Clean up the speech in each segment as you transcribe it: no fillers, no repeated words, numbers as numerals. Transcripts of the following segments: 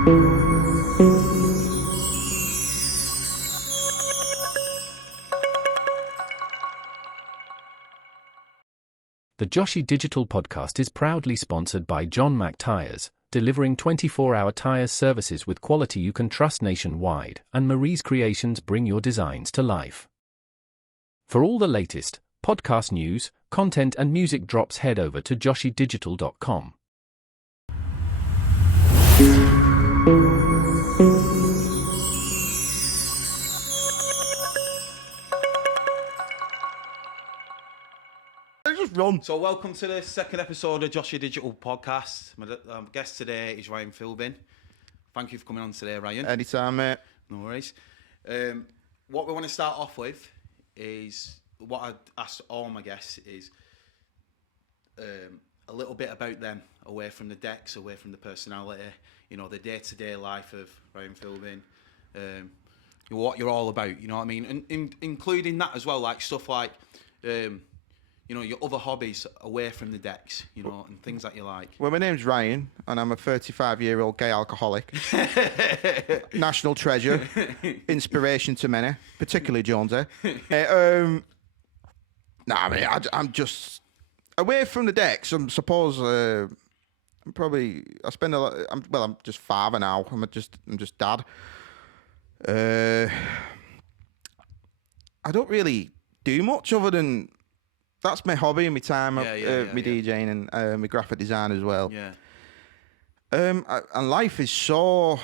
The Joshy Digital Podcast is proudly sponsored by John Mack Tires, delivering 24-hour tires services with quality you can trust nationwide, and Marie's Creations bring your designs to life. For all the latest podcast news, content and music drops, head over to joshydigital.com. So welcome to the second episode of Joshy Digital Podcast. My guest today is Ryan Philbin. Thank you for coming on today, Ryan. Anytime, mate. No worries. What we want to start off with is what I ask all my guests is a little bit about them, away from the decks, away from the personality, you know, the day-to-day life of Ryan Philbin, what you're all about, you know what I mean? And including that as well, like stuff like... you know, your other hobbies away from the decks, you know, and things that you like. Well, my name's Ryan, and I'm a 35-year-old gay alcoholic. National treasure, inspiration to many, particularly Jonesy. I'm just away from the decks. I suppose I'm spend a lot. I'm just father now. I'm just dad. I don't really do much other than. That's my hobby and my time, my DJing and my graphic design as well. Yeah. And life is so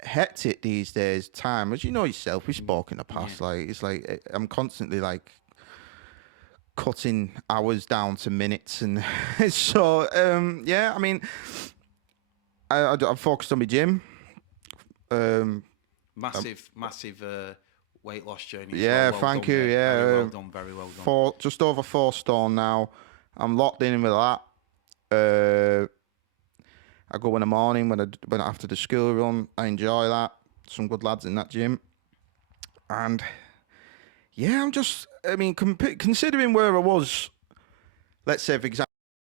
hectic these days. Time, as you know yourself, we spoke in the past. Yeah. Like it's like I'm constantly like cutting hours down to minutes, and so I mean, I'm focused on my gym. Massive. Weight loss journey. Yeah, well thank you. Yeah, very well done. Just over 4 stone now. I'm locked in with that. I go in the morning when after the school run. I enjoy that. Some good lads in that gym, and yeah, considering where I was, let's say for example,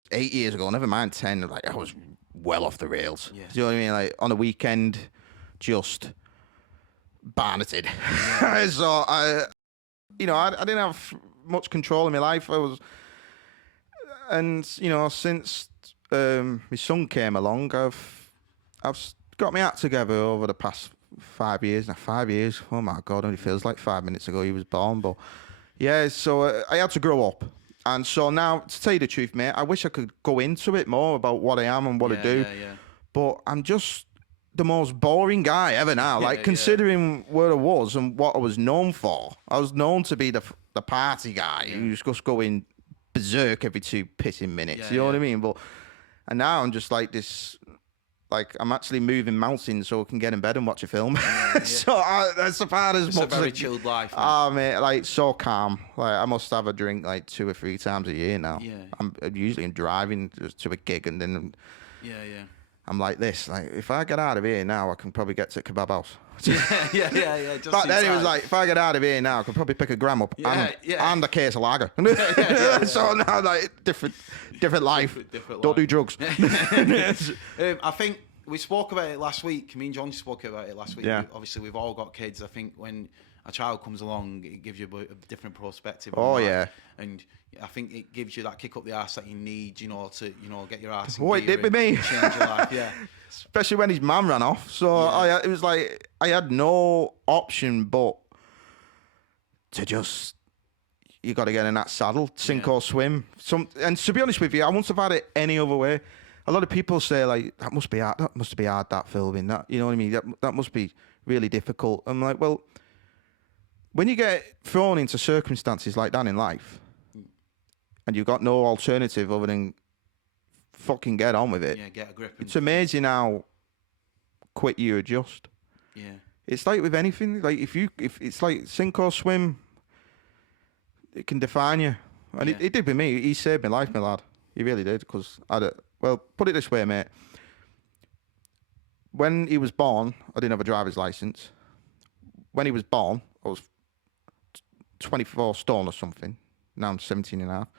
8 years ago, never mind 10. Like I was well off the rails. Yeah. Do you know what I mean? Like on a weekend, just. Barneted. Yeah. So I didn't have much control in my life. Since my son came along, I've got my act together over the past 5 years. Now 5 years, oh my God, only feels like 5 minutes ago he was born. But yeah, so I had to grow up, and so now, to tell you the truth, mate, I wish I could go into it more about what I am and what I do. Yeah. But I'm just the most boring guy ever now. Like, considering where I was and what I was known for, I was known to be the party guy who's just going berserk every 2 pissing minutes. You know what I mean? And now I'm just like this. Like, I'm actually moving mountains so I can get in bed and watch a film. So that's about as much. It's a very chilled life. Man, like so calm. Like I must have a drink like 2 or 3 times a year now. Yeah. I'm usually driving to a gig and then. Yeah. I'm like this. Like, if I get out of here now, I can probably get to kebab house. Yeah. But then it was like, if I get out of here now, I could probably pick a gram up and a case of lager. So now, like, different life. Don't do drugs. I think we spoke about it last week. Me and John spoke about it last week. Yeah. Obviously, we've all got kids. I think when a child comes along, it gives you a different perspective. Oh, yeah. And I think it gives you that kick up the arse that you need, to get your arse in gear. It did with me. Change your life, yeah. Especially when his mum ran off. So it was like I had no option but to just, you got to get in that saddle, sink or swim. And to be honest with you, I wouldn't have had it any other way. A lot of people say, like, that must be hard, that filming, that, you know what I mean? That must be really difficult. I'm like, well, when you get thrown into circumstances like that in life, and you've got no alternative other than fucking get on with it. Yeah, get a grip. It's amazing how quick you adjust. Yeah. It's like with anything. Like if it's like sink or swim, it can define you. And it did with me. He saved my life, my lad. He really did. Because put it this way, mate. When he was born, I didn't have a driver's license. When he was born, I was 24 stone or something. Now I'm 17 and a half.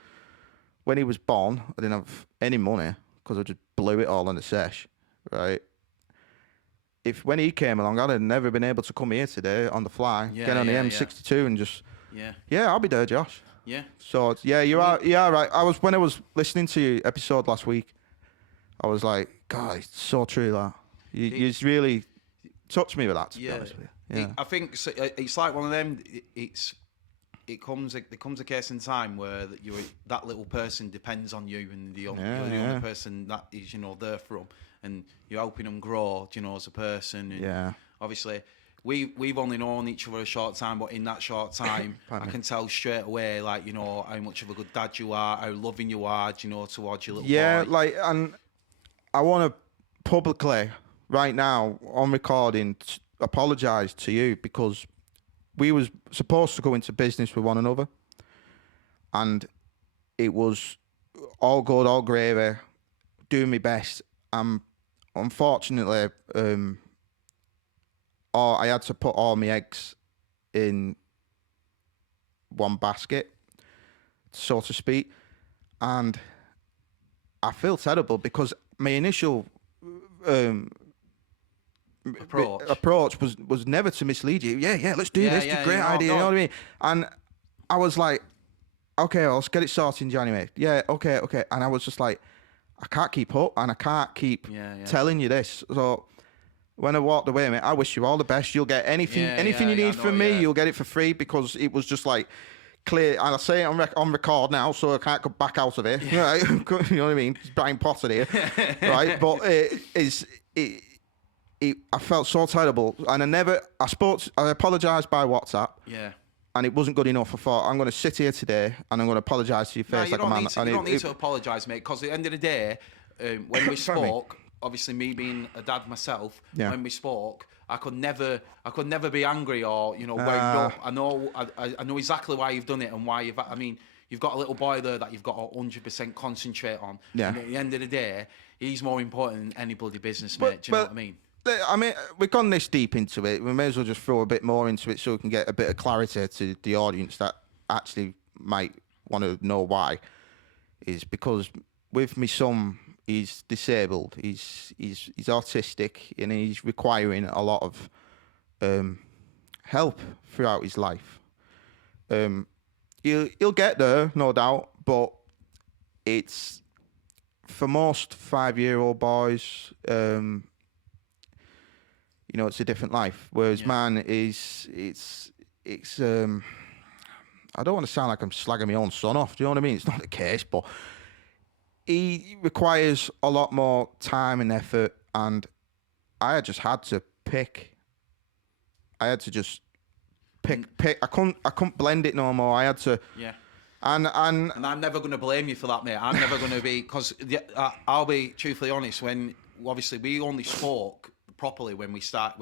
When he was born, I didn't have any money because I just blew it all on the sesh, right? when he came along, I'd have never been able to come here today on the fly, get on the M62 and just I'll be there, Josh. Yeah. So you are right. When I was listening to your episode last week, I was like, God, it's so true that you just really touched me with that. To be honest with you. Yeah. I think it's like one of them. It comes a case in time where that little person depends on you, and you're the only person that is there for them, and you're helping them grow, as a person. And obviously, we've only known each other a short time, but in that short time, I can tell straight away, like how much of a good dad you are, how loving you are, towards your little boy. Yeah, and I want to publicly right now on recording apologise to you, because we was supposed to go into business with one another, and it was all good, all gravy, doing my best. Unfortunately, I had to put all my eggs in one basket, so to speak, and I feel terrible because my initial approach was never to mislead you. Yeah, let's do this. It's a great idea. You know what I mean? And I was like, okay, let's get it sorted in January. Yeah, okay. And I was just like, I can't keep up, and I can't keep telling you this. So when I walked away, mate, I wish you all the best. You'll get anything you need from me. You'll get it for free, because it was just like clear. And I say it on record now, so I can't go back out of it. Right? You know what I mean? It's Brian Potter here, right? But I felt so terrible, and I apologised by WhatsApp. Yeah. And it wasn't good enough. I thought, I'm going to sit here today and I'm going to apologise to your face like a man. You don't need to apologise, mate, because at the end of the day, when we spoke, obviously me being a dad myself, when we spoke, I could never be angry or wound up. I know exactly why you've done it and why you've got a little boy there that you've got to 100% concentrate on. Yeah. And at the end of the day, he's more important than any bloody business, mate. Do you know what I mean? I mean, we've gone this deep into it. We may as well just throw a bit more into it so we can get a bit of clarity to the audience that actually might want to know why. Is because with my son, he's disabled. He's autistic, and he's requiring a lot of help throughout his life. He'll get there, no doubt, but it's for most 5-year-old boys. It's a different life. Whereas mine is, it's. I don't want to sound like I'm slagging my own son off. Do you know what I mean? It's not the case, but he requires a lot more time and effort, and I just had to pick. I had to just pick. I couldn't blend it no more. I had to. Yeah. And I'm never going to blame you for that, mate. I'm never going to be, because I'll be truthfully honest. When obviously we only spoke properly when we started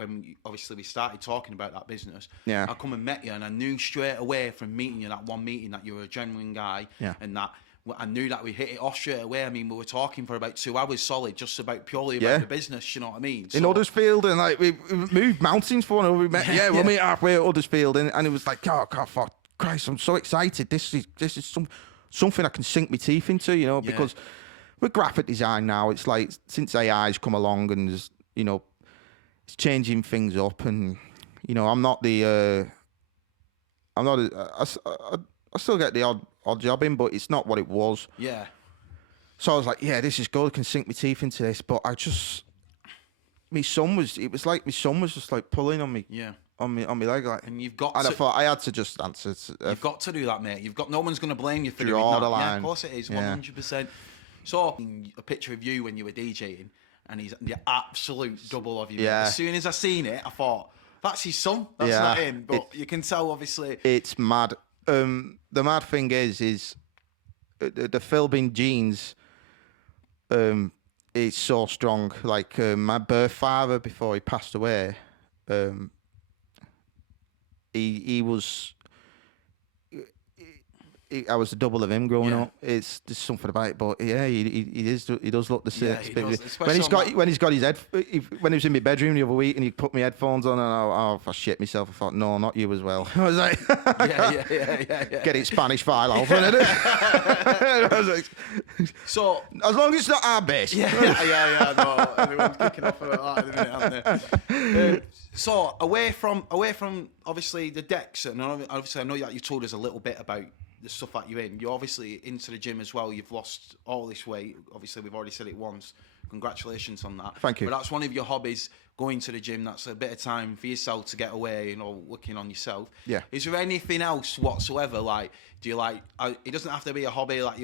talking about that business. Yeah. I come and met you, and I knew straight away from meeting you, that one meeting, that you were a genuine guy. Yeah. And that I knew that we hit it off straight away. I mean, we were talking for about 2 hours solid, just purely about the business. You know what I mean? In Huddersfield, and we moved mountains for one. We met. We'll meet halfway at Huddersfield, and it was like, oh God, fuck, Christ, I'm so excited. This is something I can sink my teeth into. Because with graphic design now, it's like since AI's come along, and there's, it's changing things up, and I still get the odd job in, but it's not what it was. Yeah. So I was like, this is good. I can sink my teeth into this, but my son was just like pulling on me. Yeah. On my leg, like, and you've got. And I thought I had to just answer. You've got to do that, mate. No one's going to blame you for doing that. Yeah, of course it is, 100%. So a picture of you when you were DJing. And he's the absolute double of you. Yeah. As soon as I seen it, I thought, that's his son. That's not him. But you can tell, obviously. It's mad. The mad thing is the Philbin genes is so strong. Like, my birth father, before he passed away, he I was the double of him growing up. It's just something about it, but yeah, he does look the same. When he's got his when he was in my bedroom the other week and he put my headphones on and I shit myself. I thought, no, not you as well. I was like, get it Spanish file off. So as long as it's not our bass. Yeah. No, everyone's kicking off about that in a minute, aren't they? So away from obviously the decks, and obviously I know that you told us a little bit about the stuff that you're in. You're obviously into the gym as well. You've lost all this weight. Obviously, we've already said it once. Congratulations on that. Thank you. But that's one of your hobbies, going to the gym. That's a bit of time for yourself to get away, working on yourself. Yeah. Is there anything else whatsoever? Like, do you like? It doesn't have to be a hobby like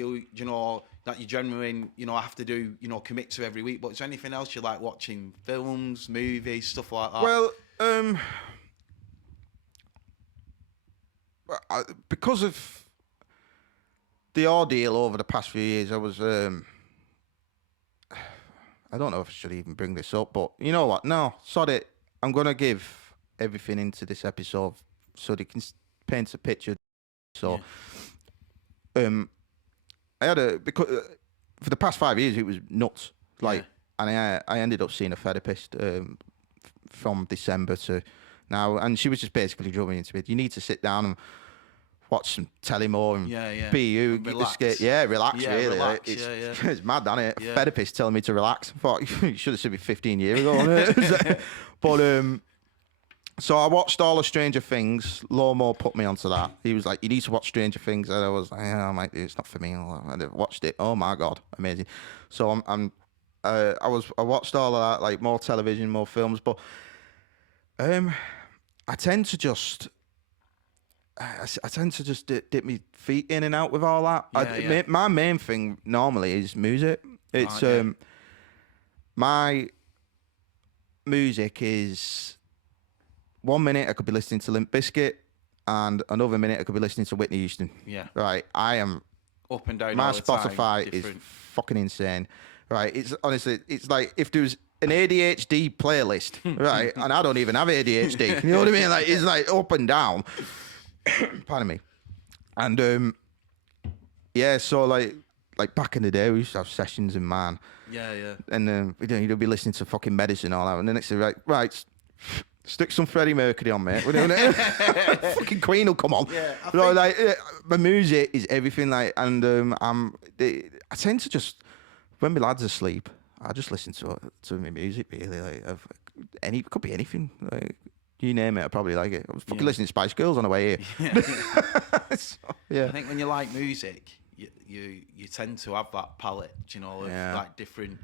that you genuinely, have to do, commit to every week. But is there anything else you like watching? Films, movies, stuff like that? Well, because of the ordeal over the past few years, I was, I don't know if I should even bring this up, but you know what? No, sod it. I'm going to give everything into this episode so they can paint a picture. So, I had because for the past 5 years, it was nuts. And I ended up seeing a therapist from December to now, and she was just basically drumming into it. You need to sit down and watch some telly more and be you. Relax. Relax, really. Relax. It's mad, isn't it? Yeah. Therapist telling me to relax. I thought, you should have said me 15 years ago. But, so I watched all of Stranger Things. Lawnmower put me onto that. He was like, you need to watch Stranger Things. And I was like, it's not for me. I watched it. Oh my God, amazing. So I watched all of that, like more television, more films. But I tend to just dip my feet in and out with all that. My main thing normally is music. It's my music is 1 minute I could be listening to Limp Bizkit and another minute I could be listening to Whitney Houston. Yeah. Right. I am up and down. My all the Spotify time, is fucking insane. Right. It's honestly, it's like if there was an ADHD playlist, right, and I don't even have ADHD. You know what I mean? Like it's like up and down. Pardon me. And so like back in the day, we used to have sessions in man. Yeah. And you'd be listening to fucking Medicine all out, and then it's right, stick some Freddie Mercury on, mate. Fucking Queen will come on. Yeah, my music is everything. Like, and I tend to just when my lads are asleep, I just listen to my music. Really, like it could be anything. Like, you name it, I probably like it. I was fucking listening to Spice Girls on the way here. I think when you like music, you tend to have that palette, of like different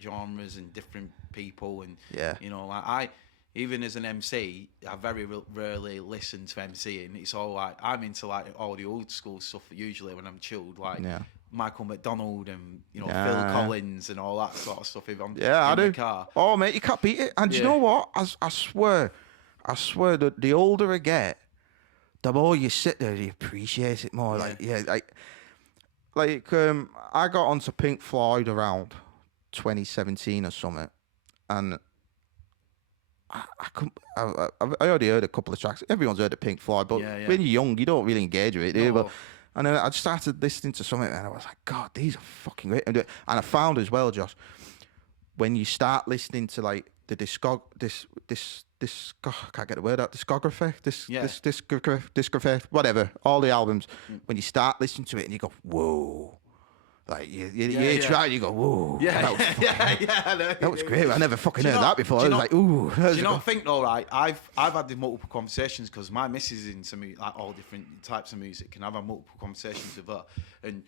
genres and different people, and like I, even as an MC, I very rarely listen to MCing. It's all like I'm into like all the old school stuff usually when I'm chilled, like Michael McDonald and Phil Collins and all that sort of stuff. If I'm in the car. Oh mate, you can't beat it. And you know what? I swear that the older I get, the more you sit there, you appreciate it more. I got onto Pink Floyd around 2017 or something, and I already heard a couple of tracks. Everyone's heard of Pink Floyd, but when you're young, you don't really engage with it, do you? But and then I started listening to something, and I was like, God, these are fucking great. And I found as well, Josh, when you start listening to like the I can't get the word out. Discography, whatever. All the albums. When you start listening to it and you go, whoa, like you try, you go, whoa. That was great. I never fucking heard that before. I was like, ooh. Do you not think though? Right, I've had the multiple conversations because my missus is into like all different types of music, and I've had multiple conversations with her. And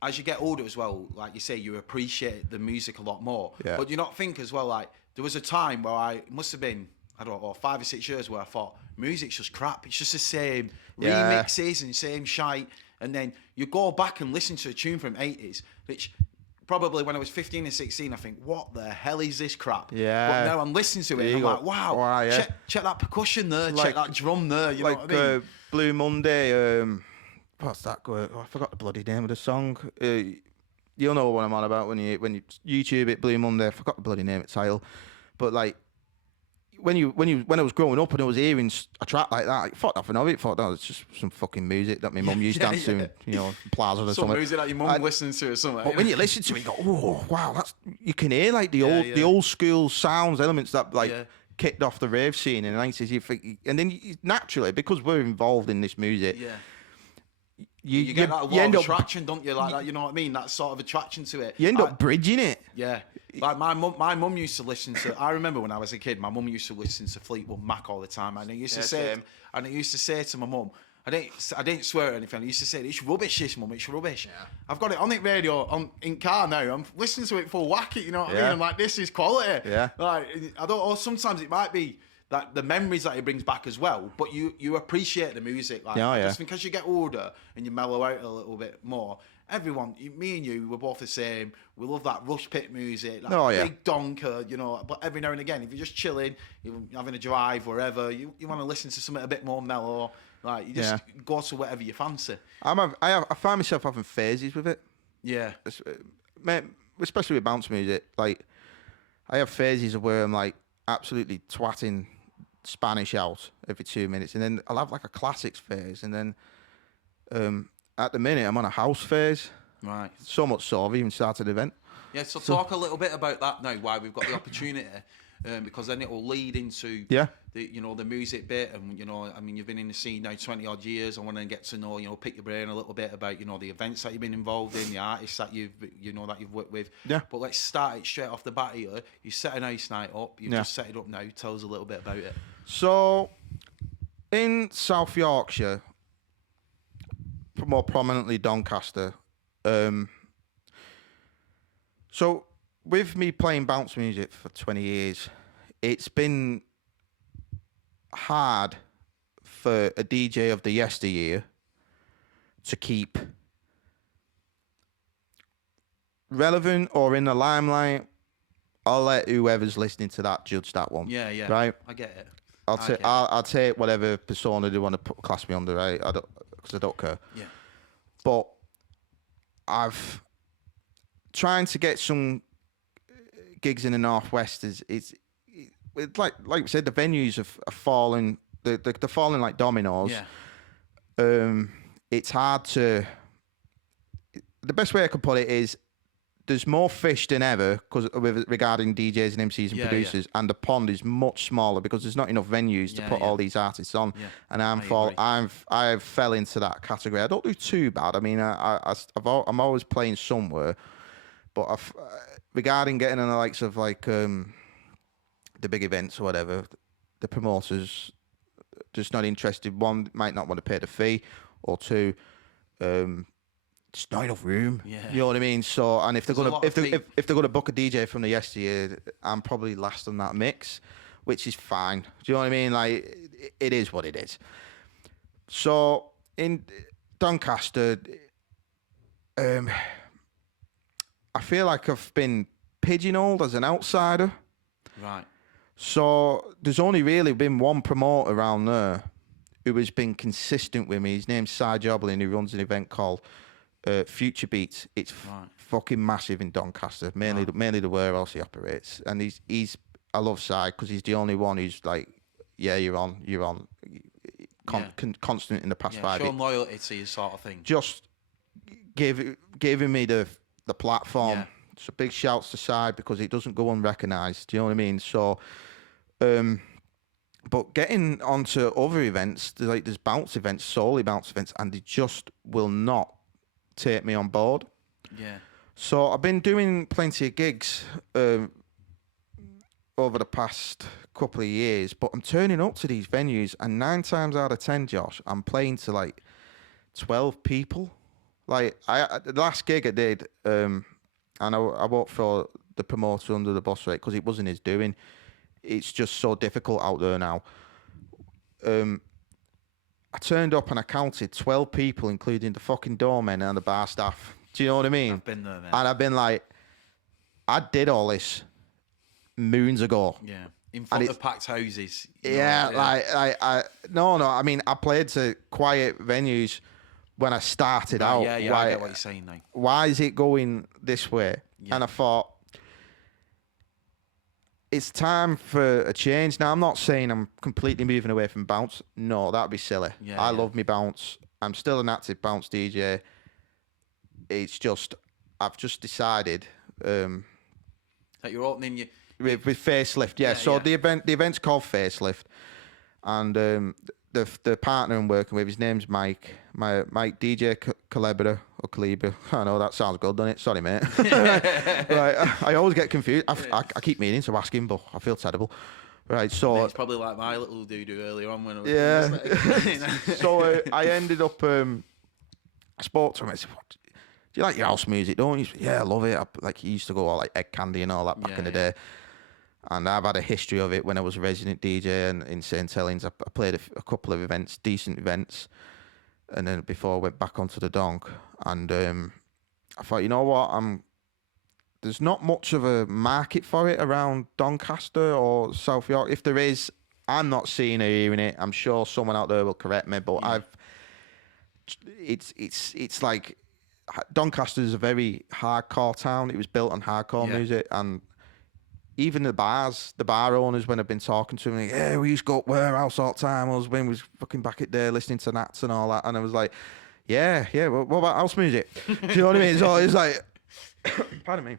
as you get older as well, like you say, you appreciate the music a lot more. Yeah. But do you not think as well, like there was a time where I must have been, I don't know, 5 or 6 years where I thought music's just crap. It's just the same remixes and same shite. And then you go back and listen to a tune from 80s, which probably when I was 15 or 16, I think, what the hell is this crap? Yeah. But now I'm listening to it and I'm like, wow, check that percussion there, check that drum there. You know what I mean? Blue Monday, what's that? I forgot the bloody name of the song. You'll know what I'm on about when you YouTube it, Blue Monday. I forgot the bloody name of the title. But like, when I was growing up and I was hearing a track like that, I thought nothing of it. Thought, no, it's just some fucking music that my mum used to dance to, you know, Plaza or Some something. music that your mum listens to or something. But when you listen to it, you go, oh wow, you can hear like the old school sounds, elements that kicked off the rave scene in the 90s. You think, and then naturally, because we're involved in this music, you get that lot of attraction, don't you? Like that, you know what I mean? That sort of attraction to it. You end up bridging it. Yeah. Like my mum used to listen to. I remember when I was a kid, my mum used to listen to Fleetwood Mac all the time, and I used to say to my mum, I didn't swear or anything. I used to say, "It's rubbish, this mum. It's rubbish." Yeah. I've got it on radio in car now. I'm listening to it full whack it. You know what I mean? I'm like, this is quality. Yeah. Like I don't. Or sometimes it might be that the memories that it brings back as well. But you appreciate the music. Like just because you get older and you mellow out a little bit more. Everyone, me and you, we're both the same. We love that Rush Pit music, big donker, you know. But every now and again, if you're just chilling, you're having a drive, wherever, you want to listen to something a bit more mellow. Like, you just go to whatever you fancy. I find myself having phases with it. Yeah. Especially with bounce music. Like, I have phases of where I'm, like, absolutely twatting Spanish out every 2 minutes. And then I'll have, like, a classics phase. And then... at the minute, I'm on a house phase. Right. So much so, I've even started an event. Yeah, so talk a little bit about that now, why we've got the opportunity, because then it will lead into the music bit, and I mean, you've been in the scene now 20 odd years. I want to get to know, pick your brain a little bit about, the events that you've been involved in, the artists that you've worked with. Yeah. But let's start it straight off the bat here. You set a nice night up. You've just set it up now. Tell us a little bit about it. So, in South Yorkshire, more prominently Doncaster. So with me playing bounce music for 20 years, it's been hard for a DJ of the yesteryear to keep relevant or in the limelight. I'll let whoever's listening to that judge that one. Yeah, yeah. Right? I get it. I'll take whatever persona they want to class me under, right? Because I don't care. Yeah. But I've trying to get some gigs in the Northwest it's like we said, the venues are falling. They're falling like dominoes. Yeah. It's hard to. The best way I could put it is, there's more fish than ever regarding DJs and MCs and producers, and the pond is much smaller because there's not enough venues to put all these artists on. Yeah. And I've fell into that category. I don't do too bad. I mean, I'm always playing somewhere, but regarding getting on the likes of like the big events or whatever, the promoters just not interested. One, might not want to pay the fee, or two, it's not enough room. Yeah. You know what I mean? So, and if they're gonna book a DJ from the yesteryear, I'm probably last on that mix, which is fine. Do you know what I mean? Like, it is what it is. So in Doncaster, I feel like I've been pigeonholed as an outsider. Right. So there's only really been one promoter around there who has been consistent with me. His name's Cy Joblin, who runs an event called Future Beats. It's fucking massive in Doncaster, mainly the warehouse he operates. And he's I love Cy because he's the only one who's like, you're on, constant in the past 5 years. Show loyalty to you, sort of thing. Just giving me the platform. Yeah. So big shouts to Cy because it doesn't go unrecognised. Do you know what I mean? So, but getting onto other events, there's bounce events, solely bounce events, and they just will not take me on board. Yeah. So I've been doing plenty of gigs over the past couple of years, but I'm turning up to these venues, and 9 times out of 10, Josh, I'm playing to like 12 people. Like the last gig I did, and I won't throw the promoter under the bus, right, because it wasn't his doing. It's just so difficult out there now. I turned up and I counted 12 people, including the fucking doormen and the bar staff. Do you know what I mean? I've been there, man. And I've been like, I did all this moons ago. Yeah. In front of packed houses. I mean, I played to quiet venues when I started out. Yeah, I get what you're saying now. Why is it going this way? Yeah. And I thought, it's time for a change. Now, I'm not saying I'm completely moving away from bounce. No, that'd be silly. I love me bounce. I'm still an active bounce DJ. It's just, I've just decided that you're opening your with facelift. Yeah. So the event's called Facelift, and the partner I'm working with, his name's Mike. Mike DJ Calibra or Calibra. I know that sounds good, doesn't it? Sorry, mate. Right. I always get confused. I keep meaning to ask him, but I feel terrible. Right. So it's probably like my little doo-doo earlier on when I was So I ended up. I spoke to him. I said, "What? Do you like your house music, don't you?" He said, "Yeah, I love it. He used to go all like Egg Candy and all that back in the day." And I've had a history of it when I was a resident DJ and in St Helens. I played a couple of events, decent events, and then before I went back onto the Donk. And I thought, you know what, there's not much of a market for it around Doncaster or South York. If there is, I'm not seeing or hearing it. I'm sure someone out there will correct me, but it's like Doncaster is a very hardcore town. It was built on hardcore music, and even the bar owners, when I've been talking to them, like, yeah, we used to go up warehouse all the time. I was fucking back at there listening to Nats and all that, and I was like, yeah. What about house music? Do you know what I mean? So it's like, pardon me.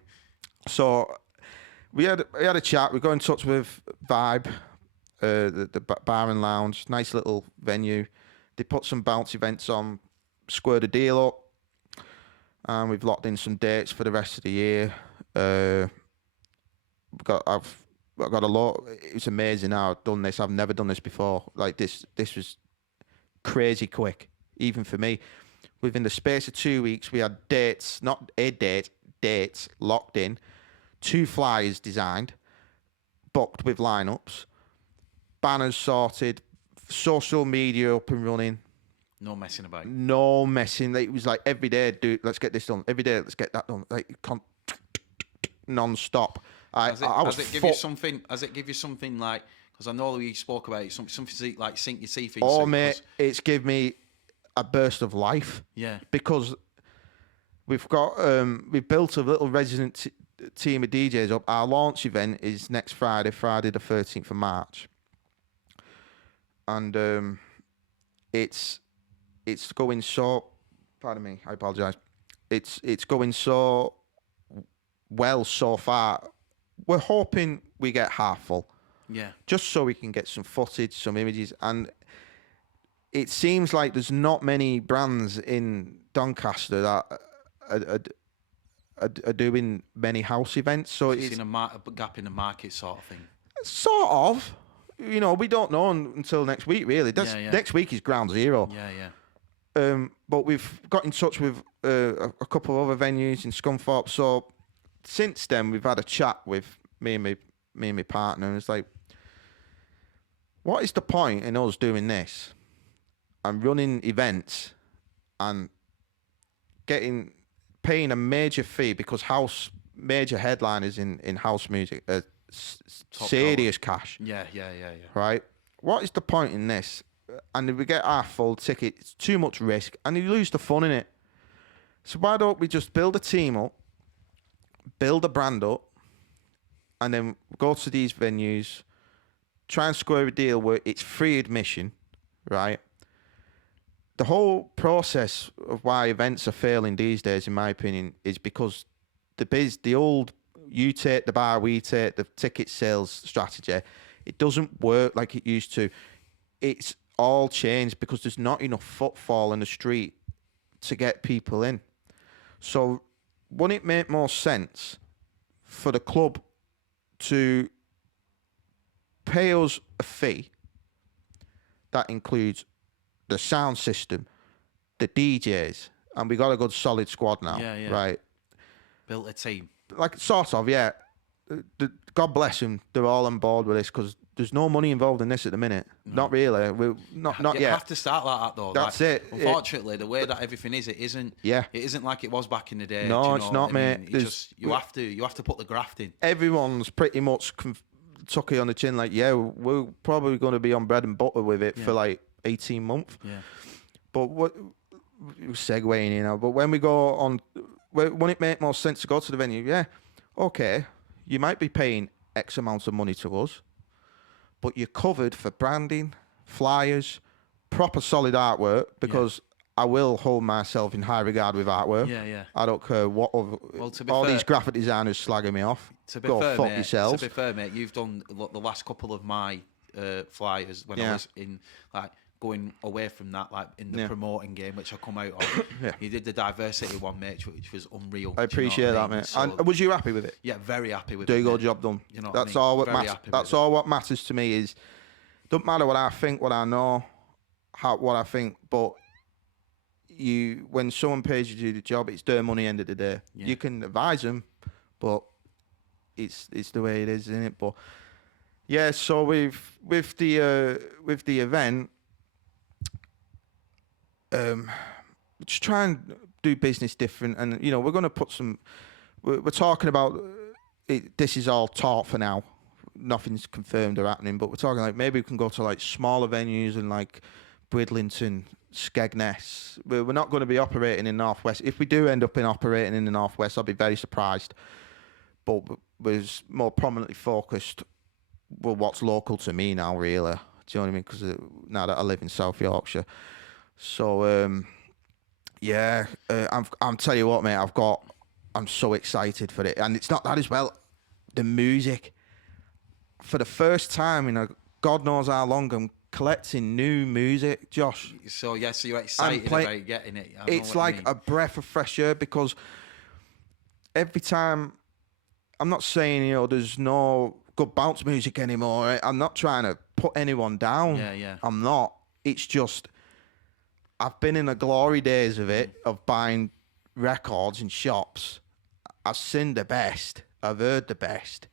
So we had a chat. We got in touch with Vibe, the bar and lounge, nice little venue. They put some bounce events on, squared a deal up, and we've locked in some dates for the rest of the year. I've got a lot. It's amazing how I've done this. I've never done this before. Like this was crazy quick, even for me. Within the space of 2 weeks, we had dates, not a date, dates locked in, 2 flyers designed, booked with lineups, banners sorted, social media up and running. No messing about. No messing. It was like every day, dude, let's get this done. Every day, let's get that done. Like non-stop. Does it give you something like, because I know we spoke about it, something like sink your teeth into? Oh, mate, it's give me a burst of life. Yeah. Because we've built a little resident team of DJs up. Our launch event is next Friday the 13th of March. And it's going so, pardon me, I apologise. It's going so well so far. We're hoping we get half full. Yeah. Just so we can get some footage, some images. And it seems like there's not many brands in Doncaster that are doing many house events. So it's in a gap in the market sort of thing. Sort of. You know, we don't know until next week, really. Next week is ground zero. Yeah. But we've got in touch with a couple of other venues in Scunthorpe. So since then, we've had a chat with me and my partner, and it's like, what is the point in us doing this and running events and paying a major fee because major headliners in house music are serious cash. Yeah. Right? What is the point in this? And if we get half full ticket, it's too much risk, and you lose the fun in it. So why don't we just build a team up, build a brand up, and then go to these venues, try and square a deal where it's free admission, right? The whole process of why events are failing these days, in my opinion, is because the old you take the bar, we take the ticket sales strategy, it doesn't work like it used to. It's all changed because there's not enough footfall in the street to get people in. So wouldn't it make more sense for the club to pay us a fee that includes the sound system, the DJs, and we got a good solid squad now, right? Built a team. Like, sort of, yeah. God bless them, they're all on board with this because there's no money involved in this at the minute. No. Not really. Not yet. You have to start like that, though. That's it. Unfortunately, the way that everything is, it isn't. Yeah. It isn't like it was back in the day. No, it's not, mate. You have to put the graft in. Everyone's pretty much tuck it on the chin, like, yeah, we're probably going to be on bread and butter with it for like 18 months. Yeah. But what we're segueing in now. But when we go on, wouldn't it make more sense to go to the venue? Yeah. Okay. You might be paying X amount of money to us, but you're covered for branding, flyers, proper solid artwork, because I will hold myself in high regard with artwork. Yeah. I don't care what all these graphic designers slagging me off. Go fuck yourselves. To be fair, mate, you've done the last couple of my flyers when I was in, like, going away from that, like in the promoting game, which I come out of. You did the diversity one, mate, which was unreal. I appreciate that, mate. So, and was you happy with it? Yeah, very happy with it. Do your job done. You know, that's all what matters. That's all what matters to me. Is don't matter what I think, what I know, what I think, but when someone pays you to do the job, it's their money. End of the day, you can advise them, but it's the way it is, isn't it? But yeah, so with the event, just try and do business different, and we're going to put some. We're talking about it. This is all talk for now. Nothing's confirmed or happening, but we're talking like maybe we can go to like smaller venues and like Bridlington, Skegness. We're not going to be operating in Northwest. If we do end up operating in the Northwest, I'll be very surprised. But we're more prominently focused with what's local to me now, really. Do you know what I mean? Because now that I live in South Yorkshire. So, I'm tell you what, mate, I'm so excited for it. And it's not that as well. The music, for the first time in God knows how long, I'm collecting new music, Josh. So you're excited about getting it. It's like a breath of fresh air, because every time, I'm not saying, there's no good bounce music anymore. Right? I'm not trying to put anyone down. Yeah. I'm not. It's just, I've been in the glory days of it, of buying records in shops. I've seen the best. I've heard the best.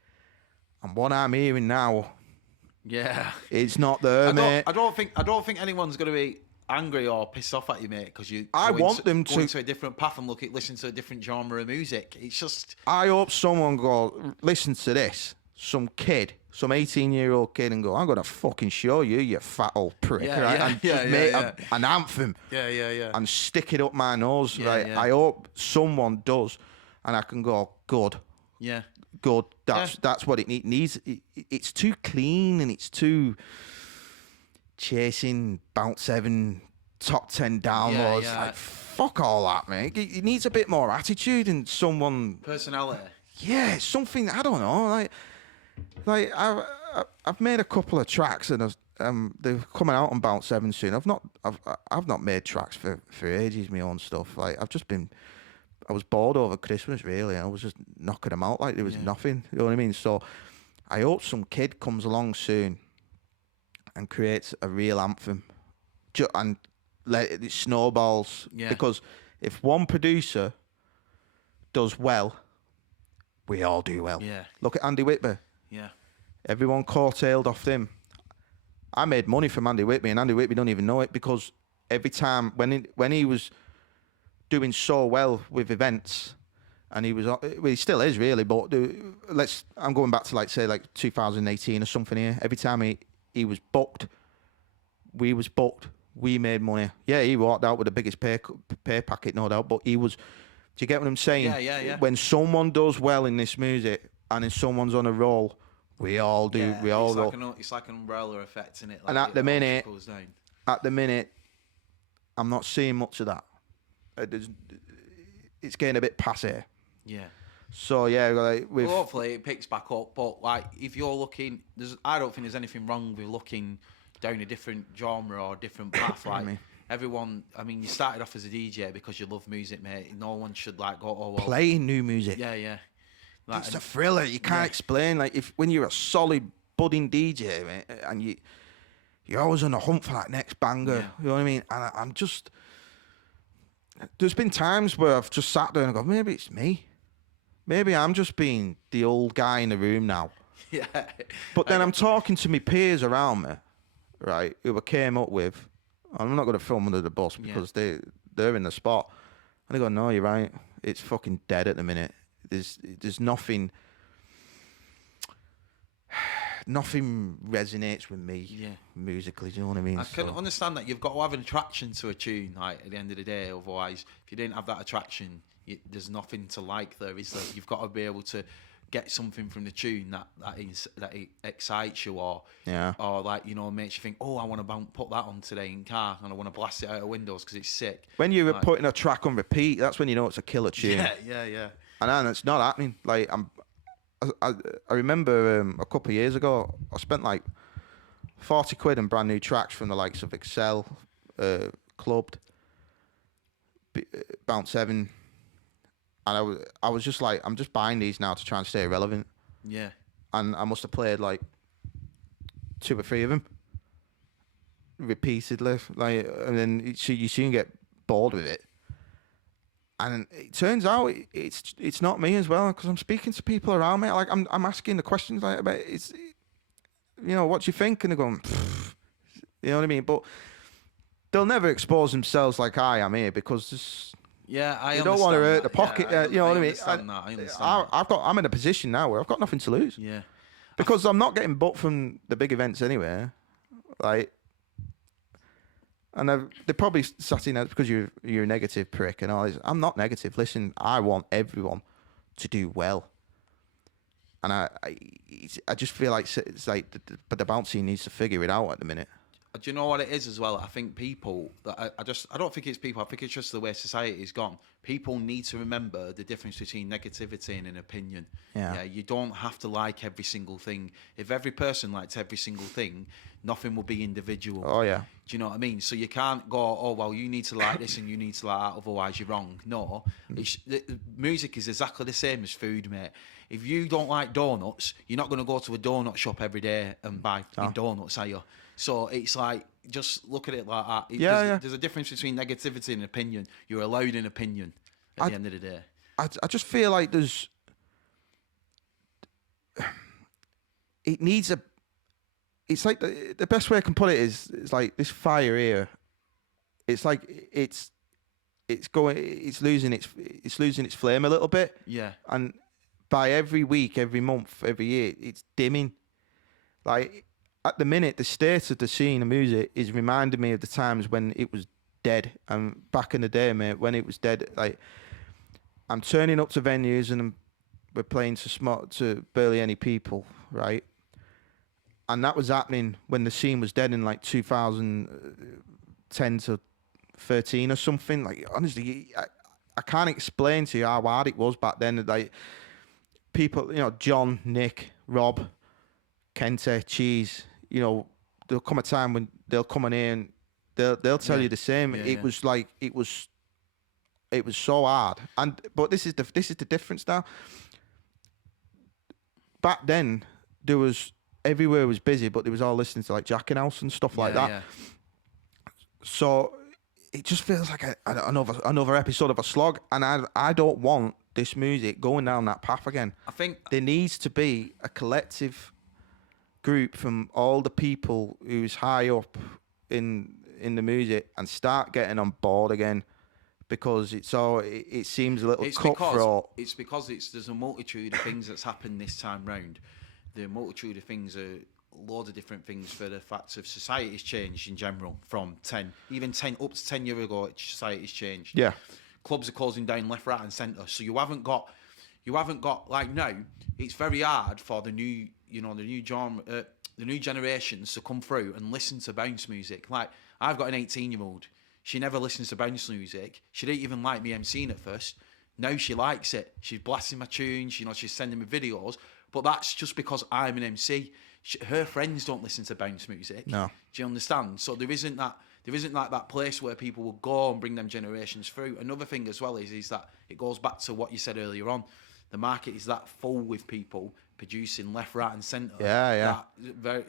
And what I'm hearing now, it's not there, mate. I don't think anyone's going to be angry or pissed off at you, mate, because I want them to go into a different path and listen to a different genre of music. It's just, I hope someone listen to this, some 18-year-old kid, and go, I'm going to fucking show you, you fat old prick, right? And just make an anthem. Yeah. And stick it up my nose, right? Yeah. I hope someone does, and I can go, good. Yeah. Good. That's what it needs. It's too clean, and it's too chasing Bounce 7 top 10 downloads. Yeah. Like, fuck all that, mate. It needs a bit more attitude and someone personality. Yeah, something, I don't know. Like I've made a couple of tracks, and they're coming out on Bounce 7 soon. I've not made tracks for ages, my own stuff. Like I was bored over Christmas, really, and I was just knocking them out like there was nothing. You know what I mean? So I hope some kid comes along soon and creates a real anthem, and let it snowballs. Yeah. Because if one producer does well, we all do well. Yeah. Look at Andy Whitby. Yeah. Everyone coattailed off him. I made money from Andy Whitby, and Andy Whitby don't even know it, because every time when he was doing so well with events, and he still is really, but I'm going back to like 2018 or something here. Every time he was booked, we made money. Yeah, he walked out with the biggest pay packet, no doubt, but he was. Do you get what I'm saying? Yeah. When someone does well in this music, and if someone's on a roll, we all do. Yeah, we all do. It's like an umbrella effect, isn't it? Like, and at the minute, I'm not seeing much of that. It's getting a bit passe. Yeah. So hopefully it picks back up. But like, if you're looking, I don't think there's anything wrong with looking down a different genre or a different path. Like everyone, you started off as a DJ because you love music, mate. No one should go, oh well. Playing new music. Yeah. Like, it's a thriller. You can't explain. Like when you're a solid budding DJ, mate, and you're always on the hunt for that next banger. Yeah. You know what I mean? And I'm just. There's been times where I've just sat there and go, maybe it's me. Maybe I'm just being the old guy in the room now. Yeah. But then I'm talking to my peers around me, right, who I came up with. I'm not going to throw them under the bus because they're in the spot. And they go, no, you're right. It's fucking dead at the minute. There's nothing... Nothing resonates with me musically, do you know what I mean? I can understand that you've got to have an attraction to a tune, like, at the end of the day. Otherwise, if you didn't have that attraction, there's nothing to like there, is there? You've got to be able to get something from the tune that it excites you, or like, you know, makes you think, oh, I want to put that on today in car, and I want to blast it out of windows because it's sick. When you were putting a track on repeat, that's when you know it's a killer tune. Yeah. And it's not happening. Like I remember a couple of years ago, I spent like 40 quid on brand new tracks from the likes of Excel, Clubbed, Bounce 7, and I was just like, I'm just buying these now to try and stay relevant. Yeah. And I must have played like 2 or 3 of them repeatedly, like, and then you soon get bored with it. And it turns out it's not me as well, because I'm speaking to people around me. Like I'm asking the questions like about it's, you know, what do you think? And they're going, pfft. You know what I mean? But they'll never expose themselves like I am here, because I don't want to hurt the pocket. You know what I mean? I understand that. I'm in a position now where I've got nothing to lose. Yeah. Because I'm not getting booked from the big events anyway. Like, and they're probably sat in there because you're a negative prick and all this. I'm not negative. Listen, I want everyone to do well. And I just feel like it's like the bounce scene needs to figure it out at the minute. Do you know what it is as well? I think people, I don't think it's people, I think it's just the way society's gone. People need to remember the difference between negativity and an opinion. Yeah. You don't have to like every single thing. If every person liked every single thing, nothing will be individual. Oh, yeah. Do you know what I mean? So you can't go, oh, well, you need to like this and you need to like that, otherwise you're wrong. No. Music is exactly the same as food, mate. If you don't like donuts, you're not going to go to a donut shop every day and buy donuts, are you? So it's like, just look at it like that. There's a difference between negativity and opinion. You're allowed an opinion at the end of the day. I just feel like it needs it's like the best way I can put it is, it's like this fire here. It's like it's losing its flame a little bit. Yeah. And by every week, every month, every year, it's dimming. Like, at the minute, the state of the scene of music is reminding me of the times when it was dead. And back in the day, mate, when it was dead, like, I'm turning up to venues and we're playing to barely any people, right? And that was happening when the scene was dead in like 2010 to 13 or something. Like, honestly, I can't explain to you how hard it was back then. Like, people, you know, John, Nick, Rob, Kente, Cheese, you know, there'll come a time when they'll come in here and they'll tell you the same. It was like, it was so hard. But this is the difference now. Back then, there was, everywhere was busy, but they was all listening to like Jacking House and stuff like that. Yeah. So it just feels like another episode of a slog, and I don't want this music going down that path again. I think there needs to be a collective group from all the people who's high up in the music and start getting on board again, because it seems a little cutthroat. It's because there's a multitude of things that's happened this time round. The multitude of things are loads of different things, for the fact of society's changed in general from 10 up to 10 years ago. Society's changed. Yeah. Clubs are closing down left, right and centre. So you haven't got like, now it's very hard for the new generations to come through and listen to bounce music. Like, I've got an 18-year-old. She never listens to bounce music. She didn't even like me emceeing at first. Now she likes it. She's blasting my tunes. You know, she's sending me videos. But that's just because I'm an MC. Her friends don't listen to bounce music. No. Do you understand? So there isn't like that place where people will go and bring them generations through. Another thing as well is that it goes back to what you said earlier on. The market is that full with people producing left, right and centre. Yeah.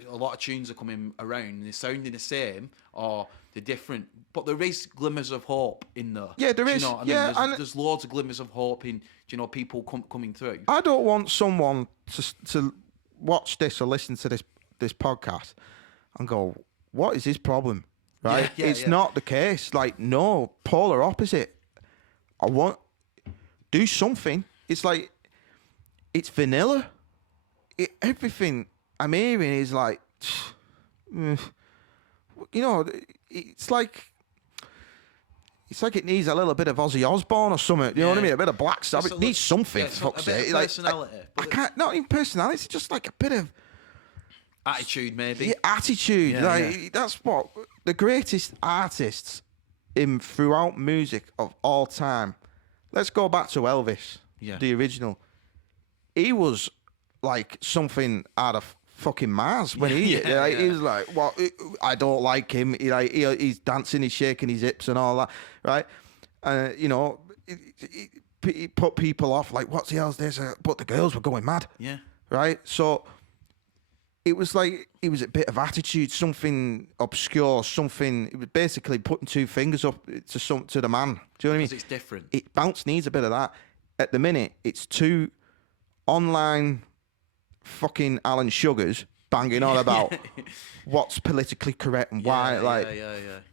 A lot of tunes are coming around and they're sounding the same or they're different. But there is glimmers of hope in there. Yeah, there is. You know what I mean? There's loads of glimmers of hope in, people coming through. I don't want someone to watch this or listen to this podcast and go, what is his problem? Right? It's not the case. Like, no, polar opposite. I want, do something. It's like, it's vanilla. Everything I'm hearing is like, it's like, It's like it needs a little bit of Ozzy Osbourne or something. You know what I mean? A bit of Black Sabbath. It needs something. Yeah, For fuck's a bit sake. of personality. I can't. Not even personality. It's just like a bit of Attitude, maybe. yeah, attitude. Yeah, like that's what the greatest artists in throughout music of all time. Let's go back to Elvis, the original. He was like something out of fucking Mars when he was like, well, I don't like him. He's dancing, he's shaking his hips and all that, right? You know, he put people off like, what the hell's this? But the girls were going mad, right? So it was like it was a bit of attitude, something obscure, something. It was basically putting two fingers up to the man. Do you know what I mean? Because it's different. Bounce needs a bit of that. At the minute, it's two online fucking Alan Sugars banging on about what's politically correct and why.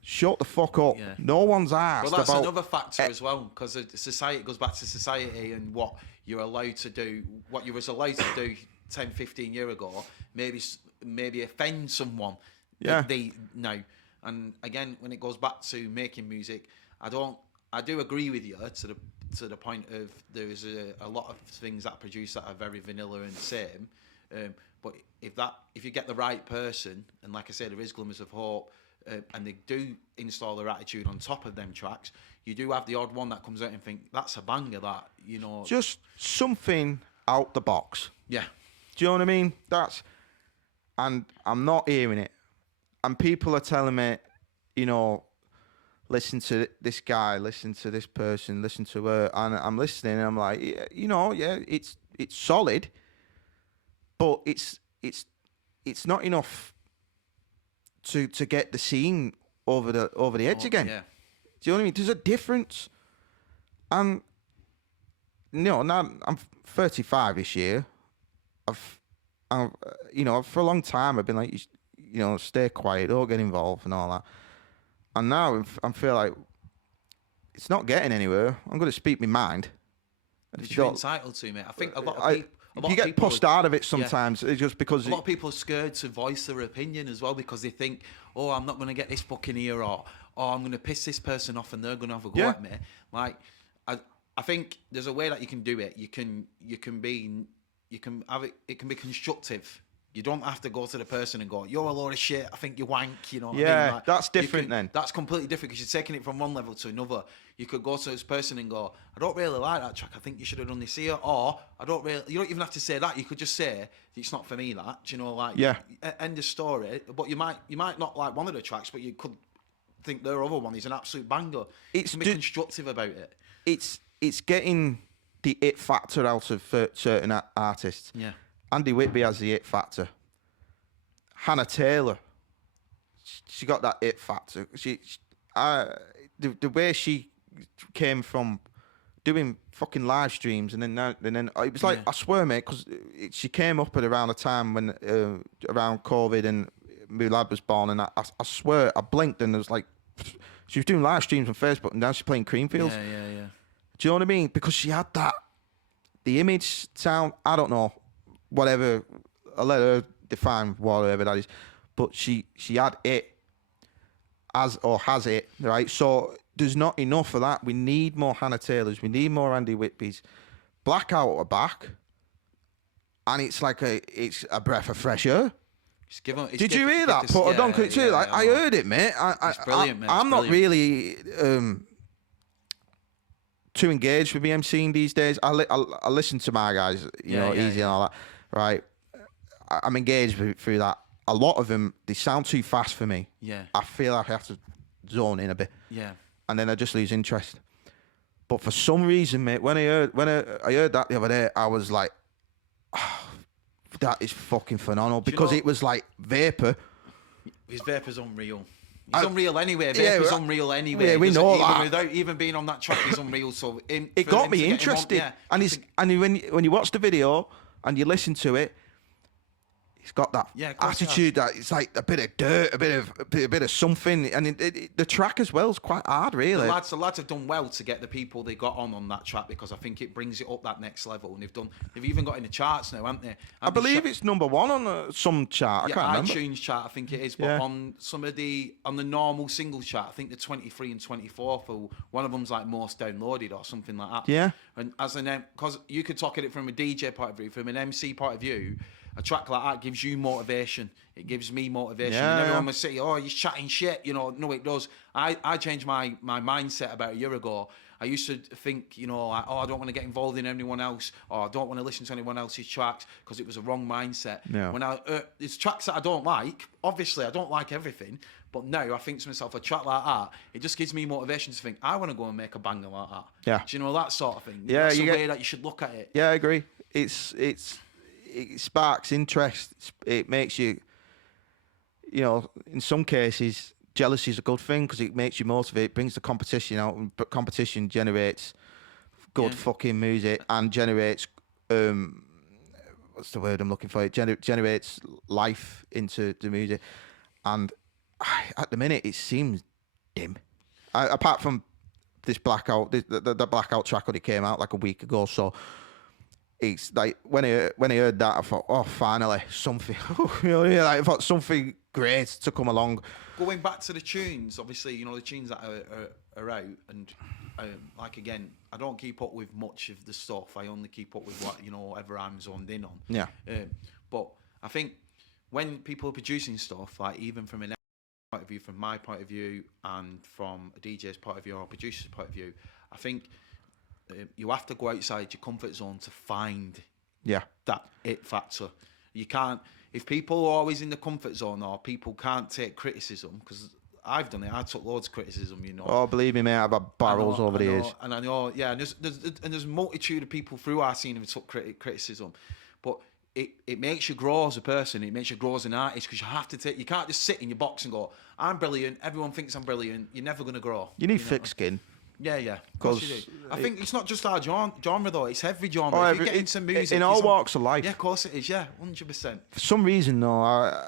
Shut the fuck up. Yeah. No one's asked. Well, that's about another factor as well, because society goes back to society and what you're allowed to do, what you was allowed to do 10, 15 years ago, maybe offend someone. Yeah. They know. And again, when it goes back to making music, I do agree with you to the point of there is a lot of things that produce that are very vanilla and same. But if you get the right person, and like I said, there is glimmers of hope, and they do install their attitude on top of them tracks, you do have the odd one that comes out and think, that's a banger, that, you know. Just something out the box. Yeah. Do you know what I mean? And I'm not hearing it. And people are telling me, you know, listen to this guy, listen to this person, listen to her. And I'm listening and I'm like, it's solid, but it's not enough to get the scene over the edge again. Yeah. Do you know what I mean? There's a difference. And now I'm 35 this year. I've for a long time I've been like, stay quiet, don't get involved and all that. And now I feel like it's not getting anywhere. I'm going to speak my mind. Which you're entitled to, mate. I think a lot of people... You get pushed out of it sometimes. It's just because... A lot of people are scared to voice their opinion as well, because they think, I'm not going to get this fucking ear, or I'm going to piss this person off and they're going to have a go at me. Like, I think there's a way that you can do it. You can have it. It can be constructive. You don't have to go to the person and go, you're a load of shit, I think you wank, you know what I mean? Like, that's different then. That's completely different, because you're taking it from one level to another. You could go to this person and go, I don't really like that track, I think you should have done this here, or you don't even have to say that, you could just say, it's not for me, that, do you know, like, end of story. But you might not like one of the tracks, but you could think their other one is an absolute banger. You can be constructive about it. It's getting the it factor out of certain artists. Yeah. Andy Whitby has the it factor. Hannah Taylor, she got that it factor. The way she came from doing fucking live streams, and then it was like, I swear, mate, because she came up at around a time when around COVID and my lad was born, and I swear I blinked and it was like she was doing live streams on Facebook, and now she's playing Creamfields. Yeah. Do you know what I mean? Because she had the image, sound, I don't know, whatever, I'll let her define whatever that is, but she had it, has it, right? So there's not enough of that. We need more Hannah Taylors, we need more Andy Whitbys. Blackout are back, and it's like it's a breath of fresh air. Did you hear that? Put a donk on it too. I heard it, mate. It's brilliant, mate. I'm not really too engaged with BMCing these days. I listen to my guys, Easy and all that, right? I'm engaged through that. A lot of them, they sound too fast for me. Yeah. I feel like I have to zone in a bit. Yeah. And then I just lose interest. But for some reason, mate, when I heard that the other day, I was like, that is fucking phenomenal, because it was like Vapor. His Vapor's unreal. He's unreal anyway. Vapor's unreal anyway. Yeah, we know that. Without even being on that track, he's unreal. So it got me interested. And when you watch the video and you listen to it, It's got that attitude that it's like a bit of dirt, a bit of something, and the track as well is quite hard, really. The lads have done well to get the people they got on that track, because I think it brings it up that next level, and they've even got in the charts now, haven't they? I believe it's number one on some chart. I can't remember. iTunes chart, I think it is, but on the normal single chart, I think the 23 and 24 for one of them's like most downloaded or something like that. Yeah. And because you could talk at it from a DJ point of view, from an MC point of view. A track like that gives you motivation. It gives me motivation. And everyone will say, "Oh, he's chatting shit." You know, no, it does. I changed my mindset about a year ago. I used to think, like, I don't want to get involved in anyone else, or I don't want to listen to anyone else's tracks, because it was a wrong mindset. Yeah. When there's tracks that I don't like. Obviously, I don't like everything. But now I think to myself, a track like that, it just gives me motivation to think, I want to go and make a banger like that. Yeah. Do you know, that sort of thing? Yeah, That's the way that you should look at it. Yeah, I agree. It sparks interest. It makes you, in some cases, jealousy is a good thing, because it makes you motivate, brings the competition out, and competition generates good fucking music and generates, what's the word I'm looking for? It generates life into the music. And at the minute, it seems dim. Apart from this Blackout, the Blackout track when it came out like a week ago, so it's like when I heard that, I thought, oh, finally something. I thought something great to come along. Going back to the tunes, obviously, the tunes that are out, and like again, I don't keep up with much of the stuff. I only keep up with what whatever I'm zoned in on. Yeah. But I think when people are producing stuff, like even from an point of view, from my point of view, and from a DJ's point of view or a producer's point of view, I think you have to go outside your comfort zone to find that it factor. You can't, if people are always in the comfort zone, or people can't take criticism, because I've done it, I took loads of criticism, Oh, believe me, mate, I've had barrels over the years. And I know, and there's a multitude of people through our scene who took criticism, but it makes you grow as a person, it makes you grow as an artist, because you can't just sit in your box and go, I'm brilliant, everyone thinks I'm brilliant. You're never going to grow. You need thick skin. Yeah, of course you do. I think it's not just our genre though, it's every genre. If you get into music, in all walks of life. Yeah, of course it is, 100%. For some reason though, I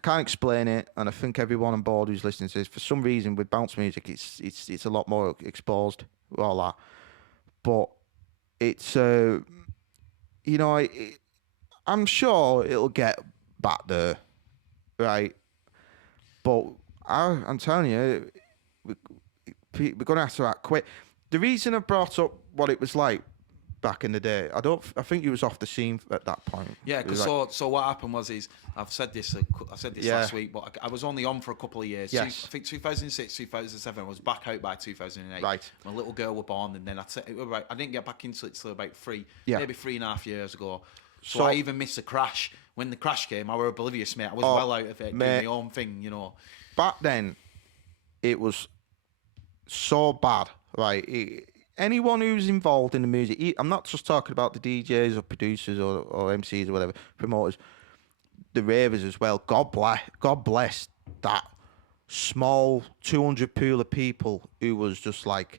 can't explain it, and I think everyone on board who's listening to this, for some reason with bounce music, it's a lot more exposed with all that. But it's I'm sure it'll get back there, right? But I'm telling you, we're going to have to act quick. The reason I brought up what it was like back in the day, I think you was off the scene at that point. Yeah, because so what happened was I've said this last week, but I was only on for a couple of years. Yes. I think 2006, 2007. I was back out by 2008. Right. My little girl was born, and then I didn't get back into it till about maybe 3.5 years ago. So I even missed a crash. When the crash came, I was oblivious, mate. I was well out of it, doing my own thing, Back then, it was so bad, right? Anyone who's involved in the music, I'm not just talking about the DJs or producers or MCs or whatever, promoters, the ravers as well. God bless that small 200 pool of people who was just like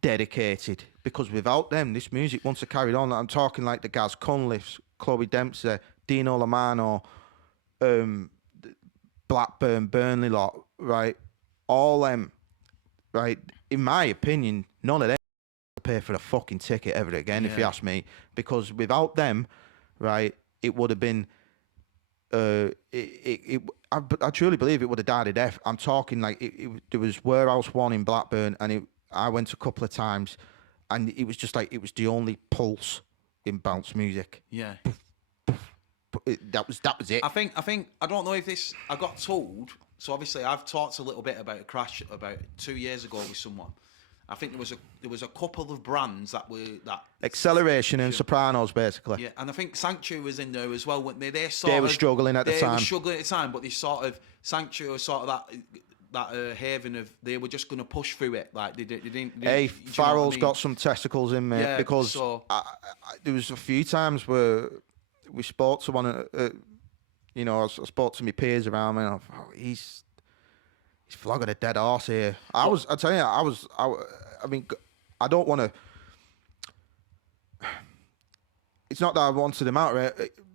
dedicated, because without them, this music wouldn't have carried on. I'm talking like the Gaz Cunliffes, Chloe Dempsey, Dino Lamano, Blackburn, Burnley lot, right? All them, right? In my opinion, none of them will pay for a fucking ticket ever again, if you ask me, because without them, right, it would have been. I truly believe it would have died a death. I'm talking like there was Warehouse One in Blackburn, and I went a couple of times, and it was just like it was the only pulse in bounce music. Yeah. That was it. I think I don't know if this. I got told. So obviously I've talked a little bit about a crash about 2 years ago with someone. I think there was a couple of brands that were that Acceleration and Sopranos basically. Yeah, and I think Sanctuary was in there as well. They were struggling at the time. They were struggling at the time, but they sort of Sanctuary was sort of that haven of they were just going to push through it. Like they didn't. Hey, Farrell's got some testicles in, mate. Yeah, because I, there was a few times where we spoke to one. I spoke to my peers around me, and I thought, he's flogging a dead horse here. I mean, I don't want to. It's not that I wanted him out, right?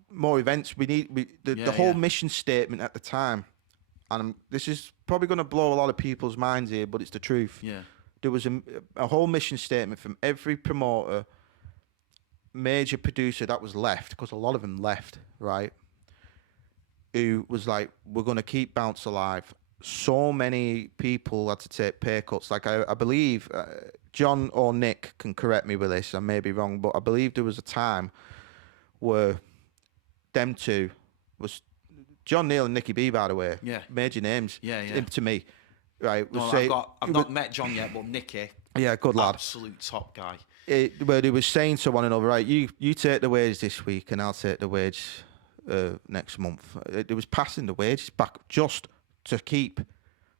more events. The whole mission statement at the time, and this is probably going to blow a lot of people's minds here, but it's the truth. Yeah. There was a whole mission statement from every promoter, major producer that was left, because a lot of them left, right? Who was like, we're going to keep Bounce alive. So many people had to take pay cuts. Like, I believe, John or Nick can correct me with this, I may be wrong, but I believe there was a time where them two was John Neal and Nicky B, by the way. Yeah. Major names. Yeah, yeah. To me. Right. No, I've not met John yet, but Nicky. Yeah, good lad. Absolute top guy. Where they were saying to one another, right, you take the wage this week and I'll take the wage next month. It was passing the wages back just to keep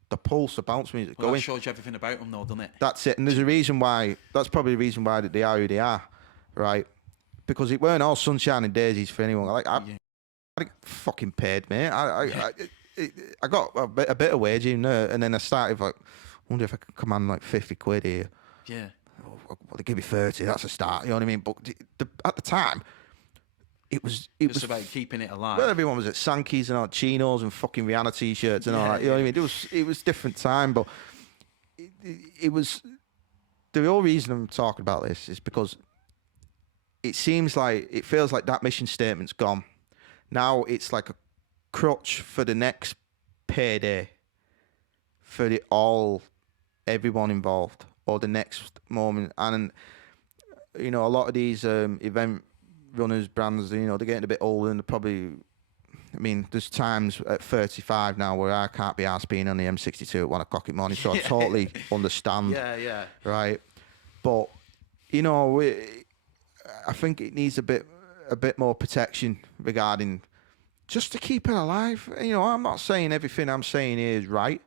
the pulse of bounce music going. That shows you everything about them, though, doesn't it? That's it. And there's a reason why, that's probably the reason why they are who they are, right? Because it weren't all sunshine and daisies for anyone. Like, I get fucking paid, mate. I got a bit of wage in there, and then I started like, wonder if I could command like 50 quid here. Yeah. Well, they give me 30, that's a start, you know what I mean? But at the time, it was about keeping it alive. Well, everyone was at Sankey's and all chinos and fucking Rihanna t-shirts and all that, you know what I mean? It was different time, but it was, the real reason I'm talking about this is because it feels like that mission statement's gone. Now it's like a crutch for the next payday for everyone involved, or the next moment. And you know, a lot of these event runners, brands, you know, they're getting a bit older, and they're probably, I mean, there's times at 35 now where I can't be arsed being on the M62 at 1 o'clock in the morning, so I totally understand. Yeah. Right, but you know, I think it needs a bit more protection regarding, just to keep it alive. You know, I'm not saying everything I'm saying here is right.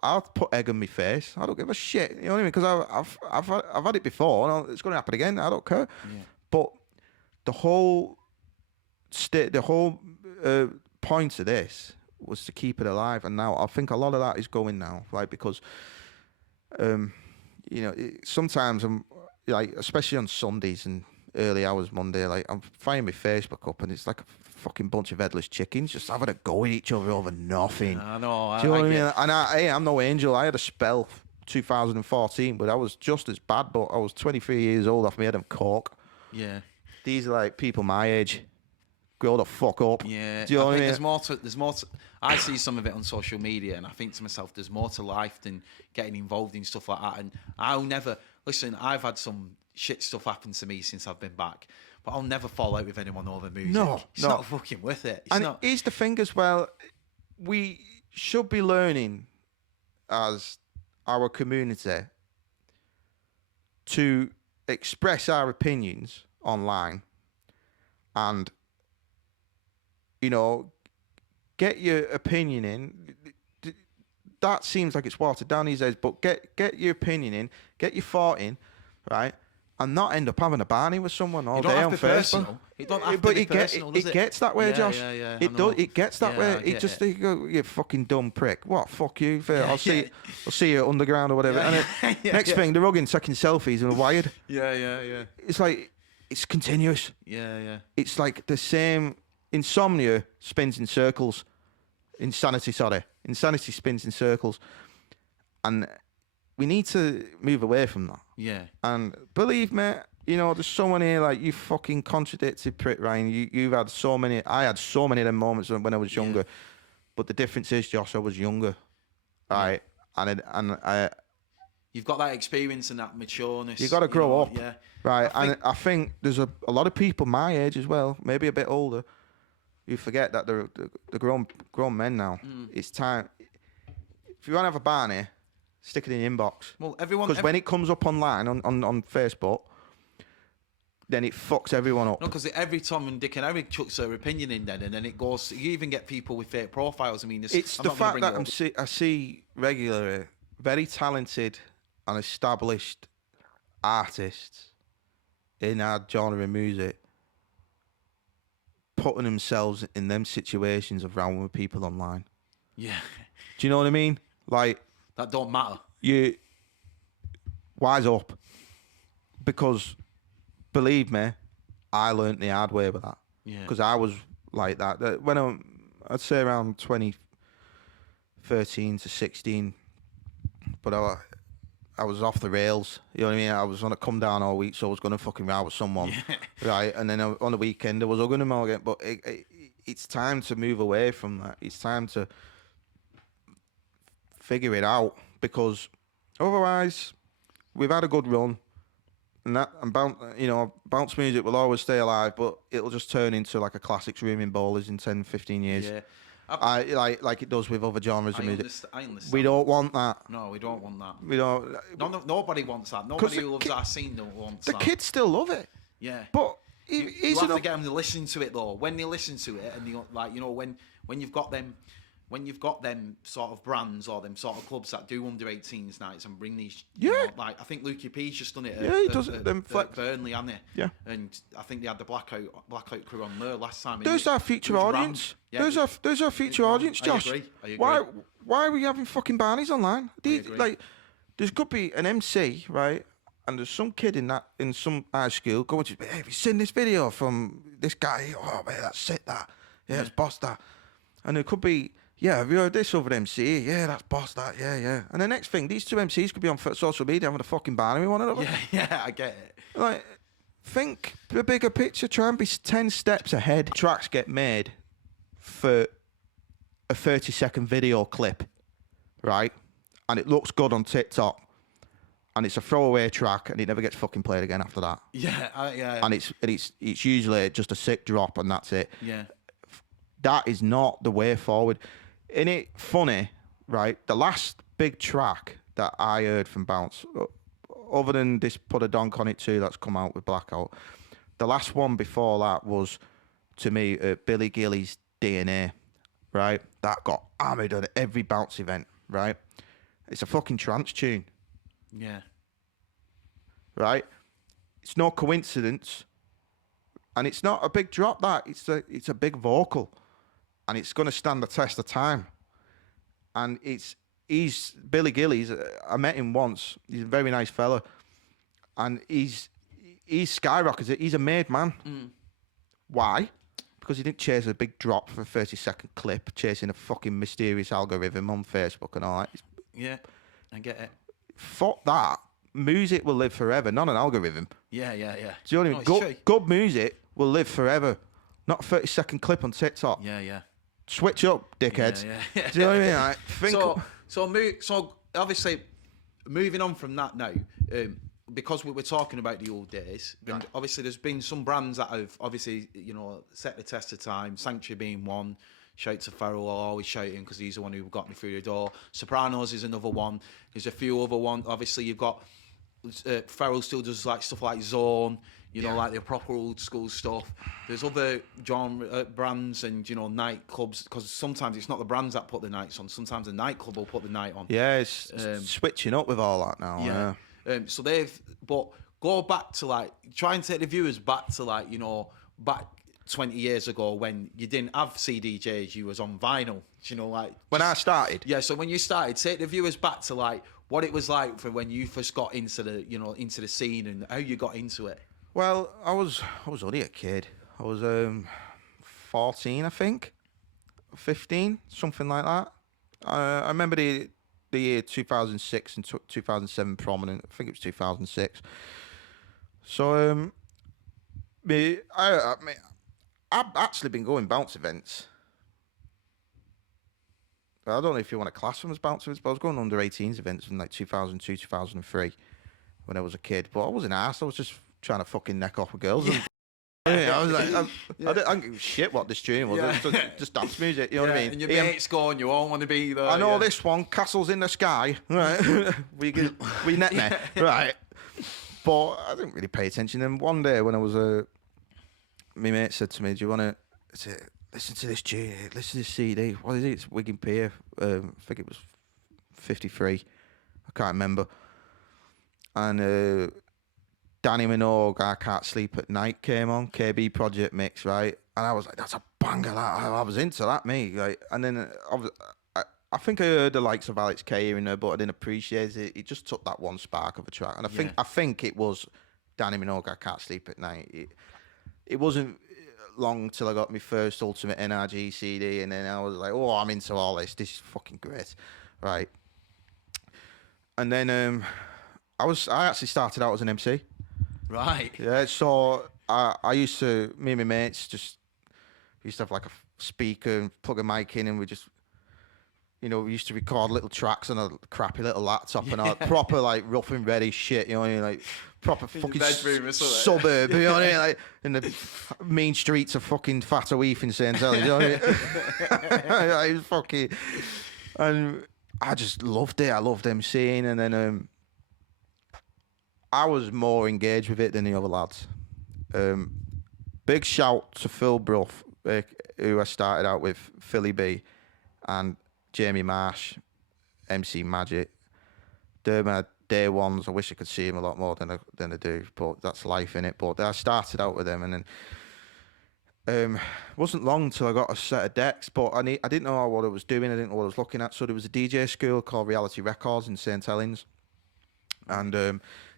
I'll put egg on my face. I don't give a shit. You know what I mean? Because I've had it before, and it's going to happen again. I don't care. Yeah. But the whole point of this was to keep it alive, and now I think a lot of that is going now, right? Because you know, sometimes I'm like, especially on Sundays and early hours Monday, like I'm firing my Facebook up, and it's like a fucking bunch of headless chickens just having a go at each other over nothing. I know. Do you know what I mean? And I'm no angel. I had a spell 2014, but I was just as bad. But I was 23 years old off my head of coke. Yeah. These are like people my age. Grow the fuck up. Yeah. Do you know what I mean? There's more to. I see some of it on social media, and I think to myself, there's more to life than getting involved in stuff like that. And I'll never listen. I've had some shit stuff happen to me since I've been back, but I'll never fall out with anyone over music. It's not fucking worth it. Here's the thing as well. We should be learning as our community to express our opinions online, and you know, get your opinion in. That seems like it's watered down these days, but get your opinion in, get your thought in, right? And not end up having a barney with someone all day on Facebook. It don't have to be personal, does it? It gets that way, Josh. Yeah. It does. It gets that way. It just, you go, you fucking dumb prick. What? Fuck you. I'll see you at Underground or whatever. And next thing, they're hugging, taking selfies and wired. Yeah. It's like, it's continuous. Yeah. It's like the same. Insomnia spins in circles. Insanity spins in circles. And we need to move away from that. Yeah. And believe me, you know, there's someone here like, you fucking contradicted prick, Ryan. You've had so many. I had so many of them moments when I was younger. But the difference is, Josh, I was younger. Right. And I you've got that experience and that matureness. You got to grow up. Yeah. Right. I think there's a lot of people my age as well, maybe a bit older, you forget that they're grown men now. It's time. If you want to have a barney, stick it in your inbox. Well, everyone. Because when it comes up online on Facebook, then it fucks everyone up. No, because every Tom and Dick and Harry chucks their opinion in then, and then it goes. You even get people with fake profiles. I mean, it's the fact that I see regularly very talented and established artists in our genre of music putting themselves in them situations of round with people online. Yeah. Do you know what I mean? Like, that don't matter. You wise up, because believe me, I learnt the hard way with that. Yeah. Because I was like that. When I'd say around 2013 to 16, but I was off the rails. You know what I mean? I was on a come down all week, so I was going to fucking row with someone, right? And then on the weekend, I was hugging them all again. But it's time to move away from that. It's time to figure it out, because otherwise, we've had a good run, and bounce music will always stay alive, but it'll just turn into like a classics room in bowlers in 10, 15 years. Yeah. Like it does with other genres of music. I understand. We don't want that. No, we don't want that. We don't. Nobody wants that. Nobody who loves our scene don't want that. The kids still love it. Yeah. But you have to get them to listen to it though. When they listen to it, and when you've got them sort of brands or them sort of clubs that do under 18s nights and bring these, I think Lukey P's just done it. He does it. At Burnley, hasn't he? Yeah. And I think they had the Blackout crew on there last time. There's our future audience. Yeah, there's our future audience, Josh. I agree. Why are we having fucking Barneys online? There's could be an MC, right? And there's some kid in some high school going to, hey, have you seen this video from this guy? Oh man, that's sick. That it's boss that. And there could be, have you heard this over MC? Yeah, that's boss that. Yeah. And the next thing, these two MCs could be on social media having a fucking Barney with one another. Yeah, I get it. Like, think the bigger picture. Try and be 10 steps ahead. Tracks get made for a 30-second video clip, right? And it looks good on TikTok. And it's a throwaway track, and it never gets fucking played again after that. Yeah. And it's usually just a sick drop, and that's it. Yeah. That is not the way forward. Isn't it funny, right? The last big track that I heard from Bounce, other than this Put a Donk on It too, that's come out with Blackout, the last one before that was, to me, Billy Gillies' DNA, right? That got hammered at every Bounce event, right? It's a fucking trance tune. Yeah. Right? It's no coincidence. And it's not a big drop, that. It's a big vocal. And it's going to stand the test of time. And he's Billy Gillies. I met him once. He's a very nice fella. And he's skyrocketed. He's a made man. Mm. Why? Because he didn't chase a big drop for a 30-second clip, chasing a fucking mysterious algorithm on Facebook and all that. Yeah, I get it. Fuck that. Music will live forever, not an algorithm. Yeah. Do you know what I mean? Good music will live forever, not a 30-second clip on TikTok. Yeah. Switch up, dickheads. Yeah. Do you know what I mean? So obviously, moving on from that now, because we were talking about the old days, and obviously there's been some brands that have obviously, set the test of time, Sanctuary being one. Shout to Farrell, I'll always shout him because he's the one who got me through the door. Sopranos is another one. There's a few other ones. Obviously, you've got Farrell still does like stuff like Zone, like the proper old school stuff. There's other genre brands and nightclubs, because sometimes it's not the brands that put the nights on. Sometimes the nightclub will put the night on. Yeah, it's switching up with all that now. Yeah. So but go back to try and take the viewers back to back 20 years ago when you didn't have CDJs, you was on vinyl. When I started. Yeah, so when you started, take the viewers back to what it was like for when you first got into the into the scene and how you got into it. Well, I was only a kid. I was 14, I think, 15, something like that. I remember the year 2006 and 2007 prominent. I think it was 2006. So I've actually been going bounce events. I don't know if you want to class them as bounce events, but I was going under 18s events in 2002, 2003 when I was a kid. But I wasn't arsed. I was just trying to fucking neck off with girls. Yeah. I was like, I don't give a shit what this tune was. It was just dance music, you know what I mean? And your mates going, you all want to be there. I know this one, Castles in the Sky. Right. we net me. Right. But I didn't really pay attention. And one day when I was my mate said to me, do you want to listen to this tune? Listen to this CD. What is it? It's Wigan Pier. I think it was 53. I can't remember. And Danny Minogue, I Can't Sleep at Night came on. KB Project Mix, right? And I was like, that's a banger. I was into that, me. And then I think I heard the likes of Alex K in there, but I didn't appreciate it. It just took that one spark of a track. And I think it was Danny Minogue, I Can't Sleep at Night. It wasn't long till I got my first Ultimate NRG CD, and then I was like, oh, I'm into all this. This is fucking great, right? And then I actually started out as an MC. Right. Yeah, so I used to, me and my mates we used to have like a speaker and plug a mic in, and we just, we used to record little tracks on a crappy little laptop and all proper like rough and ready shit, you know what I mean? Like proper fucking suburb, you know what I mean? Like in the mean streets of fucking Fataweef in St. Helens, you know what I mean? I was fucking, and I just loved it. I loved MCing, and then I was more engaged with it than the other lads. Big shout to Phil Bruff, who I started out with, Philly B, and Jamie Marsh, MC Magic. They're my day ones. I wish I could see them a lot more than I do, but that's life, innit? But I started out with them, and then it wasn't long until I got a set of decks, but I didn't know what I was doing. I didn't know what I was looking at. So there was a DJ school called Reality Records in St. Helens, and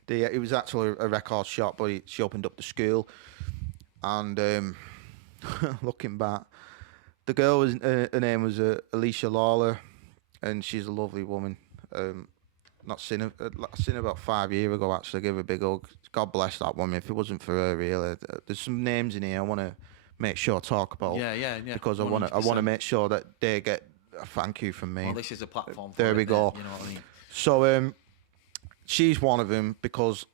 it was actually a record shop, but she opened up the school, and looking back, the girl her name was Alicia Lawler, and she's a lovely woman. Not seen her. I seen her about 5 years ago. Actually, I gave her a big hug. God bless that woman. If it wasn't for her, really, there's some names in here I want to make sure I talk about. Yeah. Because I want to make sure that they get a thank you from me. Well, this is a platform. There we go. You know what I mean? So she's one of them, because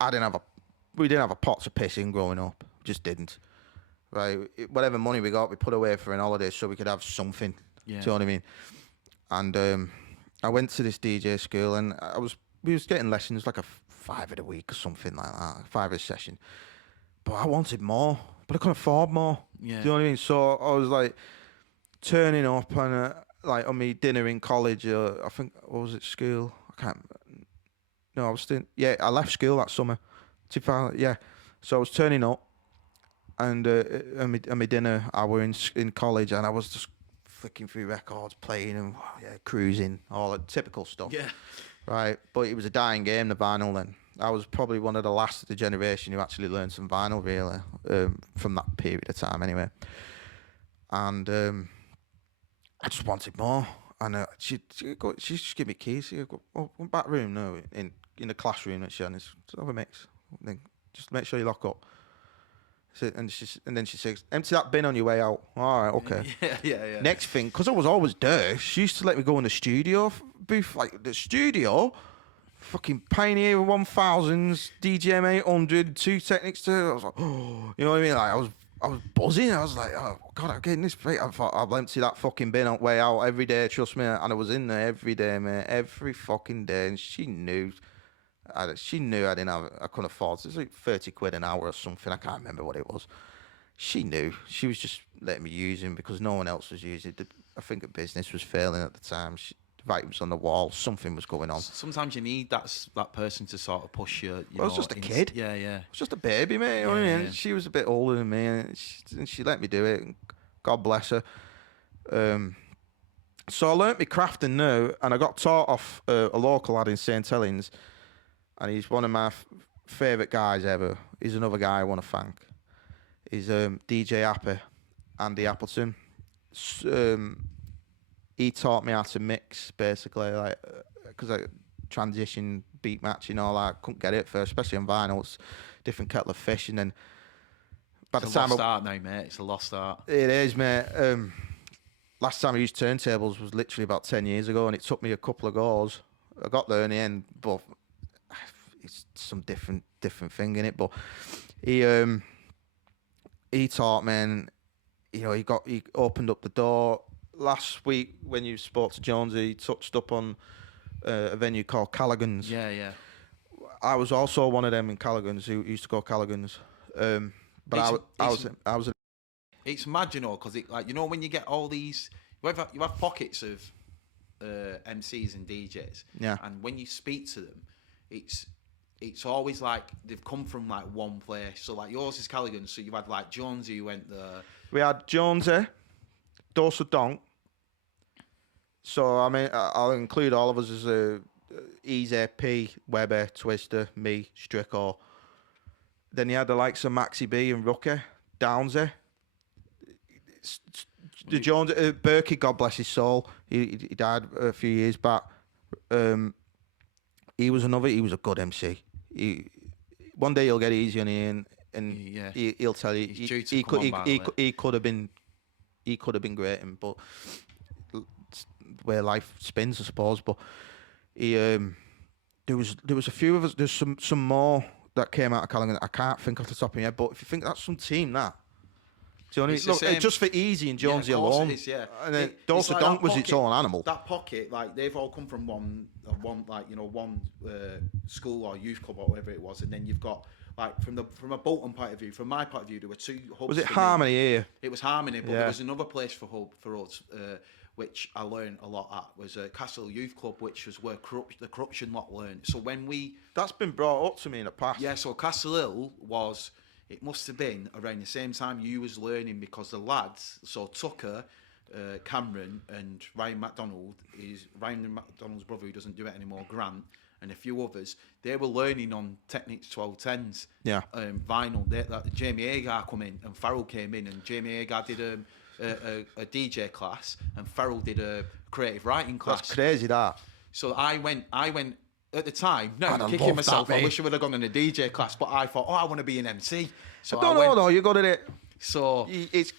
we didn't have a pot to piss in growing up. Just didn't. Right, whatever money we got, we put away for an holiday so we could have something. Yeah. Do you know what I mean? And I went to this DJ school, and we was getting lessons like a 5 a week or something like that, 5 a session. But I wanted more, but I couldn't afford more. Yeah. Do you know what I mean? So I was like turning up, and like on my dinner in college, I think, what was it, school? I can't. No, I was still. Yeah, I left school that summer. Yeah, so I was turning up. And my dinner hour in college, and I was just flicking through records, playing and cruising, all the typical stuff. Yeah. Right, but it was a dying game, the vinyl. Then I was probably one of the last of the generation who actually learned some vinyl, really, from that period of time, anyway. And I just wanted more, and she just give me keys. She go, back room, no, in the classroom that she had. Just have a mix, then just make sure you lock up. And then she says, empty that bin on your way out. All right, okay. Yeah. Next thing, because I was always there, she used to let me go in the studio booth, like the studio, fucking Pioneer 1000s, DJM 800, 2 Technics 2. I was like, oh, you know what I mean? Like I was buzzing. I was like, oh God, I'm getting this. I thought I'll empty that fucking bin on way out every day. Trust me. And I was in there every day, mate, every fucking day. And she knew. She knew I couldn't afford it. It was like 30 quid an hour or something. I can't remember what it was. She knew. She was just letting me use him because no one else was using it. I think the business was failing at the time. The writing was on the wall. Something was going on. Sometimes you need that person to sort of push you. I was just a kid. Yeah. I was just a baby, mate. You know what I mean? She was a bit older than me, and she let me do it. God bless her. So I learnt my crafting now, and I got taught off a local lad in St. Helens. And he's one of my favourite guys ever. He's another guy I want to thank. He's DJ Appy, Andy Appleton. He taught me how to mix, basically, like because I transition, beat matching, all that. I couldn't get it first, especially on vinyl. It's different kettle of fish. And then it's a lost art now, mate. It's a lost art. It is, mate. Last time I used turntables was literally about 10 years ago, and it took me a couple of goes. I got there in the end, but it's some different thing in it. But he taught me, and he opened up the door. Last week when you spoke to Jonesy, he touched up on a venue called Callaghan's. Yeah. I was also one of them in Callaghan's who used to go Callaghan's. But I was. It's mad, because when you get all these, you have pockets of MCs and DJs. Yeah. And when you speak to them, it's always like they've come from like one place. So like yours is Callaghan. So you had like Jonesy who went there. We had Jonesy, Dose of Donk. So I mean, I'll include all of us as Easy, P, Webber, Twister, me, Stricko. Then you had the likes of Maxi B and Rookie, Downsy. the Jones, Berkey, God bless his soul, he died a few years back. He was a good MC. One day he'll get easy on you, and he'll tell you he could have been great, but where life spins, I suppose. But he there was a few of us. There's some more that came out of Callaghan. I can't think off the top of my head, but if you think that's some team, that. Do you know what I mean? Look, just for Easy and Jonesy alone. It is, yeah. And then Dose of Donk was its own animal. That pocket, like they've all come from one school or youth club or whatever it was, and then you've got like from a Bolton point of view, from my point of view, there were two hubs. Was it Harmony here? It was Harmony, but there was another place for us, which I learned a lot at, was Castle Youth Club, which was where the corruption lot learned. So that's been brought up to me in the past. Yeah, so Castle Hill was. It must have been around the same time you was learning, because the lads, so Tucker, Cameron and Ryan McDonald's brother, who doesn't do it anymore, Grant, and a few others, they were learning on Technics 1210s, vinyl. Jamie Agar come in and Farrell came in, and Jamie Agar did a DJ class and Farrell did a creative writing class. That's crazy, that. So I went at the time, I'm kicking myself. That, I wish I would have gone in a DJ class, but I thought, I want to be an MC. So no, you got it. So he's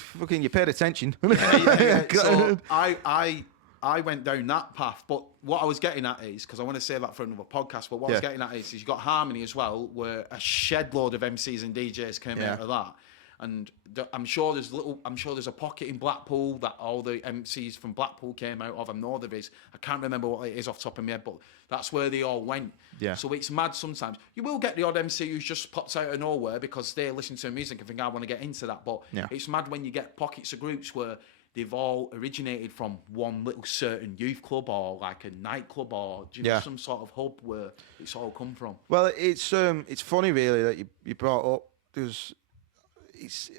fucking. You paid attention. Yeah. So I went down that path, but what I was getting at is, because I want to say that for another podcast, but what I was getting at is you got Harmony as well, where a shed load of MCs and DJs came out of that. And I'm sure there's a pocket in Blackpool that all the MCs from Blackpool came out of. I know there is. I can't remember what it is off the top of my head, but that's where they all went. Yeah. So it's mad sometimes. You will get the odd MC who just pops out of nowhere because they listen to music and think, I want to get into that. But it's mad when you get pockets of groups where they've all originated from one little certain youth club or like a nightclub or some sort of hub where it's all come from. Well, it's funny really that you brought up.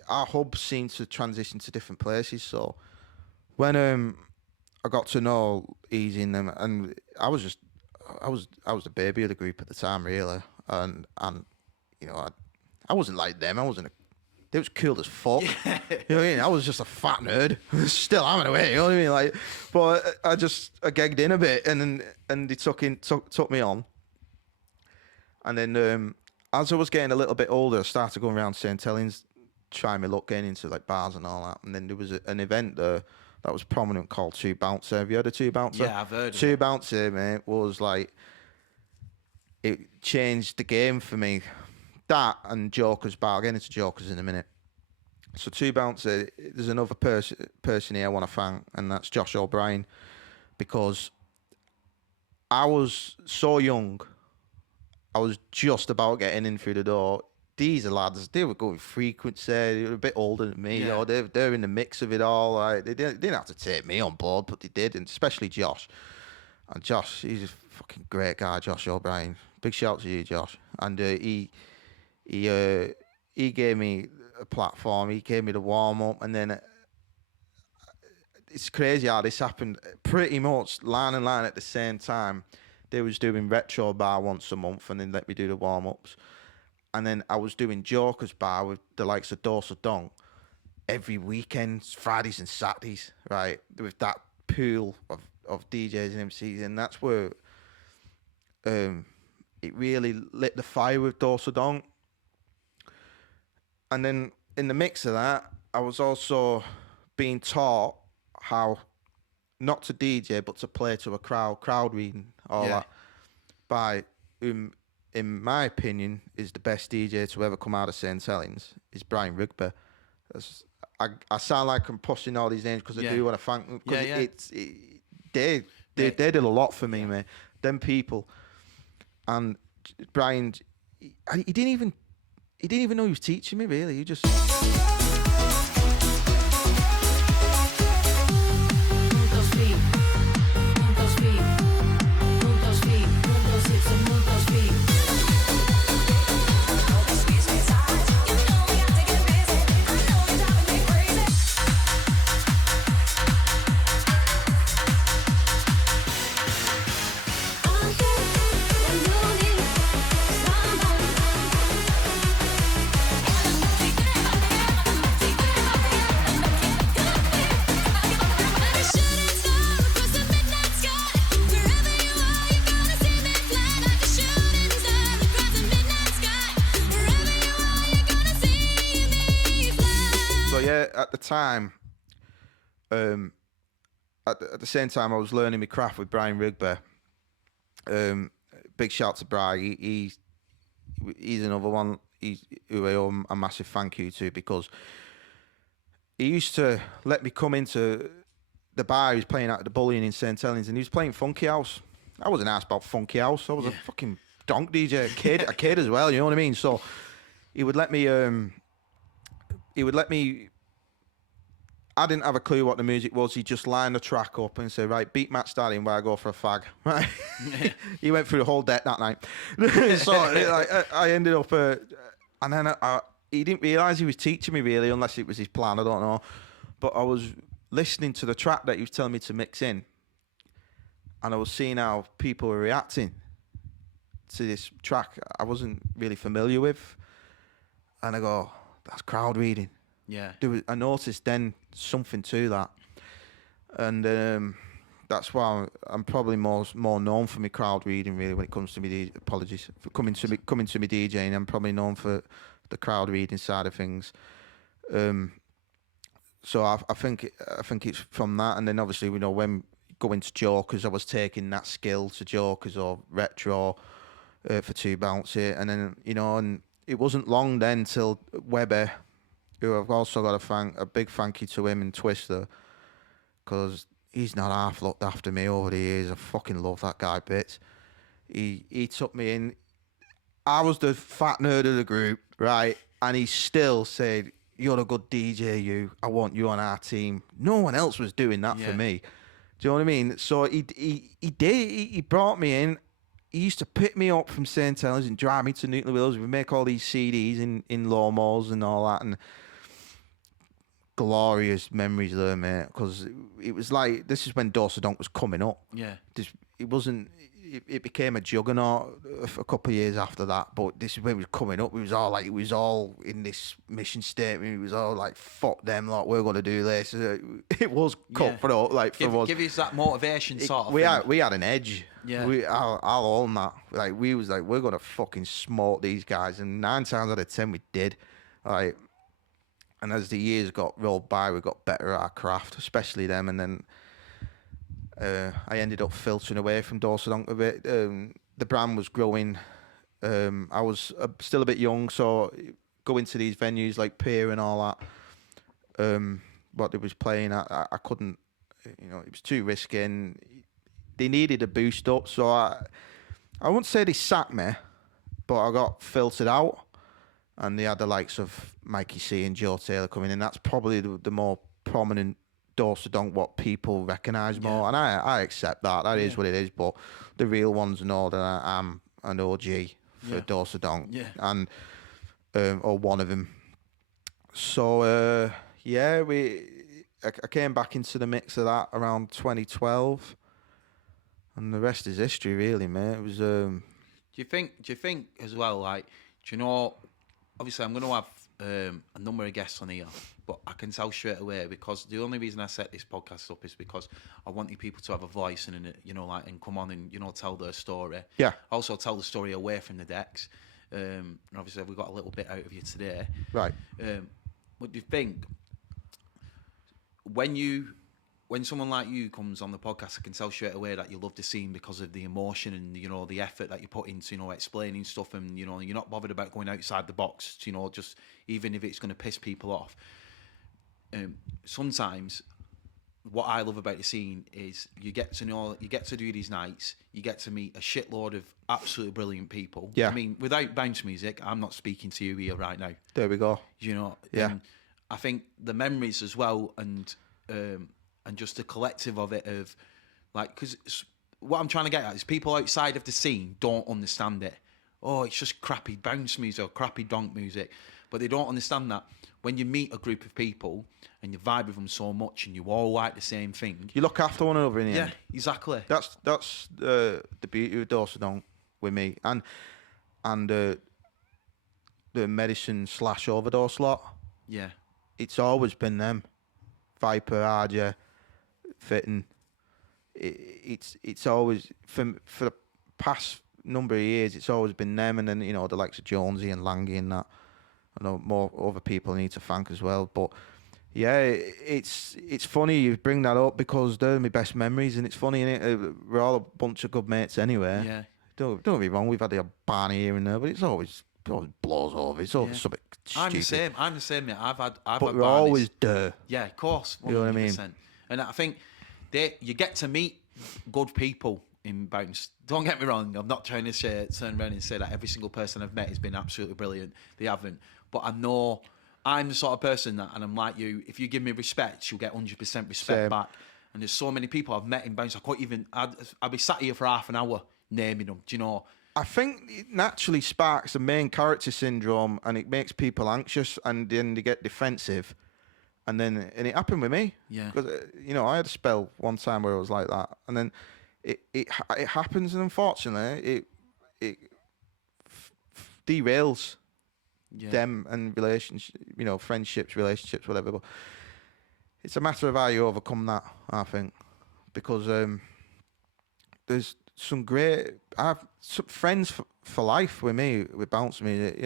Our hub seems to transition to different places. So when I got to know Easy and them, and I was the baby of the group at the time, really, and you know I wasn't like them. They was cool as fuck. You know what I mean? I was just a fat nerd. Still am in a way. You know what I mean? Like, but I gigged in a bit, and they took me on, and then as I was getting a little bit older, I started going around St. Helens, trying my luck getting into like bars and all that. And then there was an event that was prominent called Two Bouncer. Have you heard of Two Bouncer? Yeah, I've heard of Two Bouncer, mate, was like, it changed the game for me. That and Joker's Bar. I'll get into Joker's in a minute. So Two Bouncer, there's another person here I want to thank, and that's Josh O'Brien, because I was so young. I was just about getting in through the door. These are lads, they were going frequency, they were a bit older than me, you know, they're in the mix of it all. Like, they didn't have to take me on board, but they did, and especially Josh. And Josh, he's a fucking great guy, Josh O'Brien. Big shout out to you, Josh. And he gave me a platform, he gave me the warm-up, and then it's crazy how this happened. Pretty much line and line at the same time. They was doing Retro Bar once a month, and then let me do the warm-ups. And then I was doing Joker's Bar with the likes of Dose of Donk every weekend, Fridays and Saturdays, right? With that pool of DJs and MCs. And that's where it really lit the fire with Dose of Donk. And then in the mix of that, I was also being taught how not to DJ, but to play to a crowd reading, all that, by in my opinion, is the best DJ to ever come out of St. Helens, is Brian Rigby. I sound like I'm pushing all these names because I do want to thank them. They did a lot for me, mate. Them people. And Brian, he didn't even know he was teaching me, really. He just... at the time, at the same time I was learning my craft with Brian Rigby. Big shout to Brian. He's another one who I owe a massive thank you to, because he used to let me come into the bar. He was playing at the Bullion in St Helens, and he was playing Funky House. I wasn't asked about Funky House. I was a fucking donk DJ, a kid as well. You know what I mean? So he would let me. I didn't have a clue what the music was. He just lined the track up and said, "Right, beat Matt Stallion while I go for a fag." Right. He went through the whole deck that night. So I ended up, and then he didn't realise he was teaching me really, unless it was his plan. I don't know. But I was listening to the track that he was telling me to mix in, and I was seeing how people were reacting to this track I wasn't really familiar with, and I go, "That's crowd reading." Yeah. I noticed then something to that, and that's why I'm probably more known for my crowd reading really when it comes to me. Apologies for coming to me DJing. I'm probably known for the crowd reading side of things. So I think it's from that, and then obviously when going to Jokers, I was taking that skill to Jokers or Retro for 2 Bouncy, and then and it wasn't long then till Webber, who I've also got to thank, a big thank you to him and Twister, because he's not half looked after me over the years. I fucking love that guy bits. He took me in. I was the fat nerd of the group, right? And he still said, "You're a good DJ, you. I want you on our team." No one else was doing that for me. Do you know what I mean? So he did. He brought me in. He used to pick me up from St Helens and drive me to Newton Wills. We'd make all these CDs in Low Malls and all that, and glorious memories there, mate. Because it was like, this is when Dose of Donk was coming up. Yeah. It wasn't. It became a juggernaut a couple of years after that, but this is when it was coming up. It was all in this mission statement. It was all like, "Fuck them, like we're gonna do this." It was cutthroat, like for us. Give us that motivation sort of. We had an edge. Yeah. I'll own that. Like we was like, we're gonna fucking smoke these guys, and 9 times out of 10 we did. Like, and as the years got rolled by, we got better at our craft, especially them, and then. I ended up filtering away from Dose of Donk a bit. The brand was growing. I was still a bit young, so going to these venues like Pier and all that, what they was playing, I couldn't, it was too risky, and they needed a boost up. So I wouldn't say they sacked me, but I got filtered out, and they had the likes of Mikey C and Joe Taylor coming in. That's probably the more prominent Dose of Donk, what people recognise more, and I accept that. That is what it is. But the real ones know that I'm an OG for Dose of Donk, and or one of them. So I came back into the mix of that around 2012, and the rest is history, really, mate. It was. Do you think as well? Like, do you know? Obviously, I'm going to have a number of guests on here, but I can tell straight away, because the only reason I set this podcast up is because I want you people to have a voice and and come on and tell their story. Yeah. Also tell the story away from the decks. And obviously we got a little bit out of you today. Right. What do you think when someone like you comes on the podcast? I can tell straight away that you love the scene because of the emotion and the effort that you put into explaining stuff, and you're not bothered about going outside the box. Just even if it's going to piss people off. Sometimes what I love about the scene is you get to do these nights, you get to meet a shitload of absolutely brilliant people. Yeah. I mean, without bounce music, I'm not speaking to you here right now. There we go. Yeah. And I think the memories as well, and just the collective of it, of like, because what I'm trying to get at is people outside of the scene don't understand it. Oh, it's just crappy bounce music or crappy donk music, but they don't understand that when you meet a group of people and you vibe with them so much and you all like the same thing, you look after one another in the end. Yeah, exactly. That's the beauty of Dose of Donk with me, and the medicine / overdose lot. Yeah, it's always been them. Viper, RJ, Fitting. It's always for the past number of years. It's always been them, and then the likes of Jonesy and Langy and that. I know more other people need to thank as well, but Yeah, it's funny you bring that up because they're my best memories, and it's funny, innit? We're all a bunch of good mates anyway. Yeah. Don't get me wrong, we've had a barney here and there, but it always blows over. It's always something stupid. I'm the same, mate. I've But had we're barneys. always there. Yeah, of course. 100%. You know what I mean? And I think you get to meet good people in bounce. Don't get me wrong. I'm not trying to turn around and say that every single person I've met has been absolutely brilliant. They haven't. But I know I'm the sort of person that, and I'm like you, if you give me respect, you'll get 100% respect Same. back. And there's so many people I've met in bounce, I'd be sat here for half an hour naming them. Do you know? I think it naturally sparks the main character syndrome, and it makes people anxious, and then they get defensive. And it happened with me. Yeah. Because I had a spell one time where it was like that, and then it happens, and unfortunately, it derails them and relationships, friendships, relationships, whatever. But it's a matter of how you overcome that, I think, because there's some great. I have some friends for life with me with bounce music.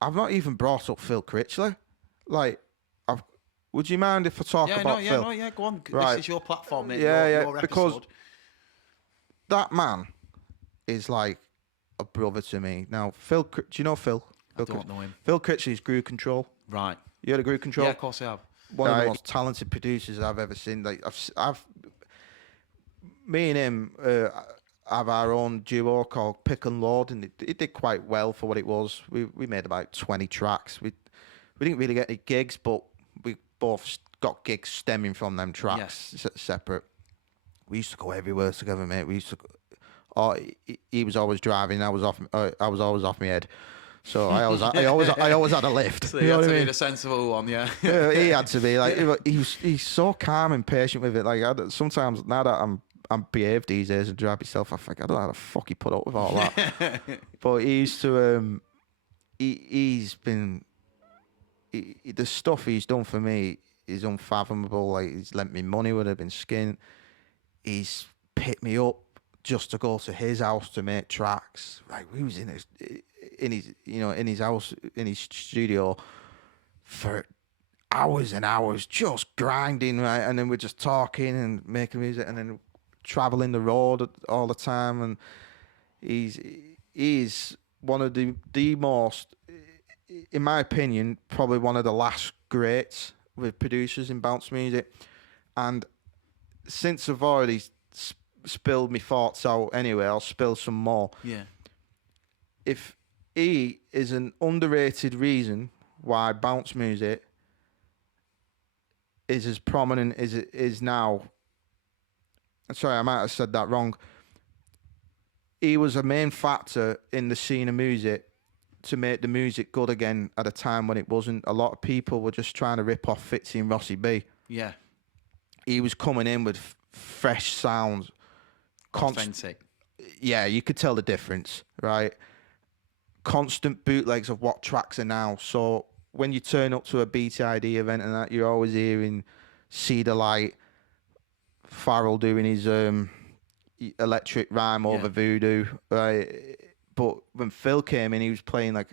I've not even brought up Phil Critchley. Like, would you mind if I talk about Phil? Go on. Right. This is your platform, mate. Yeah, your because episode. that man is like a brother to me. Now, Phil, do you know Phil? I don't know him. Phil Critchley's Groove Control. Right. You heard of Groove Control? Yeah, of course I have. One of the most talented producers I've ever seen. Like me and him have our own duo called Pick and Load, and it did quite well for what it was. We made about 20 tracks. We didn't really get any gigs, but we both got gigs stemming from them tracks separate. We used to go everywhere together, mate. We used to. He was always driving. I was always off my head. So I always had a lift. So you had to be the sensible one, yeah. Yeah, he had to be like he's so calm and patient with it. Like sometimes now that I'm behaved these days and drive myself, I think I don't know how the fuck he put up with all that. But he used to he's been the stuff he's done for me is unfathomable. Like, he's lent me money when I've been skiing. He's picked me up just to go to his house to make tracks. Like, we was in his house, in his studio for hours and hours, just grinding, right? And then we're just talking and making music, and then traveling the road all the time. And he's one of the most, in my opinion, probably one of the last greats with producers in bounce music. And since I've already spilled my thoughts out anyway, I'll spill some more. Yeah. If he is an underrated reason why bounce music is as prominent as it is now. Sorry, I might have said that wrong. He was a main factor in the scene of music to make the music good again at a time when it wasn't. A lot of people were just trying to rip off Fitzy and Rossi B. Yeah. He was coming in with fresh sounds. Authentic. Yeah, you could tell the difference, right? Constant bootlegs of what tracks are now. So when you turn up to a BTID event and that, you're always hearing Cedar Light, Farrell doing his electric rhyme over Voodoo, right? But when Phil came in, he was playing like,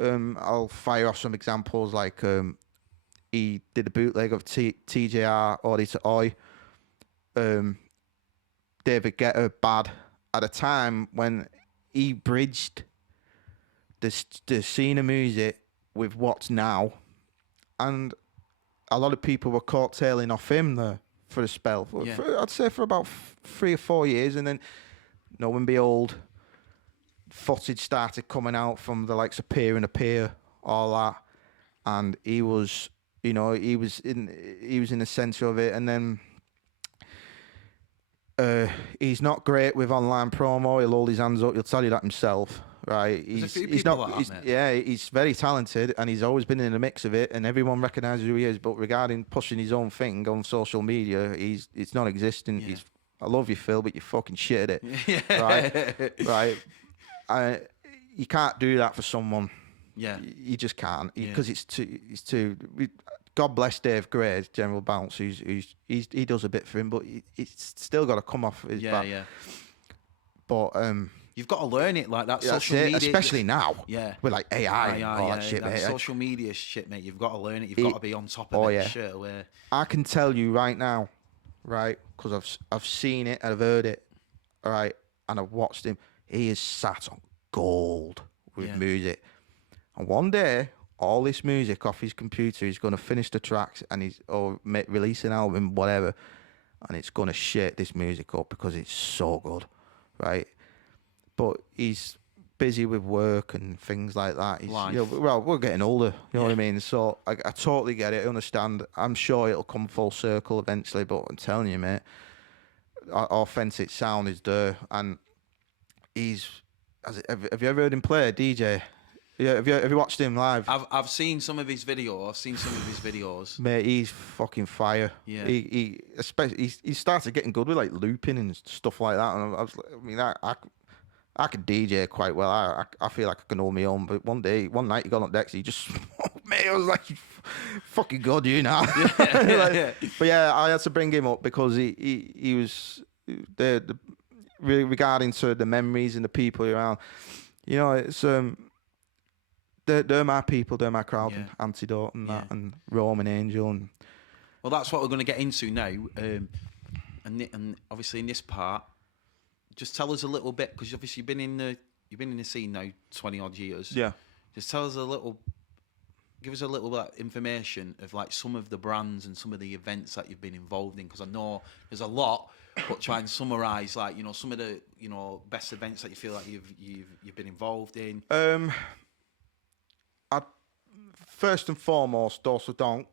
I'll fire off some examples, like he did a bootleg of TJR, Odi to Oi, David Guetta, Bad, at a time when he bridged the scene of music with what's now, and a lot of people were coattailing off him there for a spell. I'd say for about 3 or 4 years, and then Know and Behold, footage started coming out from the likes of Peer and Appear, all that, and he was in the centre of it. And then he's not great with online promo. He'll hold his hands up. He'll tell you that himself, right? He's very talented, and he's always been in the mix of it, and everyone recognises who he is. But regarding pushing his own thing on social media, it's non-existent. Yeah. I love you, Phil, but you're fucking shit at it. Yeah. Right. You can't do that for someone. Yeah. You just can't, because it's too. God bless Dave Gray, General Bounce. He does a bit for him, but it's still got to come off his back. Yeah. But you you've got to learn it like that. Yeah, Social media, especially now. Yeah, With like AI and all that shit, mate. social media shit, mate. You've got to learn it. You've got to be on top of it straight away. I can tell you right now, right, because I've seen it and I've heard it, all right, and I've watched him. He is sat on gold with music, and one day all this music off his computer, he's going to finish the tracks and release an album, whatever, and it's going to shake this music up because it's so good, right? But he's busy with work and things like that. Well, we're getting older, you know what I mean? So I totally get it. I understand. I'm sure it'll come full circle eventually, but I'm telling you, mate, our authentic sound is there. And have you ever heard him play, DJ? Yeah, have you watched him live? I've seen some of his videos. Mate, he's fucking fire. Yeah. He started getting good with like looping and stuff like that. And I could DJ quite well. I feel like I can hold my own. But one night he got on decks, he just, mate, I was like, fucking God, you know. But yeah, I had to bring him up because he was regarding to the memories and the people around. You know, it's they're my people, they're my crowd, and Antidote and that, and Roman Angel, and well, that's what we're going to get into now. And obviously in this part, just tell us a little bit, because obviously you've been in the scene now 20 odd years. Yeah. Just give us a little bit of information of like some of the brands and some of the events that you've been involved in, because I know there's a lot, but try and summarise like, you know, some of the, you know, best events that you feel like you've been involved in. First and foremost, Dose of Donk.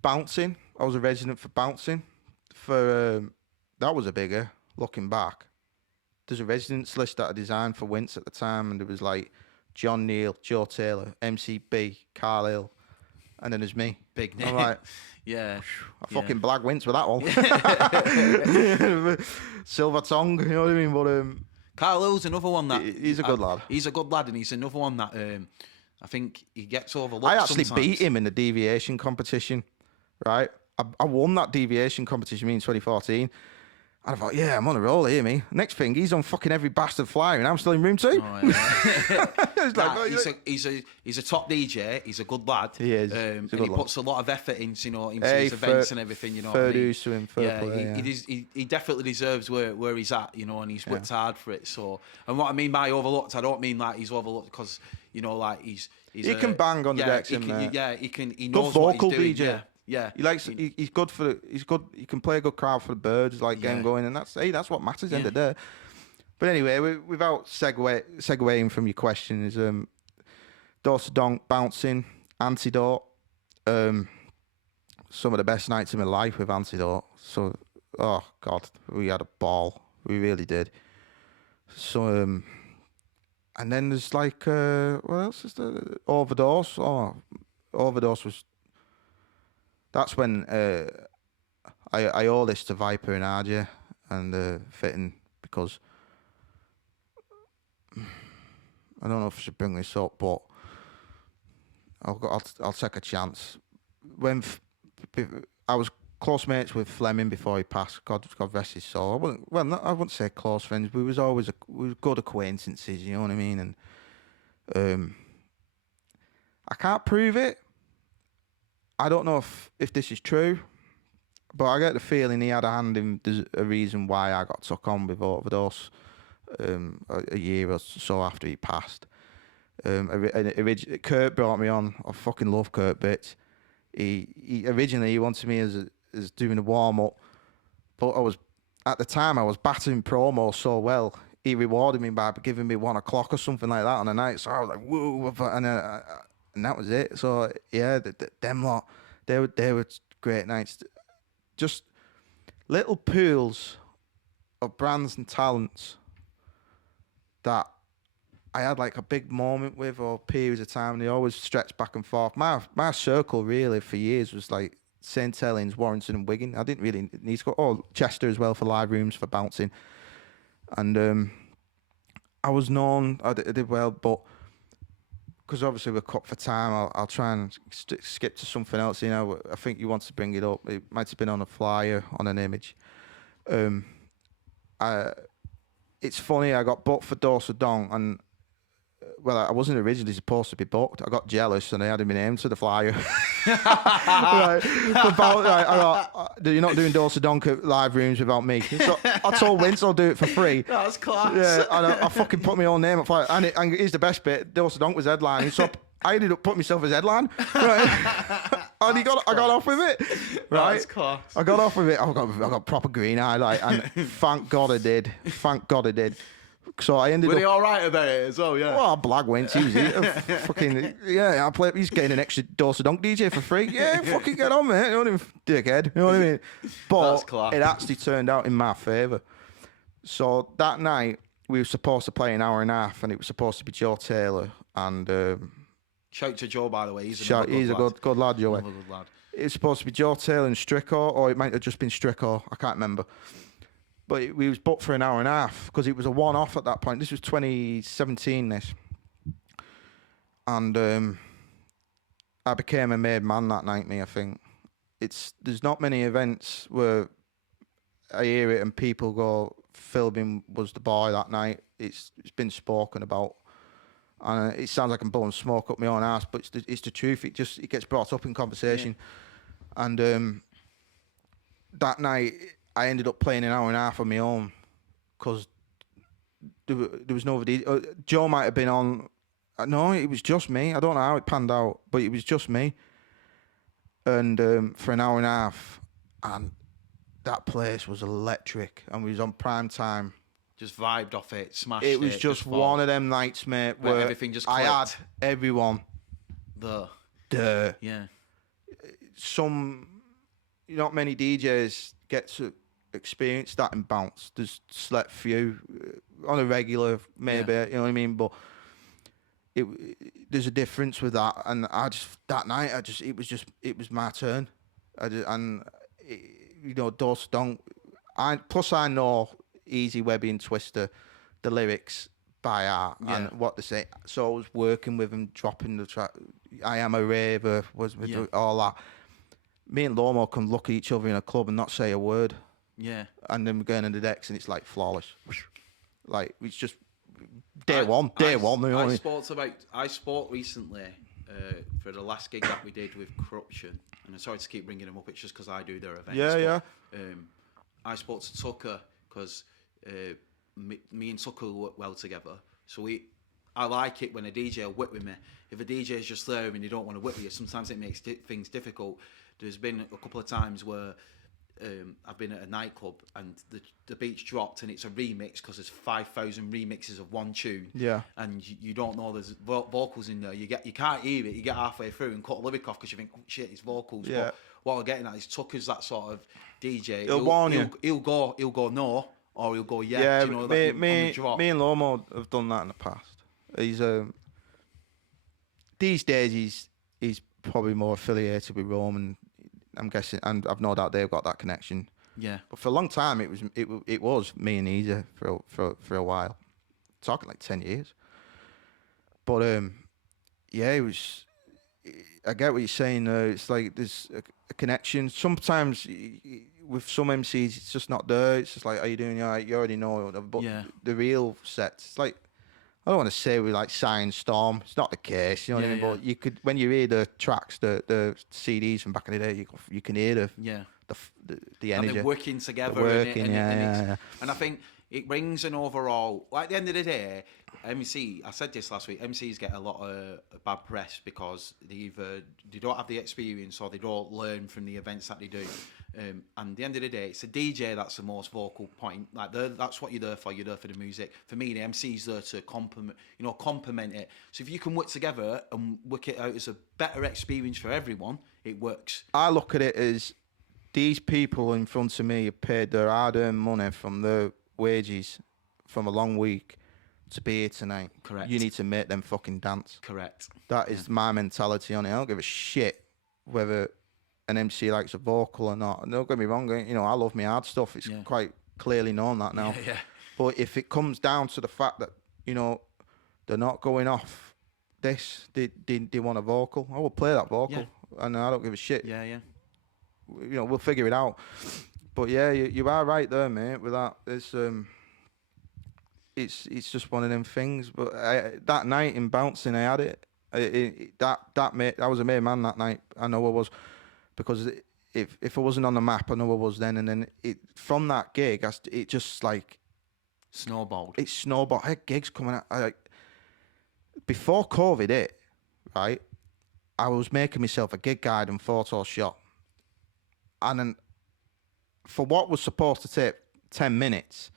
Bouncing. I was a resident for Bouncing. That was a bigger, looking back. There's a residence list that I designed for Wince at the time, and there was like John Neal, Joe Taylor, MCB, Carl Hill, and then there's me. Big name. I'm like, yeah. I fucking blag Wince with that one. Silver tongue, you know what I mean? But Carl Hill's another one that he's a good lad. He's a good lad, and he's another one that I think he gets overlooked. I actually sometimes. beat him in the deviation competition, right? I won that deviation competition in 2014. And I thought, yeah, I'm on a roll here, me. Next thing, he's on fucking every bastard flyer, and I'm still in room 2. Oh, yeah. He's a top DJ. He's a good lad. He is. And he puts a lot of effort into his events and everything. You know, fair dues to him. He definitely deserves where he's at. You know, and he's worked hard for it. So, and what I mean by overlooked, I don't mean like he's overlooked because, you know, like he can bang on the decks. He can. He knows good vocal what he's doing. DJ. Yeah. He's good for he's good. He can play a good crowd for the birds, like game going, and that's what matters at the end of the day. But anyway, without segueing from your question, is Dose of Donk, Bouncing, Antidote. Some of the best nights of my life with Antidote. So, oh God, we had a ball. We really did. So, and then there's like what else is there? Overdose. Oh, Overdose was. That's when I owe this to Viper and RJ and Fitting, because I don't know if I should bring this up, but I'll take a chance. When I was close mates with Fleming before he passed, God rest his soul. I wouldn't say close friends, but we were good acquaintances. You know what I mean? And I can't prove it. I don't know if this is true, but I get the feeling he had a hand in a reason why I got took on with Overdose a year or so after he passed. Kurt brought me on. I fucking love Kurt bits. He originally wanted me as doing a warm up, but at the time I was battering promo so well. He rewarded me by giving me 1 o'clock or something like that on a night. So I was like, whoa, and that was it. So yeah, them lot, they were great nights. Just little pools of brands and talents that I had like a big moment with, or periods of time. And they always stretched back and forth. My circle really for years was like St Helens, Warrington, and Wigan. I didn't really need to go. Oh, Chester as well for live rooms for Bouncing, and I was known. I did well, but. Because obviously we're cut for time, I'll try and skip to something else. You know, I think you want to bring it up. It might have been on a flyer, on an image. it's funny. I got booked for Dose of Donk, and well, I wasn't originally supposed to be booked. I got jealous, and I added my name to the flyer. Right. You're not doing Dose of Donk at live rooms without me. So I told Vince I'll do it for free. That's class. Yeah, and I fucking put my own name up. And here's the best bit: Dose of Donk was headlining, so I ended up putting myself as headline. Right. And I got off with it. Right. That's class. I got off with it. I got proper green eye, like, and thank God I did. Thank God I did. So I ended Were up. they all right about it as well? Yeah. Well, Blag went. He was fucking yeah. He's getting an extra Dose of Donk DJ for free. Yeah, fucking get on, mate. You know what I mean, dickhead. You know what I mean? But it actually turned out in my favour. So that night we were supposed to play an hour and a half, and it was supposed to be Joe Taylor and. Shout to Joe, by the way. He's a good lad, Joey. Another good lad. It was supposed to be Joe Taylor and Stricker, or it might have just been Stricker. I can't remember. But we was booked for an hour and a half because it was a one-off at that point. This was 2017, this. And I became a made man that night, I think. There's not many events where I hear it and people go, Philbin was the boy that night. It's been spoken about. And it sounds like I'm blowing smoke up my own ass, but it's the truth. It gets brought up in conversation. Yeah. And that night, I ended up playing an hour and a half on my own because there was nobody. Joe might have been on. No, it was just me. I don't know how it panned out, but it was just me. And for an hour and a half, and that place was electric, and we was on prime time. Just vibed off it, smashed it. It was just one of them nights, mate, where everything just clicked. I had everyone. Yeah. Not many DJs get to experience that in bounce. There's select few on a regular, maybe, you know what I mean? But there's a difference with that. And that night, it was my turn. Dose of Donk. Plus I know Easy Webby and Twister, the lyrics by heart and what they say. So I was working with them, dropping the track. I Am a Raver was with all that. Me and Lomo can look at each other in a club and not say a word. Yeah. And then we're going in the decks and it's like flawless. Like it's just day one. I spoke recently for the last gig that we did with Corruption, and I'm sorry to keep bringing them up. It's just because I do their events. Yeah. I spoke to Tucker because me and Tucker work well together. So I like it when a DJ will whip with me. If a DJ is just there and they don't want to whip with you, sometimes it makes things difficult. There's been a couple of times where I've been at a nightclub and the beat's dropped and it's a remix because there's 5,000 remixes of one tune. Yeah. And you don't know there's vocals in there. You can't hear it. You get halfway through and cut a lyric off because you think, oh shit, it's vocals. Yeah. But what we're getting at is Tucker's that sort of DJ. He'll warn you. He'll go no, or he'll go yeah. Yeah, Do you know, me and Lomo have done that in the past. He's these days he's probably more affiliated with Rome, and I'm guessing, and I've no doubt they've got that connection. Yeah. But for a long time it was me and Easy for a while, talking like 10 years. But it was. I get what you're saying. It's like there's a connection. Sometimes with some MCs, it's just not there. It's just like, how you doing? You already know. But the real sets, it's like, I don't want to say we like Sign Storm. It's not the case, you know what I mean? But you could, when you hear the tracks, the CDs from back in the day, you can hear the energy. And they're working together. And I think it brings an overall, like at the end of the day, MC, I said this last week, MCs get a lot of bad press because they don't have the experience or they don't learn from the events that they do. And at the end of the day, it's the DJ that's the most vocal point. Like that's what you're there for. You're there for the music. For me, the MC's there to complement it. So if you can work together and work it out as a better experience for everyone, it works. I look at it as these people in front of me have paid their hard-earned money from their wages from a long week to be here tonight. Correct. You need to make them fucking dance. Correct. That is my mentality on it. I don't give a shit whether an MC likes a vocal or not. Don't get me wrong, I love my hard stuff. It's quite clearly known that now. Yeah. But if it comes down to the fact that, they're not going off this, they want a vocal, I will play that vocal. Yeah. And I don't give a shit. Yeah. We'll figure it out. But yeah, you are right there, mate, with that. There's it's just one of them things. But that night in bouncing, I had it. That was a made man that night. I know I was, because if I wasn't on the map, I know I was then. And then from that gig, it just like snowballed. It snowballed. I had gigs coming out. Before COVID hit, right, I was making myself a gig guide and photo shot. And then for what was supposed to take 10 minutes,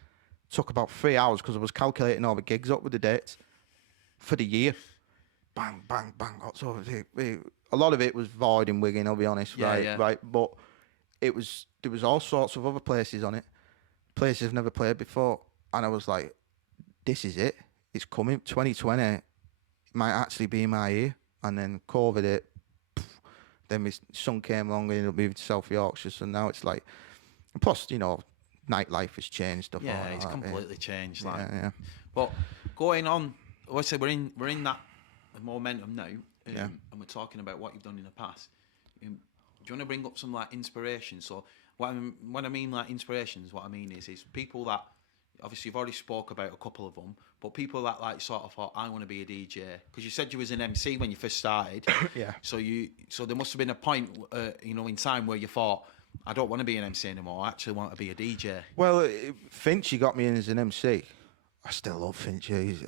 took about 3 hours because I was calculating all the gigs up with the dates for the year. Bang, bang, bang. So a lot of it was Void in Wigan, I'll be honest, right? But there was all sorts of other places on it, places I've never played before. And I was like, this is it. It's coming. 2020 might actually be my year. And then COVID hit. Then my son came along and ended up moving to South Yorkshire. So now it's like, plus, nightlife has changed. Stuff yeah, like it's that, completely changed. Like. Yeah. But going on, obviously we're in that momentum now, and we're talking about what you've done in the past. Do you want to bring up some like inspiration? So when I mean like inspirations, what I mean is people that obviously you've already spoke about a couple of them, but people that like sort of thought, I want to be a DJ, because you said you was an MC when you first started. Yeah. So there must have been a point, in time where you thought, I don't want to be an MC anymore. I actually want to be a DJ. Well, Finchie got me in as an MC. I still love Finchie.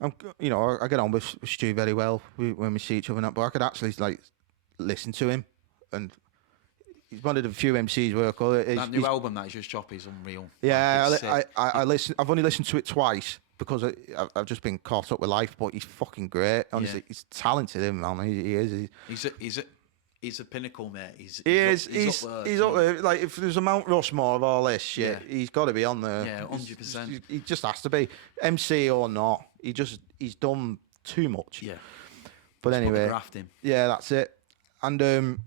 I get on with Stu very well when we see each other and that, but I could actually like listen to him, and he's one of the few MCs where I call it. That new album that he's just dropped is unreal. Yeah, I listen. I've only listened to it twice because I've just been caught up with life. But he's fucking great. Honestly, he's talented, him man. He is. He's a pinnacle, mate. He's up there. Like if there's a Mount Rushmore of all this shit, he's got to be on there. Yeah, 100%. He just has to be, MC or not. He's done too much. Yeah. But anyway, graft him. Yeah, that's it. And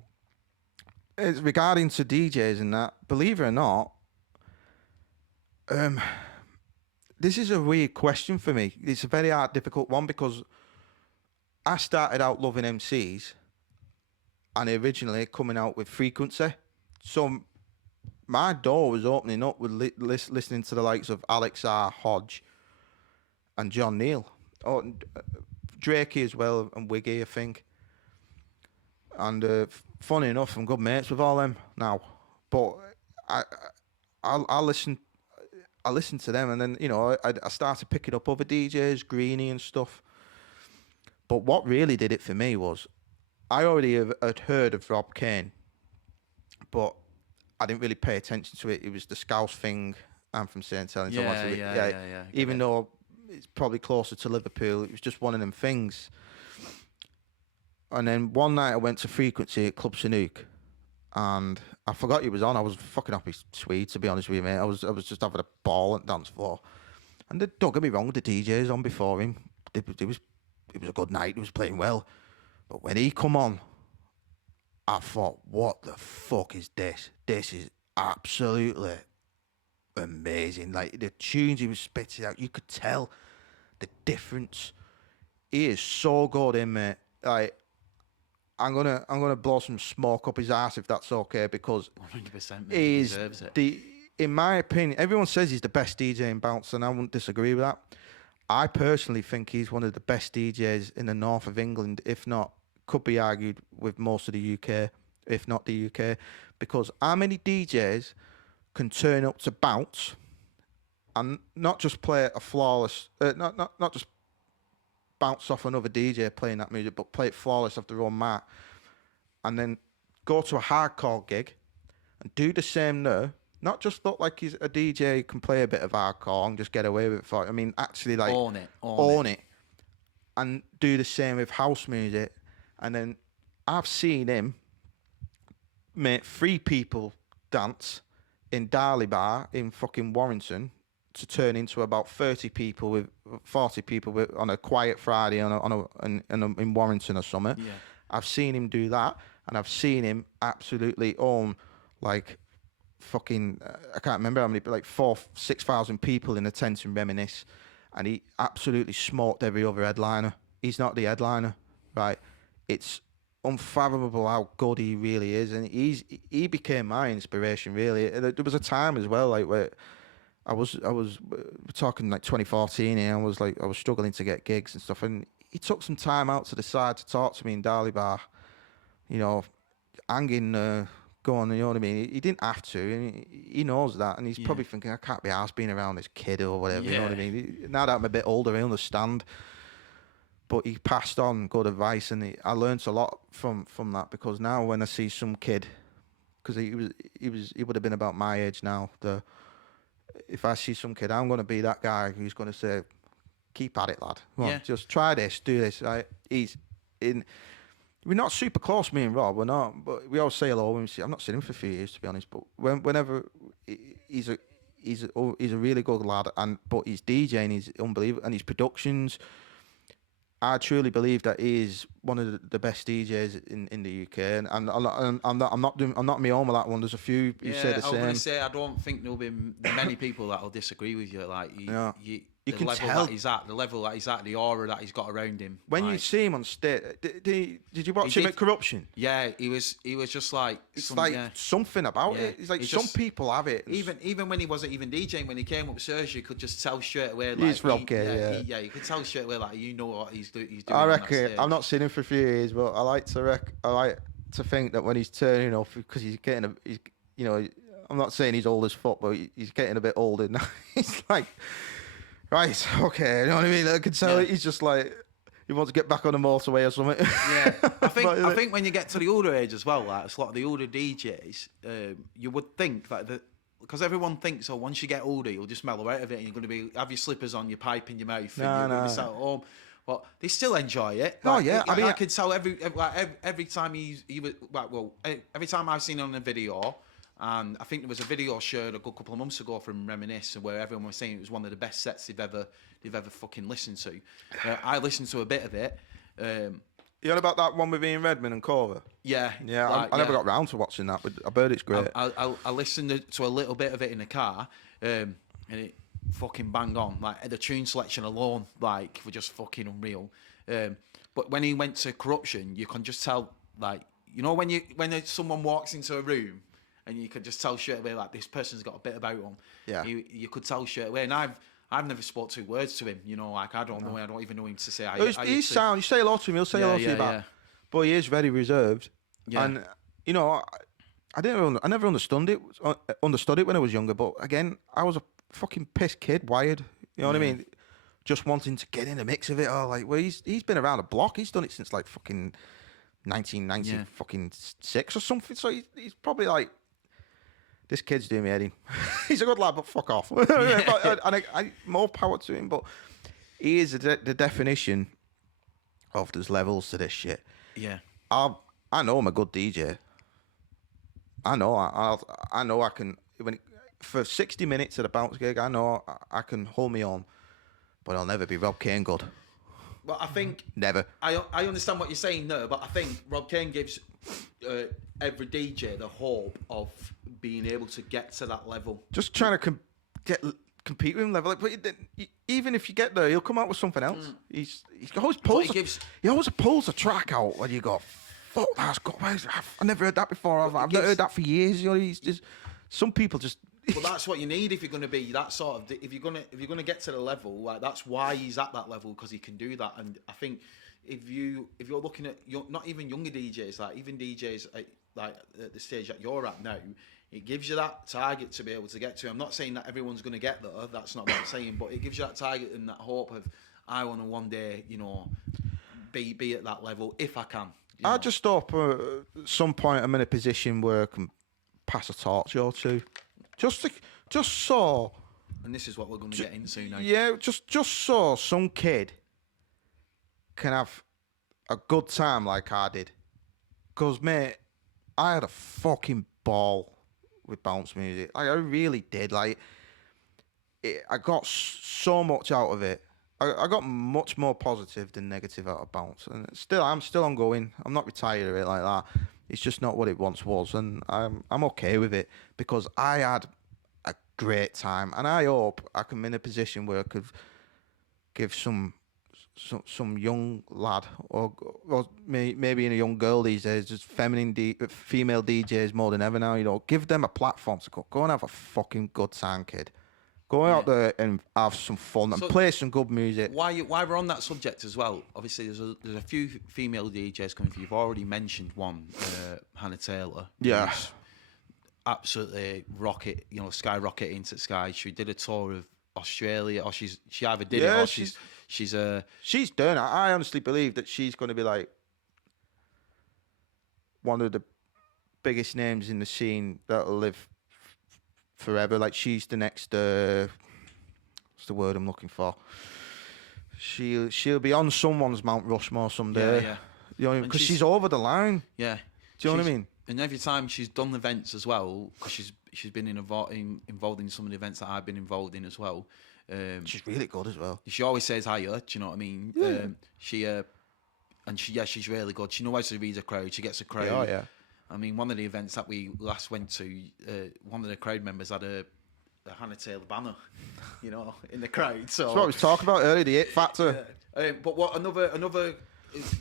regarding to DJs and that, believe it or not, this is a weird question for me. It's a very hard, difficult one because I started out loving MCs. And originally coming out with Frequency. So my door was opening up with listening to the likes of Alex R. Hodge and John Neal. Oh, Drakey as well, and Wiggy, I think. And funny enough, I'm good mates with all them now. But I listen to them, and then, I started picking up other DJs, Greenie and stuff. But what really did it for me was, I already had heard of Rob Kane, but I didn't really pay attention to it. It was the Scouse thing, I'm from St. Helens. Yeah. Even though it's probably closer to Liverpool, it was just one of them things. And then one night I went to Frequency at Club Sanook, and I forgot he was on. I was fucking happy Swede, to be honest with you, mate. I was just having a ball at dance floor. And don't get me wrong, the DJs on before him, it was a good night. He was playing well. But when he come on, I thought, what the fuck is this? This is absolutely amazing. Like, the tunes he was spitting out, you could tell the difference. He is so good in, mate. Like, I'm gonna blow some smoke up his ass if that's okay, because 100%, he deserves it. In my opinion, everyone says he's the best DJ in bounce, and I wouldn't disagree with that. I personally think he's one of the best DJs in the north of England, if not, could be argued with most of the UK, if not the UK, because how many DJs can turn up to bounce and not just play a flawless, not just bounce off another DJ playing that music, but play it flawless off their own mat, and then go to a hardcore gig and do the same there. Not just look like he's a DJ who can play a bit of hardcore and just get away with it. I mean, actually, like, own it. And do the same with house music. And then I've seen him make 3 people dance in Darley Bar in fucking Warrington to turn into about 40 people on a quiet Friday in Warrington or something. Yeah. I've seen him do that, and I've seen him absolutely own, like, fucking, I can't remember how many, but like 4,000-6,000 people in a tent in Reminisce, and he absolutely smoked every other headliner. He's not the headliner, right? It's unfathomable how good he really is, and he became my inspiration, really. There was a time as well, like, where we're talking like 2014 here. I was struggling to get gigs and stuff, and he took some time out to the side to talk to me in Darley Bar, you know, hanging, going, you know what I mean? He didn't have to, and he knows that, and he's probably thinking, I can't be arsed being around this kid or whatever, you know what I mean? Now that I'm a bit older, I understand. But he passed on good advice, and I learned a lot from that, because now when I see some kid, because he would have been about my age now, if I see some kid, I'm going to be that guy who's going to say, keep at it, lad. Come on, just try this, do this. We're not super close, me and Rob. We're not, but we always say hello when we see. I've not seen him for a few years, to be honest. But whenever he's a really good lad, but his DJing is unbelievable, and his productions. I truly believe that he is one of the best DJs in the UK, and I'm not my own with that one. There's a few who say the same. I was going to say, I don't think there'll be many people that will disagree with you. Like you can tell the level that he's at, the aura that he's got around him. When you see him on stage, did you watch him at Corruption? Yeah, he was just like something about it. It's like some people have it. Even when he wasn't even DJing, when he came upstairs, you could just tell straight away. Like, he's Rob Gay, you could tell straight away, like, you know what he's doing. I reckon. I've not seen him for a few years, but I like to think that when he's turning off, because he's you know, I'm not saying he's old as fuck, but he's getting a bit older now. He's like, right, okay, you know what I mean? I can tell he's just like, he wants to get back on the motorway or something. Yeah, I think when you get to the older age as well, like, it's like the older DJs, you would think that because everyone thinks, once you get older, you'll just mellow out of it, and you're going to have your slippers on, your pipe in your mouth, and you're going to be sat at home. But they still enjoy it. Like, I mean, I could tell every time he was every time I've seen it on a video. And I think there was a video shared a good couple of months ago from Reminisce, where everyone was saying it was one of the best sets they've ever fucking listened to. I listened to a bit of it. You heard about that one with Ian Redmond and Corver? Yeah. I never got round to watching that, but I heard it's great. I listened to a little bit of it in the car, and it fucking bang on. Like, the tune selection alone, like, were just fucking unreal. But when he went to Corruption, you can just tell, like, you know, when someone walks into a room, and you could just tell straight away, like, this person's got a bit about them. Yeah. You could tell straight away. And I've never spoke 2 words to him. You know, like, I don't know. I don't even know him to say. He's sound. You say a lot to him. He'll say a lot to you back. Yeah. But he is very reserved. Yeah. And, you know, I never understood it when I was younger. But again, I was a fucking pissed kid, wired. You know what I mean? Just wanting to get in the mix of it. Or like, well, he's been around the block. He's done it since like fucking 1990 fucking 6 or something. So he's probably like, this kid's doing me head in. He's a good lad, but fuck off. And I more power to him, but he is the definition of there's levels to this shit. Yeah. I know I'm a good DJ. I know I can, for 60 minutes at a bounce gig, I know I can hold me on, but I'll never be Rob Kane good. Well, I think... Never. I understand what you're saying there, but I think Rob Kane gives every DJ the hope of being able to get to that level. Just trying to compete with him level. But even if you get there, he'll come out with something else. He always pulls a track out when you go, fuck, that's got... I've never heard that before. I've not heard that for years. You know, he's just... Some people just... Well, that's what you need if you're going to be that sort of. If you're going to get to the level, like, that's why he's at that level, because he can do that. And I think if you're looking at not even younger DJs, like even DJs at the stage that you're at now, it gives you that target to be able to get to. I'm not saying that everyone's going to get there. That's not what I'm saying. But it gives you that target and that hope of, I want to one day, you know, be at that level if I can. I just hope at some point I'm in a position where I can pass a torch or two. Just so... And this is what we're going to get into now. Yeah, just so some kid can have a good time like I did. Because, mate, I had a fucking ball with bounce music. Like, I really did. Like, I got so much out of it. I got much more positive than negative out of bounce. And I'm still ongoing. I'm not retired of it like that. It's just not what it once was, and I'm okay with it because I had a great time, and I hope I can be in a position where I could give some young lad or maybe in a young girl these days, just female DJs more than ever now. You know, give them a platform to go and have a fucking good time, kid. Go out there and have some fun and play some good music. Why we're on that subject as well, obviously there's a few female DJs coming through. You've already mentioned one, Hannah Taylor. Yeah. Absolutely skyrocket into the sky. She did a tour of Australia, or she either did it or she's done. I honestly believe that she's going to be like one of the biggest names in the scene that'll live forever. Like she's the next what's the word I'm looking for? She'll be on someone's Mount Rushmore someday. Yeah. You know, because she's over the line. Yeah. Do you know what I mean? And every time she's done events as well, because she's been involved in some of the events that I've been involved in as well. She's really good as well. She always says hiya. Do you know what I mean? Yeah. She's really good. She knows how to read a crowd. She gets a crowd. Oh, yeah. I mean, one of the events that we last went to, one of the crowd members had a Hannah Taylor banner, in the crowd. So that's what I was talking about earlier, the it factor. Yeah. But what another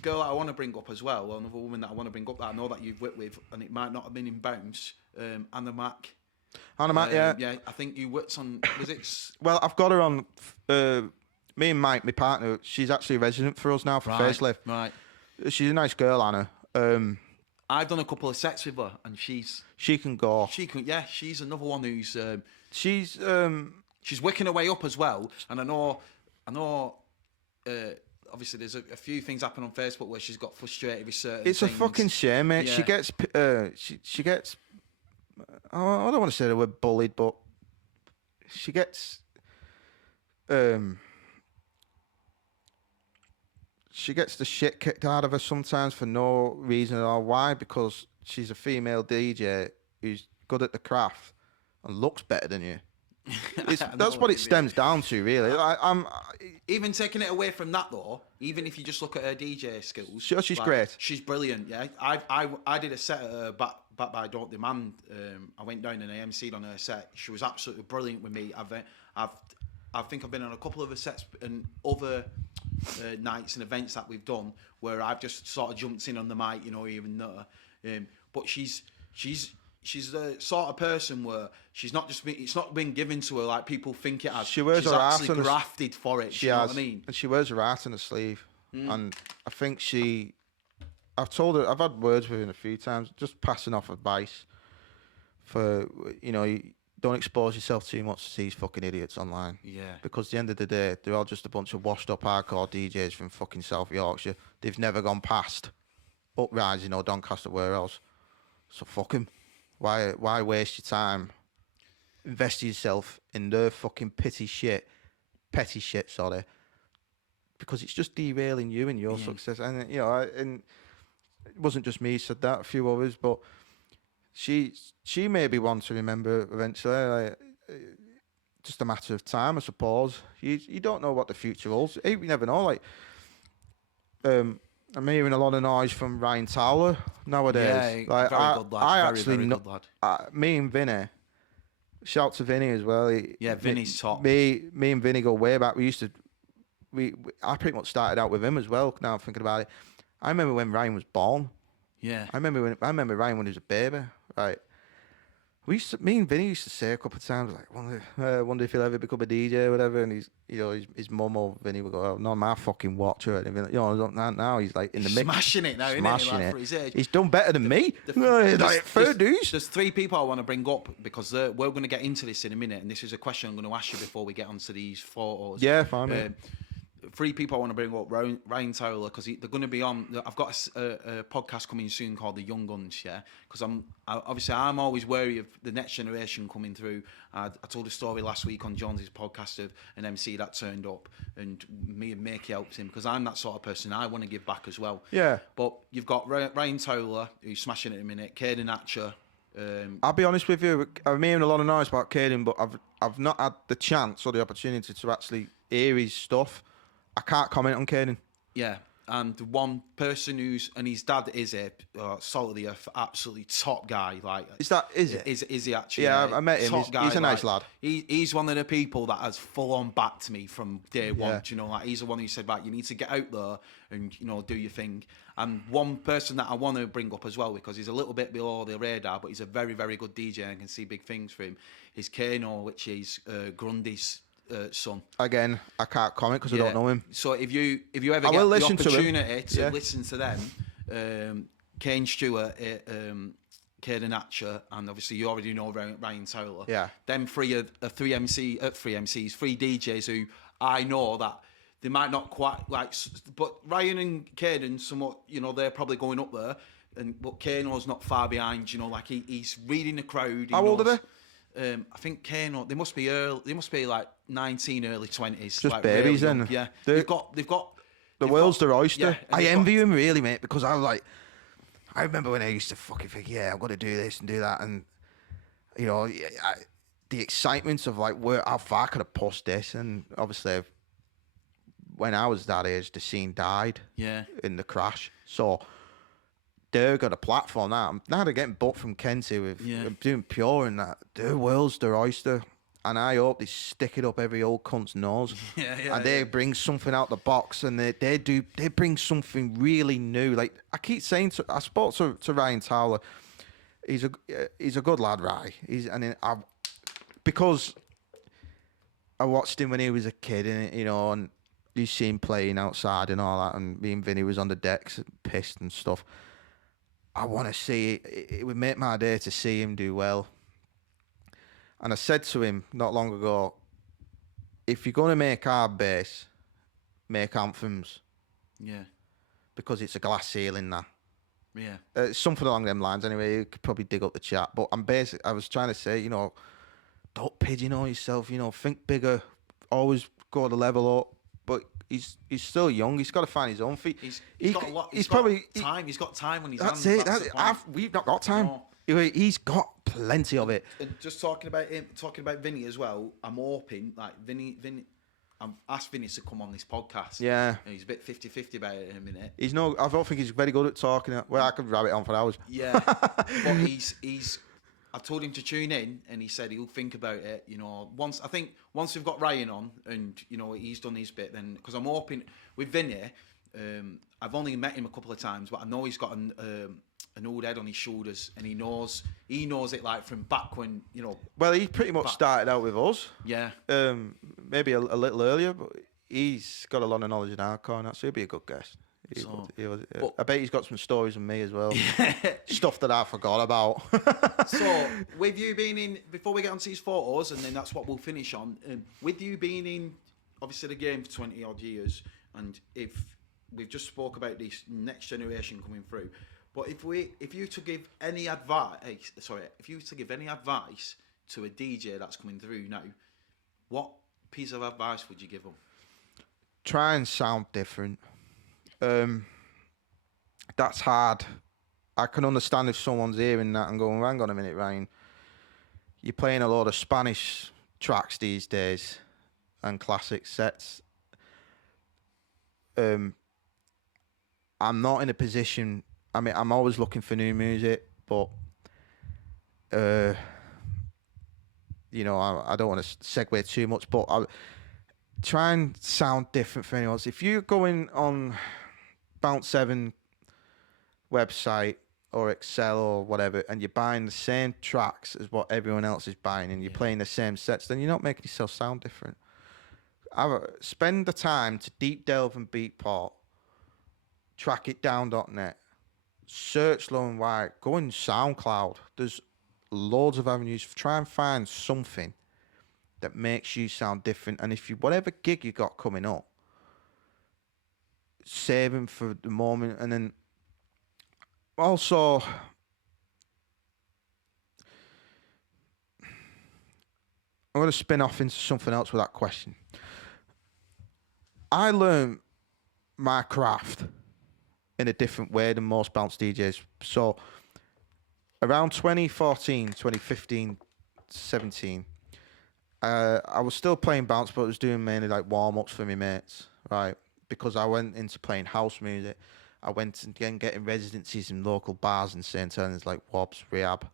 girl that I want to bring up as well, another woman that I want to bring up that I know that you've worked with, and it might not have been in Bounce, Anna Mac. Anna Mac, yeah. Yeah, I think you worked on, was it? Well, I've got her on, me and Mike, my partner, she's actually a resident for us now for Facelift. Right. She's a nice girl, Anna. I've done a couple of sets with her, and she can go. She's another one who's she's wicking her way up as well. And I know. Obviously, there's a few things happen on Facebook where she's got frustrated with certain things. It's a fucking shame, mate. Yeah. She gets she gets. I don't want to say the word bullied, but she gets. She gets the shit kicked out of her sometimes for no reason at all. Why? Because she's a female DJ who's good at the craft and looks better than you. That's what it stems down to, really. I'm even taking it away from that though. Even if you just look at her DJ skills, she's great. She's brilliant. Yeah, I did a set at her back by Don't Demand. I went down and I MC'd on her set. She was absolutely brilliant with me. I think I've been on a couple of her sets and other nights and events that we've done where I've just sort of jumped in on the mic, even though. But she's the sort of person where she's not just it's not been given to her like people think it has. She wears she's her actually heart grafted for it. She you know has, what I mean? And she wears her heart on her sleeve. And I think I've told her, I've had words with her a few times, just passing off advice for, don't expose yourself too much to these fucking idiots online. Yeah. Because at the end of the day, they're all just a bunch of washed up hardcore DJs from fucking South Yorkshire. They've never gone past Uprising or Doncaster, where else. So fuck them. Why waste your time? Invest yourself in their fucking petty shit, sorry. Because it's just derailing you and your success. And and it wasn't just me who said that, a few others, but she may be one to remember eventually. Just a matter of time, I suppose. You don't know what the future holds. You never know. I'm hearing a lot of noise from Ryan Towler nowadays. Yeah, very good lad. Very good lad. Me and Vinny, shout to Vinny as well. Vinny's top. Me and Vinny go way back. I pretty much started out with him as well. Now I'm thinking about it. I remember when Ryan was born. Yeah. I remember Ryan when he was a baby. Right. Me and Vinny used to say a couple of times, like, wonder if he'll ever become a DJ or whatever. And his mum or Vinny would go, oh, not my fucking watch or anything. Now he's like in the mix. Smashing it now, smashing isn't he? it. For his age. He's done better than me. There's three people I want to bring up because we're going to get into this in a minute. And this is a question I'm going to ask you before we get onto these photos. Yeah, fine. Three people I want to bring up: Ryan Towler, because they're going to be on. I've got a podcast coming soon called The Young Guns, yeah. Because I'm always wary of the next generation coming through. I told a story last week on Jones's podcast of an MC that turned up, and me and Makey helped him because I'm that sort of person. I want to give back as well. Yeah. But you've got Ryan Towler, who's smashing it in a minute. Caden Atcher. I'll be honest with you. I'm hearing a lot of noise about Caden, but I've not had the chance or the opportunity to actually hear his stuff. I can't comment on Caden. Yeah, and one person and his dad is a salt of the earth, absolutely top guy. Like, is it? Is he actually? Yeah, I met him. He's a nice lad. He's one of the people that has full on backed me from day one. Do you know, like, he's the one who said, right, you need to get out there and, you know, do your thing. And one person that I want to bring up as well, because he's a little bit below the radar, but he's a very, very good DJ and I can see big things for him, is Kano, which is Grundy's son. Again, I can't comment because I don't know him. So if you ever get the opportunity to listen to them, Kane Stewart, Caden Atcher, and obviously you already know Ryan Towler. Yeah. Them three DJs who I know that they might not quite like, but Ryan and Caden, somewhat, you know, they're probably going up there, but Kano's not far behind. You know, like he's reading the crowd. How old are they? I think Kano, they must be like 19, early 20s. Just like babies, really then. Yeah, they've got the world's their oyster. Yeah, I envy him really, mate, because I was like, I remember when I used to fucking think, I'm going to do this and do that, and you know, the excitement of like how far could I push this, and obviously when I was that age, the scene died. Yeah. In the crash, so. They've got a platform now. Now they're getting booked from Kenty with doing Pure and that. Their world's their oyster. And I hope they stick it up every old cunt's nose. And they bring something out the box, and they bring something really new. Like I keep saying, I spoke to Ryan Towler. He's a good lad, Ryan. Because I watched him when he was a kid, and you know, and you see him playing outside and all that, and me and Vinny was on the decks pissed and stuff. I want to see it would make my day to see him do well. And I said to him not long ago, if you're going to make our bass, make anthems. Yeah. Because it's a glass ceiling now. Yeah. Something along them lines anyway. You could probably dig up the chat. But I was trying to say, you know, don't pigeonhole yourself, you know, think bigger, always go the level up. But he's still young. He's got to find his own feet. He's got a lot. He's got time. He's got time when he's that's hands. It. We've not got time. No. He's got plenty of it. And just talking about Vinny as well. I'm hoping like Vinny. I've asked Vinny to come on this podcast. Yeah. And he's a bit 50-50 about it in a minute. I don't think he's very good at talking. Well, I could rabbit on for hours. Yeah. But he's. I told him to tune in, and he said he'll think about it. You know, once we've got Ryan on, and you know he's done his bit, then because I'm hoping with Vinny, I've only met him a couple of times, but I know he's got an old head on his shoulders, and he knows it like from back when, you know. Well, he pretty much started out with us. Yeah. Maybe a little earlier, but he's got a lot of knowledge in hardcore, and that, so he'll be a good guest. I bet he's got some stories on me as well. Stuff that I forgot about. So, with you being in, before we get onto these photos, and then that's what we'll finish on, with you being in, obviously, the game for 20 odd years, and if we've just spoke about this next generation coming through, but if you to give any advice to a DJ that's coming through now, what piece of advice would you give them? Try and sound different. That's hard. I can understand if someone's hearing that and going, hang on a minute, Ryan, you're playing a lot of Spanish tracks these days and classic sets. I'm not in a position, I mean, I'm always looking for new music, but you know, I don't want to segue too much, but I try and sound different for anyone else. If you're going on Bounce 7 website or Excel or whatever, and you're buying the same tracks as what everyone else is buying, and you're playing the same sets, then you're not making yourself sound different. Spend the time to deep delve and beatport, trackitdown.net, search low and wide, go on SoundCloud. There's loads of avenues. Try and find something that makes you sound different. And if you, whatever gig you got coming up, save them for the moment. And then also, I'm going to spin off into something else with that question. I learned my craft in a different way than most bounce DJs. So around 2014, 2015, 17, I was still playing bounce, but I was doing mainly like warm-ups for my mates, right? because I went into playing house music. I went and getting residencies in local bars in St. Helens like Wobbs, Rehab.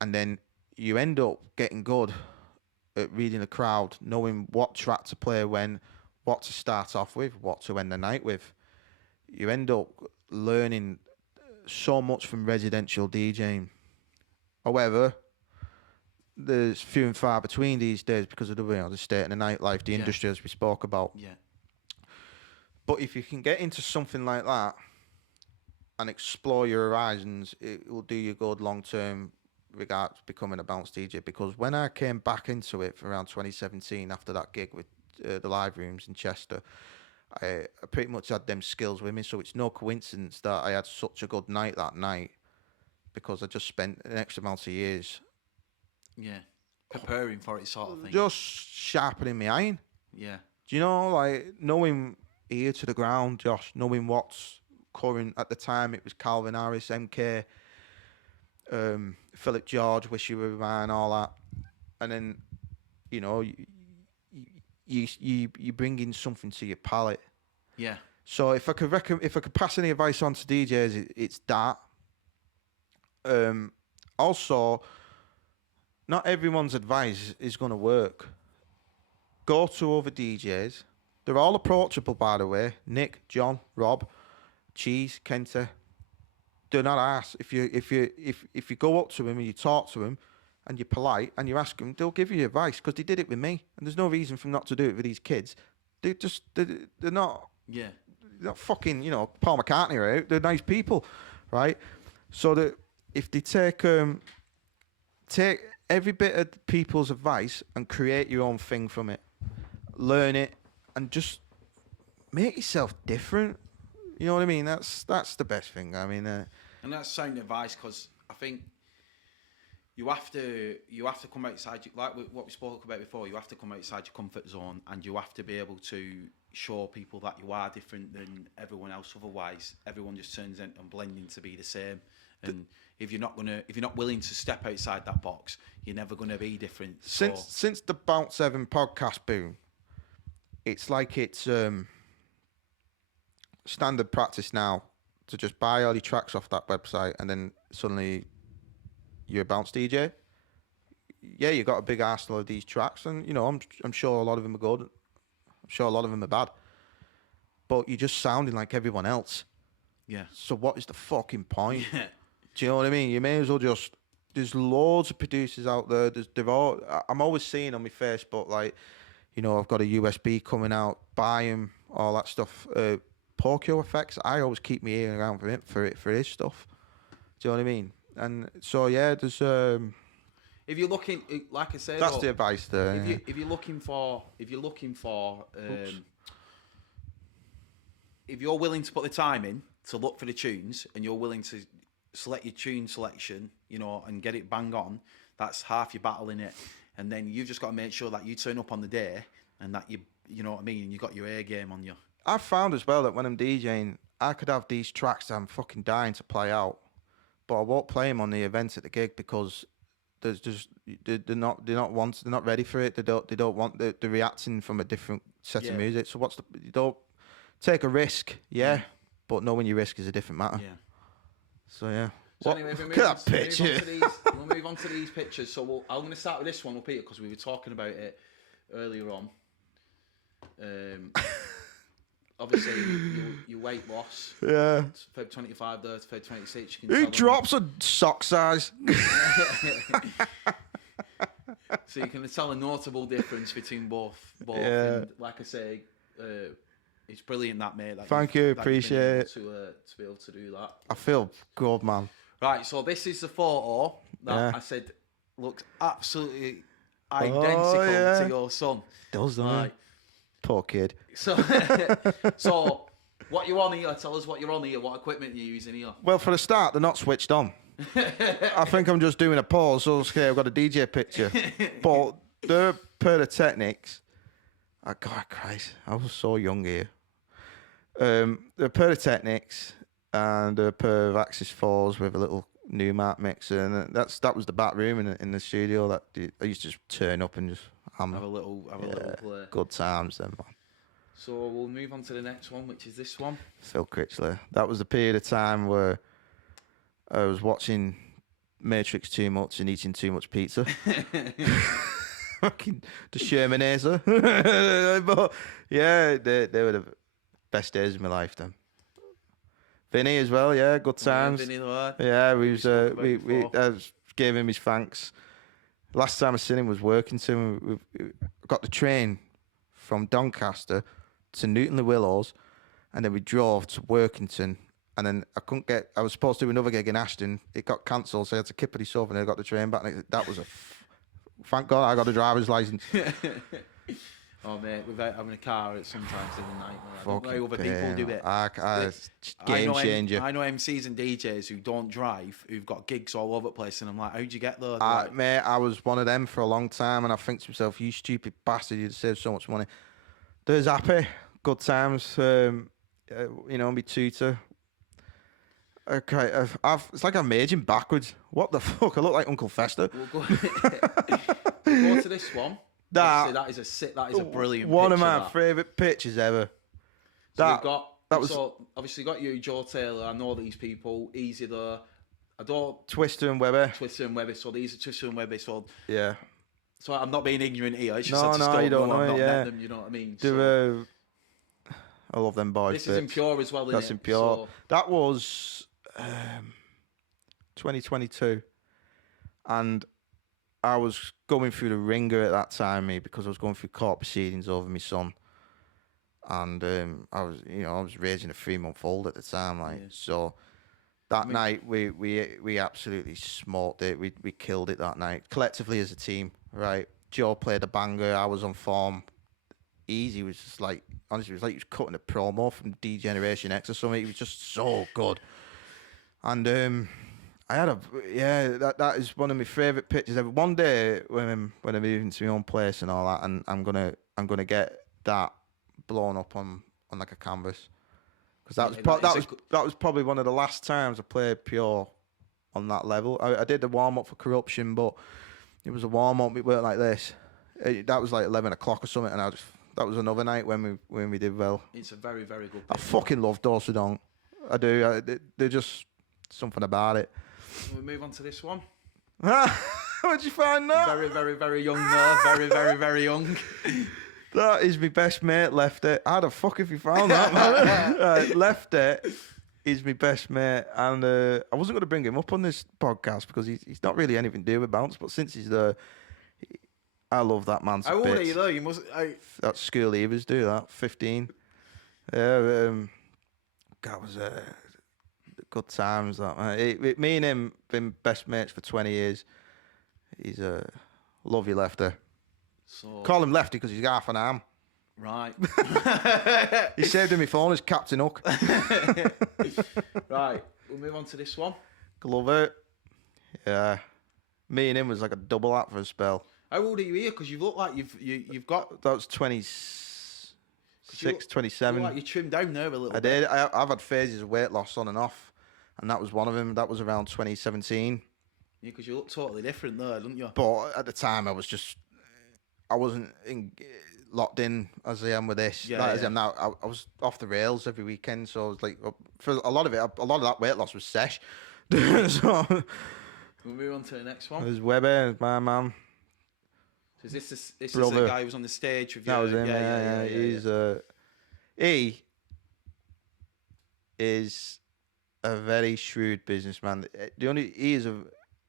And then you end up getting good at reading the crowd, knowing what track to play when, what to start off with, what to end the night with. You end up learning so much from residential DJing. However, there's few and far between these days because of the state of the nightlife, the industry as we spoke about. Yeah. But if you can get into something like that and explore your horizons, it will do you good long term regards becoming a bounce DJ. Because when I came back into it for around 2017 after that gig with the live rooms in Chester, I pretty much had them skills with me. So it's no coincidence that I had such a good night that night, because I just spent an extra amount of years preparing for it, sort of thing. Just sharpening my iron. Yeah. Do you know, like, knowing ear to the ground, Josh, knowing what's current at the time. It was Calvin Harris, MK, Philip George, Wish You Were Mine, all that. And then, you know, you bring in something to your palate. Yeah. So if I could pass any advice on to DJs, it's that. Also, not everyone's advice is going to work. Go to other DJs. They're all approachable, by the way. Nick, John, Rob, Cheese, Kenta. Do not ask. If you go up to them and you talk to them and you're polite and you ask them, they'll give you advice, because they did it with me, and there's no reason for them not to do it with these kids. They're not. Yeah. They're not fucking, Paul McCartney, right? They're nice people, right? So that if they take every bit of people's advice and create your own thing from it, learn it, and just make yourself different. You know what I mean? That's the best thing. I mean, and that's sound advice, because I think you have to come outside, like what we spoke about before. You have to come outside your comfort zone, and you have to be able to show people that you are different than everyone else. Otherwise, everyone just turns in and blending to be the same. And if you're not willing to step outside that box, you're never gonna be different. Since the Bounce 7 podcast boom, it's like it's standard practice now to just buy all your tracks off that website, and then suddenly you're a bounce DJ. Yeah, you got a big arsenal of these tracks, and I'm sure a lot of them are good. I'm sure a lot of them are bad, but you're just sounding like everyone else. Yeah. So what is the fucking point? Yeah. Do you know what I mean? You may as well just. There's loads of producers out there. I'm always seeing on my Facebook, like, I've got a USB coming out, buy 'em, all that stuff. Porcio Effects, I always keep my ear around for his stuff. Do you know what I mean? And so there's if you're looking, like I said, that's the advice there. If you're looking for, if you're willing to put the time in to look for the tunes, and you're willing to select your tune selection, and get it bang on, that's half your battle in it. And then you've just got to make sure that you turn up on the day, and that you know what I mean, and you got your A game on you. I've found as well that when I'm DJing, I could have these tracks that I'm fucking dying to play out, but I won't play them on the events at the gig, because there's just they're not ready for it. They don't want they're reacting from a different set of music. So you don't take a risk, but knowing your risk is a different matter. Yeah. So yeah. So anyway, look at that picture. We'll move on to these pictures. So I'm going to start with this one up here, because we were talking about it earlier on. Obviously, your weight loss. Yeah. Feb 25 there to Feb 26. Who drops a sock size? So you can tell a notable difference between both. Yeah. And like I say, it's brilliant that, mate. Thank you, appreciate it. To be able to do that. I feel good, man. Right, so this is the photo that I said looks absolutely identical to your son. Does that? Poor kid. So what you on here? Tell us what you're on here. What equipment you're using here? Well, for a start, they're not switched on. I think I'm just doing a pause. So okay, I've got a DJ picture, but they're Pyrotechnics. Oh, God, Christ, I was so young here. They're Pyrotechnics, and a pair of Axis 4s with a little Newmark mixer, and that was the back room in the studio that I used to just turn up and just have a little play. Good times then, man. So we'll move on to the next one, which is this one. Phil Critchley. That was the period of time where I was watching Matrix too much and eating too much pizza. Fucking the Shermanazer. But yeah, they were the best days of my life then. Vinny as well, yeah, good times. Vinny the Lord. Yeah, we gave him his thanks. Last time I seen him was working to him. We got the train from Doncaster to Newton Le Willows, and then we drove to Workington. And then I was supposed to do another gig in Ashton. It got cancelled, so I had to kippity sub, and I got the train back. And that was thank God I got a driver's license. Oh mate, without having a car, it's sometimes in the night. I don't know how other people do it. Game changer. I know MCs and DJs who don't drive, who've got gigs all over the place, and I'm like, how'd you get there? Mate, I was one of them for a long time, and I think to myself, you stupid bastard, you'd save so much money. There's happy, good times. My tutor. Okay, it's like I'm aging backwards. What the fuck? I look like Uncle Fester. We'll go to this one. That is a brilliant. One picture, of my favourite pictures ever. Obviously got you, Joe Taylor. I know these people. Easy there. I don't. Twister and Webber. So these are Twister and Webber. So yeah. So I'm not being ignorant here. It's just you don't know. I've not yeah. met them. You know what I mean? I love them boys. This is in Pure as well. That's in Pure. So, that was 2022, and I was going through the ringer at that time, because I was going through court proceedings over my son, and I was raising a 3-month-old at the time, so. That night we absolutely smoked it. We killed it that night collectively as a team. Right, Joe played a banger. I was on form. Easy was just like, honestly, it was like he was cutting a promo from D-Generation X or something. He was just so good. And that is one of my favourite pictures ever. One day when I move into my own place and all that, and I'm gonna get that blown up on like a canvas. Because that was probably one of the last times I played Pure on that level. I did the warm up for Corruption, but it was a warm up. It worked like this. That was like 11 o'clock or something, and that was another night when we did well. It's a very, very good picture. I fucking love Dose of Donk. I do. They're just something about it. We'll move on to this one. What'd you find that? Very, very, very young there. Very, very, very young. That is my best mate, Lefty. How the fuck have you found that, man? Lefty is my best mate, and I wasn't going to bring him up on this podcast because he's not really anything to do with bounce, but since he's there, I love that man. How old are you though? You must. That school leavers do that. 15. Yeah, that was good times. That man. Me and him been best mates for 20 years. He's a love you, Lefty. So, call him Lefty because he's half an arm. Right. He saved in my phone as Captain Hook. Right. We'll move on to this one. Love it. Yeah. Me and him was like a double act for a spell. How old are you here? Because you look like you've got... That was 26, 27. You look like you trimmed down there a little bit. I did. I've had phases of weight loss on and off, and that was one of them. That was around 2017. Yeah, because you look totally different there, don't you? But at the time, I wasn't locked in as I am with this. As I am now. I was off the rails every weekend, so I was like, for a lot of that weight loss was sesh. So we'll move on to the next one. There's Webber, my man. So this is the guy who was on the stage with you. That was him. Yeah. He is a very shrewd businessman. He is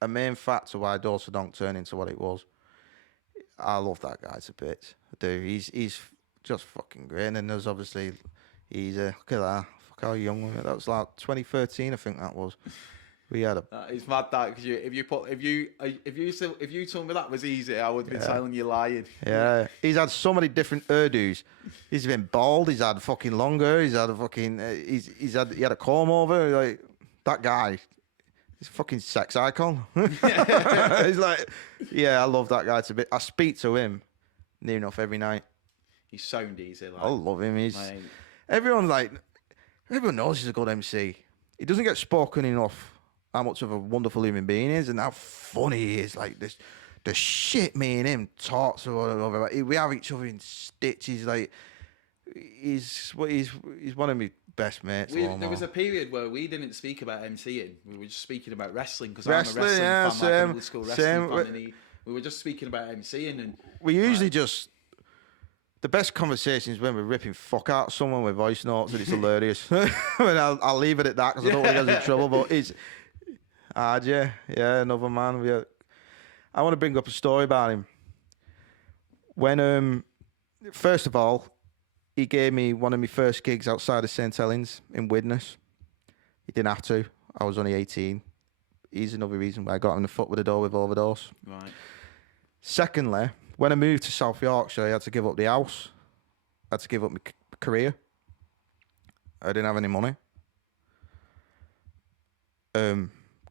a main factor why Dose of Donk turned into what it was. I love that guy to bits. I do. He's just fucking great. And then there's obviously look at that. Fuck how young we were. That was like 2013, I think that was. We had a. It's mad that because if you told me that was easy, I would have been telling you lying. Yeah, he's had so many different hairdos. He's been bald. He's had fucking long hair. He's had a fucking. He had a comb over. Like that guy. He's a fucking sex icon. He's like, I love that guy to bit. I speak to him near enough every night. He's sound easy. Like, I love him. Everyone knows he's a good MC. He doesn't get spoken enough. How much of a wonderful human being he is and how funny he is. Like this, the shit me and him talks about. We have each other in stitches. Like he's one of my best mates. There was a period where we didn't speak about MCing. We were just speaking about wrestling because I'm a wrestling yeah, fan, like an old school wrestling fan, and we were just speaking about MCing. And we usually just the best conversations when we're ripping fuck out someone with voice notes, and it's hilarious. I'll leave it at that because I don't want to get in trouble. But it's RJ, another man. I want to bring up a story about him. When first of all, he gave me one of my first gigs outside of St Helens in Widnes. He didn't have to. I was only 18. He's another reason why I got him in the foot with the door with overdose. Right. Secondly, when I moved to South Yorkshire, I had to give up the house. I had to give up my career. I didn't have any money.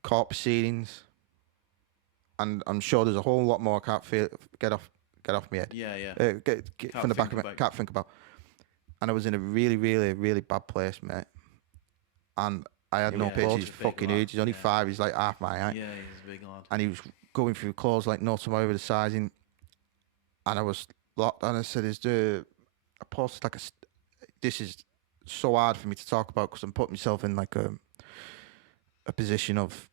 Court proceedings. And I'm sure there's a whole lot more I can't get off my head. Yeah. Get from the back of it. Can't think about. And I was in a really, really, really bad place, mate. And I had no pictures. He's fucking huge. He's only 5. He's like half my height. Yeah, he's a big lad. And he was going through clothes like no tomorrow with the sizing. And I was locked. And I said, I posted like this is so hard for me to talk about because I'm putting myself in like a position of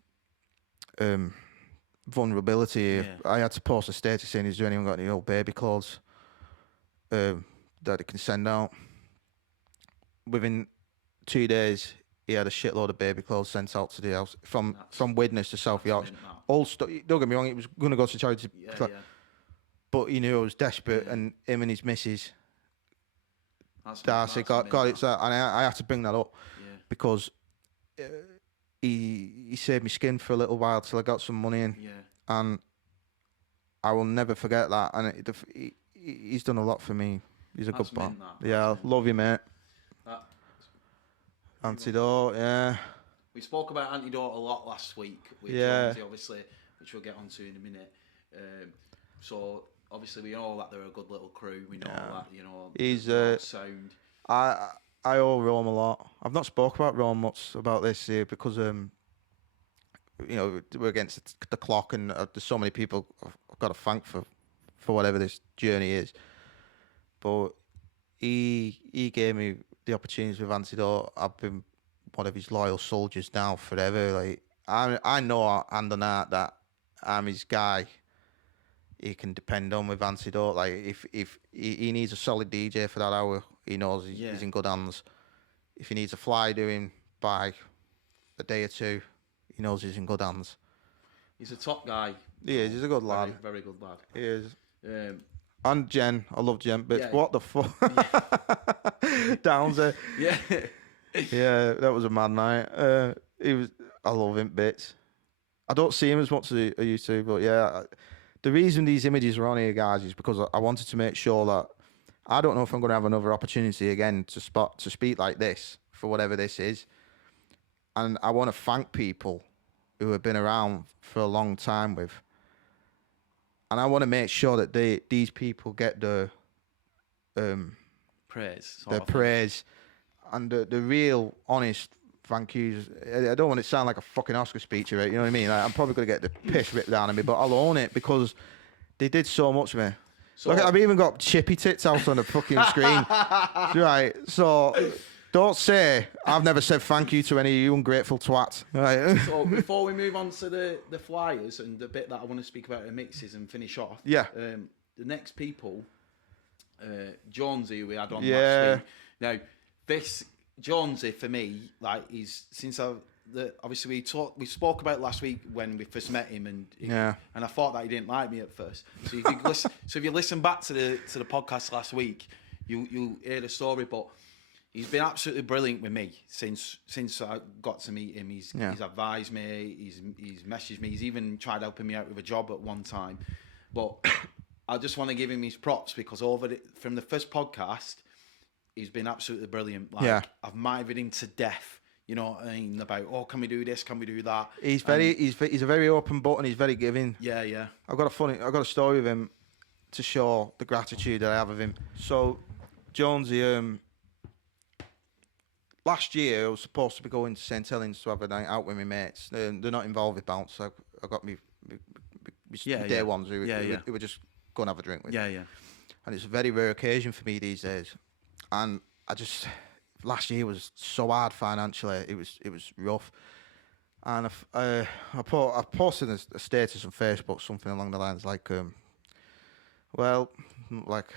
vulnerability. Yeah. I had to post a status saying, "Has anyone got any old baby clothes that it can send out?" Within 2 days, he had a shitload of baby clothes sent out to the house from Widnes to South Yorkshire. All stuff. Don't get me wrong; he was going to go to charity, but he knew I was desperate, and him and his missus, Darcy, got it. And I had to bring that up because he saved me skin for a little while till I got some money in, and I will never forget that. And he's done a lot for me. He's a good man. Yeah, love you, mate. Antidote, yeah. We spoke about Antidote a lot last week with Jonesy, obviously, which we'll get onto in a minute. So obviously we know that they're a good little crew. We know that, he's sound. I owe Rome a lot. I've not spoke about Rome much about this here because we're against the clock, and there's so many people I've got to thank for whatever this journey is. But he gave me the opportunities with Antidote. I've been one of his loyal soldiers now forever. Like I know hand on heart that I'm his guy. He can depend on with Antidote. Like if he needs a solid DJ for that hour, he knows he's in good hands. If he needs a fly doing by a day or two, he knows he's in good hands. He's a top guy. He is. He's a good lad. Very good lad. He is. And Jen, I love Jen bits. What the fuck? Downs there. Yeah. Yeah, that was a mad night. I love him bits. I don't see him as much as I used to, but yeah. The reason these images are on here, guys, is because I wanted to make sure that I don't know if I'm going to have another opportunity again to speak like this for whatever this is. And I want to thank people who have been around for a long time with. And I want to make sure that these people get the praise. The praise and the real, honest thank yous. I don't want it to sound like a fucking Oscar speech, right? You know what I mean? Like, I'm probably going to get the piss ripped down of me, but I'll own it because they did so much for me. So, look, I've even got chippy tits out on the fucking screen. Right, so don't say I've never said thank you to any of you ungrateful twats. Right. So before we move on to the flyers and the bit that I want to speak about the mixes and finish off, the next people, Jonesy, who we had on last week. Now, this Jonesy for me, like, is since obviously we spoke about last week when we first met him, and I thought that he didn't like me at first. So if you listen back to the podcast last week, you hear the story. But he's been absolutely brilliant with me since I got to meet him. He's advised me, he's messaged me, he's even tried helping me out with a job at one time. But I just want to give him his props because from the first podcast, he's been absolutely brilliant. Like, I've minded him to death. You know what I mean? About, can we do this? Can we do that? He's a very open book and he's very giving. Yeah. I've got a story with him to show the gratitude that I have of him. So, Jonesy, last year I was supposed to be going to St Helens to have a night out with my mates. They're not involved with Bounce. So I got me day ones who were just going to have a drink with. Yeah. And it's a very rare occasion for me these days. and last year was so hard financially. It was rough, and I posted a status on Facebook, something along the lines like, well, like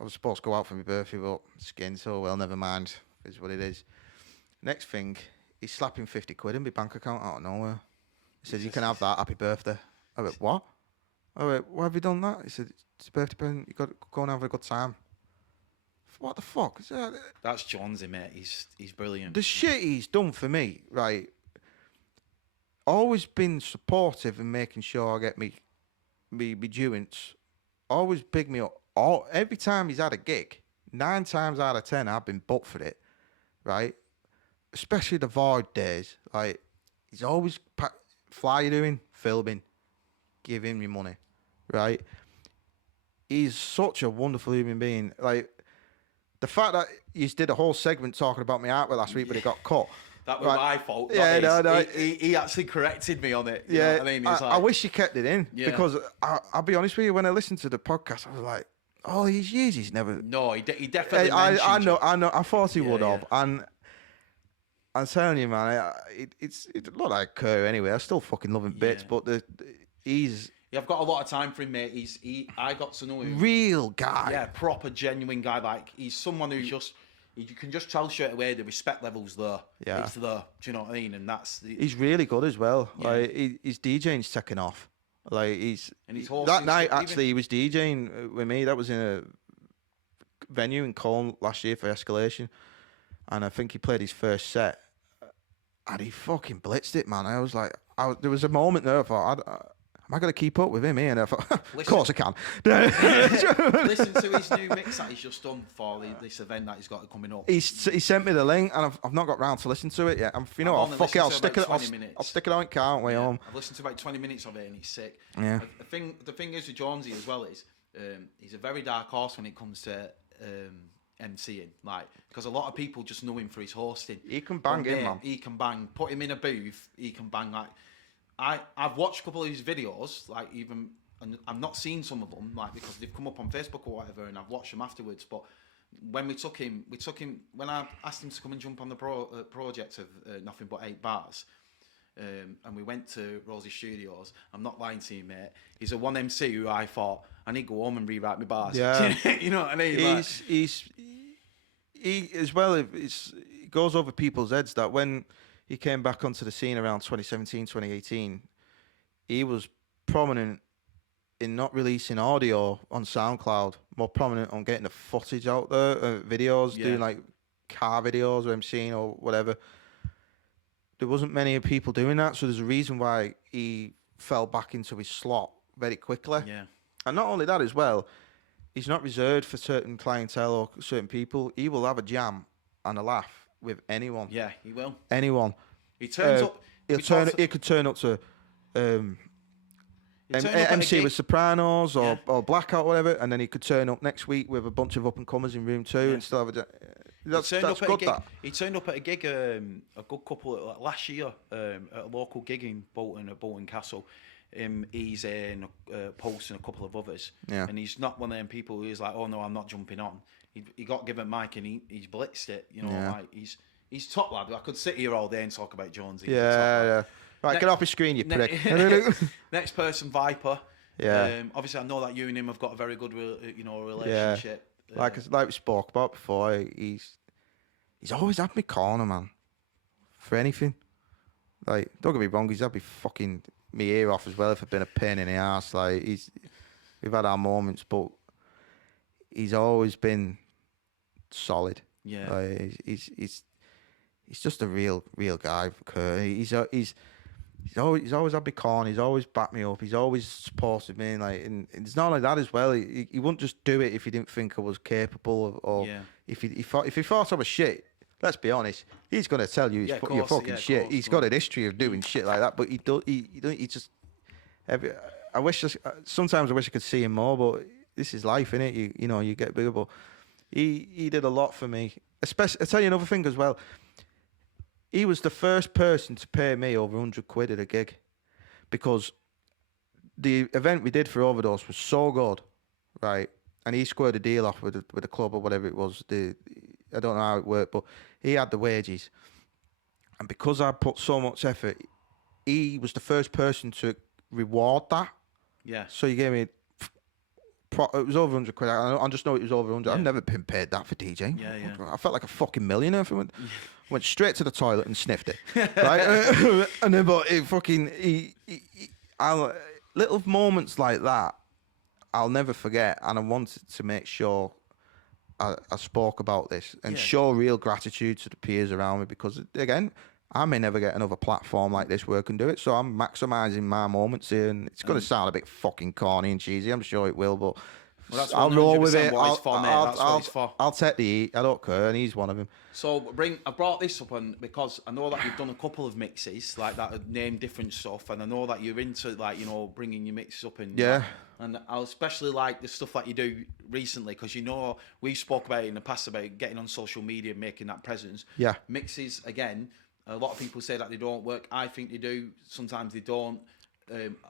I was supposed to go out for my birthday, but skinned, so well, never mind. Is what it is. Next thing, he's slapping 50 quid in my bank account out of nowhere. He says, "You can have that. Happy birthday." I went, "What?" I went, "Why have you done that?" He said, "It's a birthday present. You got to go and have a good time." What the fuck is that? That's Jonesy, mate. He's brilliant. The shit he's done for me, right? Always been supportive in making sure I get me duents. Always big me up. Every time he's had a gig, 9 times out of 10, I've been booked for it, right? Especially the Void days. Like, he's always fly you doing, Philbin, give him your money, right? He's such a wonderful human being. Like, the fact that you did a whole segment talking about my artwork last week, but it got cut. That was my fault. Yeah, no. He actually corrected me on it. You Yeah, know what I mean? I wish you kept it in, Yeah. because I'll be honest with you, when I listened to the podcast, I was like, all these years he's never... No, he definitely I mentioned know, you. I thought he would have, yeah. and I'm telling you, man, it's not like Kerr anyway. I still fucking love him bits, but he's... Yeah, I've got a lot of time for him, mate. I got to know him. Real guy. Yeah, proper, genuine guy. Like, he's someone who's just... You can just tell straight away the respect level's there. Yeah. It's there. Do you know what I mean? And that's... He's really good as well. Yeah. Like, his DJing's taking off. Like, he's hosting that night, stuff, actually, he was DJing with me. That was in a venue in Cologne last year for Escalation. And I think he played his first set. And he fucking blitzed it, man. I was like... there was a moment there I thought... am I going to keep up with him here? And I thought, of course I can. Listen to his new mix that he's just done for this event that he's got coming up. He sent me the link, and I've not got round to listen to it yet. Fuck it, I'll stick it on it, can't we? I've listened to about 20 minutes of it, and he's sick. Yeah. The thing is with Jonesy as well is he's a very dark horse when it comes to MCing, like, because a lot of people just know him for his hosting. He can bang him, man. He can bang. Put him in a booth, he can bang. Like, I've watched a couple of his videos, like, even, and I've not seen some of them, like, because they've come up on Facebook or whatever, and I've watched them afterwards. But when we took him when I asked him to come and jump on the project of Nothing But 8 Bars, and we went to Rosie Studios. I'm not lying to you, mate. He's a one MC who I thought, I need to go home and rewrite my bars. Yeah. You know what I mean? He as well. It goes over people's heads that when he came back onto the scene around 2017, 2018, he was prominent in not releasing audio on SoundCloud, more prominent on getting the footage out there, videos, doing like car videos or MCing or whatever. There wasn't many people doing that, so there's a reason why he fell back into his slot very quickly. Yeah. And not only that as well, he's not reserved for certain clientele or certain people. He will have a jam and a laugh with anyone. Yeah, he will. Anyone. He turns up. He could turn up to MC with Sopranos or Blackout, whatever, and then he could turn up next week with a bunch of up and comers in room 2 and still have a. That's good. He turned up at a gig a good couple last year at a local gig in Bolton at Bolton Castle. He's in Pulse and a couple of others, and he's not one of them people who's like, oh no, I'm not jumping on. He got given mic and he's blitzed it. You know, like he's top lad. I could sit here all day and talk about Jones. Yeah. Right, get off your screen, you prick. Next person, Viper. Yeah. Obviously, I know that you and him have got a very good, relationship. Yeah. Like we spoke about before, he's always had me corner, man. For anything. Like, don't get me wrong, he's had me fucking me ear off as well if I've been a pain in the ass. Like, we've had our moments, but he's always been solid. Yeah. Like, he's just a real guy. He's always had me corner. He's always backed me up. He's always supported me. And it's not like that as well. He wouldn't just do it if he didn't think I was capable or if he thought I was shit. Let's be honest. He's gonna tell you you're fucking shit. He's got a history of doing shit like that. But he just. Sometimes I wish I could see him more. But this is life, innit? You get bigger. But he did a lot for me. Especially, I'll tell you another thing as well. He was the first person to pay me over 100 quid at a gig, because the event we did for Overdose was so good, right? And he squared a deal off with the club or whatever it was. I don't know how it worked, but he had the wages. And because I put so much effort, he was the first person to reward that. Yeah. So he gave me, it was over 100 quid. I just know it was over 100. Yeah. I've never been paid that for DJing. Yeah, yeah. I felt like a fucking millionaire. Went straight to the toilet and sniffed it. Right? And then, but it fucking, little moments like that, I'll never forget. And I wanted to make sure I spoke about this and show real gratitude to the peers around me, because again, I may never get another platform like this where I can do it, so I'm maximising my moments here, and it's going to sound a bit fucking corny and cheesy, I'm sure it will, but I'll roll with it. I'll take the heat, I don't care, and he's one of them. So I brought this up because I know that you've done a couple of mixes like that, name different stuff, and I know that you're into like, you know, bringing your mixes up and and I especially like the stuff that you do recently, because you know we spoke about it in the past about getting on social media, making that presence. Yeah, mixes again. A lot of people say that they don't work. I think they do. Sometimes they don't.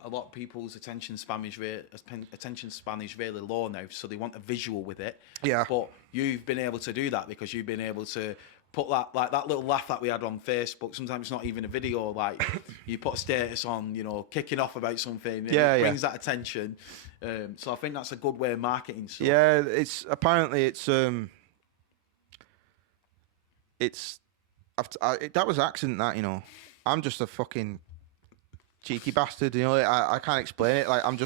A lot of people's attention span is really low now, so they want a visual with it. Yeah. But you've been able to do that because you've been able to put that, like that little laugh that we had on Facebook. Sometimes it's not even a video. Like you put a status on, you know, kicking off about something. It brings that attention. So I think that's a good way of marketing stuff. Yeah, that was accident, that, you know. I'm just a fucking cheeky bastard, you know. I can't explain it. Like I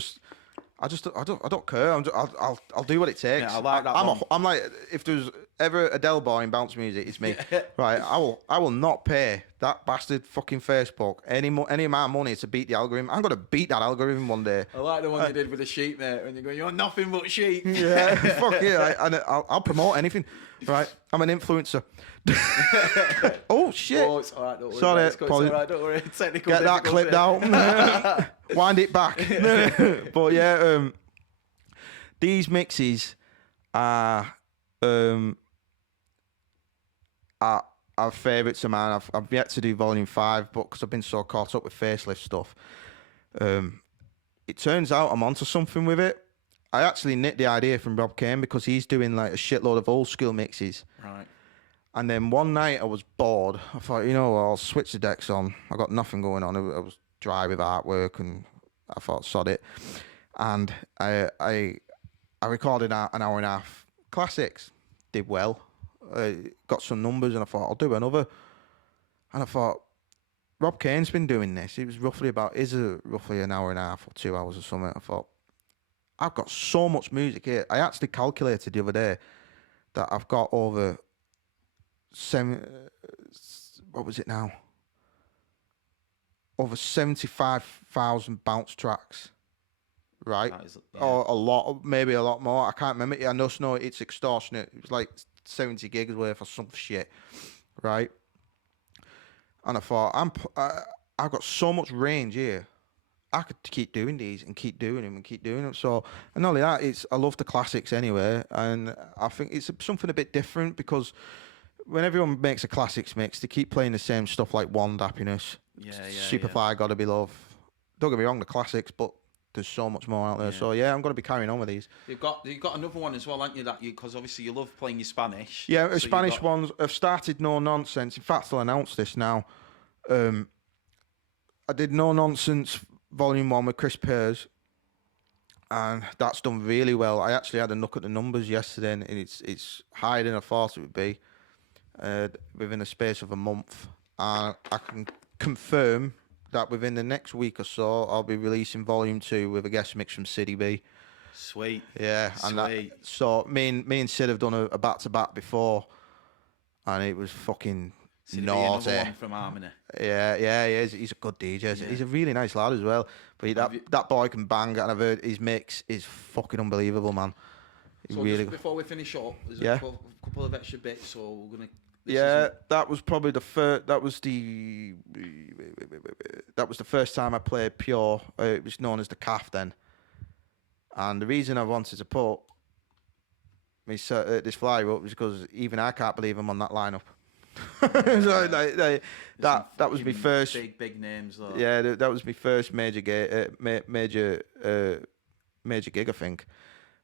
don't care. I'll do what it takes. Yeah, I like that. I'm like, if there's ever a Del boy in bounce music, it's me. Right? I will not pay that bastard fucking Facebook any amount of money to beat the algorithm. I'm gonna beat that algorithm one day. I like the one you did with the sheep, mate. When you go, you're nothing but sheep. Yeah, fuck yeah. And I'll promote anything. Right? I'm an influencer. Oh shit! Oh, it's all right, don't worry. Sorry, it's all right, don't worry. Technical get that clipped out. Wind it back. But yeah, these mixes are favourites of mine. I've yet to do volume 5, but because I've been so caught up with facelift stuff, it turns out I'm onto something with it. I actually nicked the idea from Rob Kane because he's doing like a shitload of old school mixes. Right. And then one night I was bored. I thought, you know what, I'll switch the decks on. I got nothing going on. I was dry with artwork, and I thought, sod it. And I recorded an hour and a half classics. Did well. Got some numbers, and I thought, I'll do another. And I thought, Rob Kane's been doing this. It was roughly an hour and a half or 2 hours or something. I thought, I've got so much music here. I actually calculated the other day that I've got over what was it now? Over 75,000 bounce tracks, right? Or a lot, maybe a lot more. I can't remember. I just know it's extortionate. It was like 70 gigs worth or some shit, right? And I thought, I've got so much range here. I could keep doing these and keep doing them and keep doing them. So, and not only that, I love the classics anyway, and I think it's something a bit different because when everyone makes a classics mix, they keep playing the same stuff like Wand, Happiness, Superfly, Gotta Be Love. Don't get me wrong, the classics, but there's so much more out there. Yeah. So yeah, I'm going to be carrying on with these. You've got another one as well, haven't you? Because obviously you love playing your Spanish. Yeah, so Spanish ones have started No Nonsense. In fact, I'll announce this now. I did No Nonsense Volume 1 with Chris Pears, and that's done really well. I actually had a look at the numbers yesterday, and it's higher than I thought it would be within a space of a month. And I can confirm that within the next week or so, I'll be releasing Volume 2 with a guest mix from City B. Sweet. Yeah. And so me and Sid have done a back-to-back before, and it was fucking naughty. Another one from Harmony. Yeah, he is. He's a good DJ. Yeah. He's a really nice lad as well. But that boy can bang, and I've heard his mix is fucking unbelievable, man. So really, just before we finish up, there's a couple of extra bits, so we're gonna. That was probably the first. That was the first time I played Pure. It was known as the Calf then, and the reason I wanted to put this flyer up was because even I can't believe I'm on that lineup. So that was my first big names though. Yeah, that was my first major gig. I think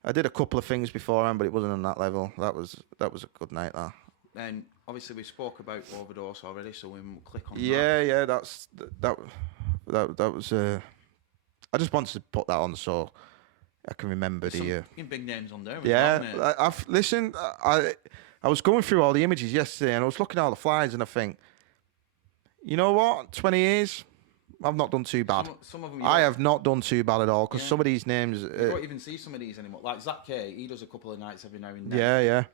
I did a couple of things beforehand, but it wasn't on that level. That was a good night. That then obviously we spoke about Overdose already, so we'll click on that. Yeah, that was. I just wanted to put that on so I can remember Some big names on there. Yeah, Well, isn't it? I've listened. I was going through all the images yesterday, and I was looking at all the flies, and I think, you know what? 20 years, I've not done too bad. Some of them. I have not done too bad at all because some of these names. You don't even see some of these anymore. Like Zach K, he does a couple of nights every now and then. Yeah.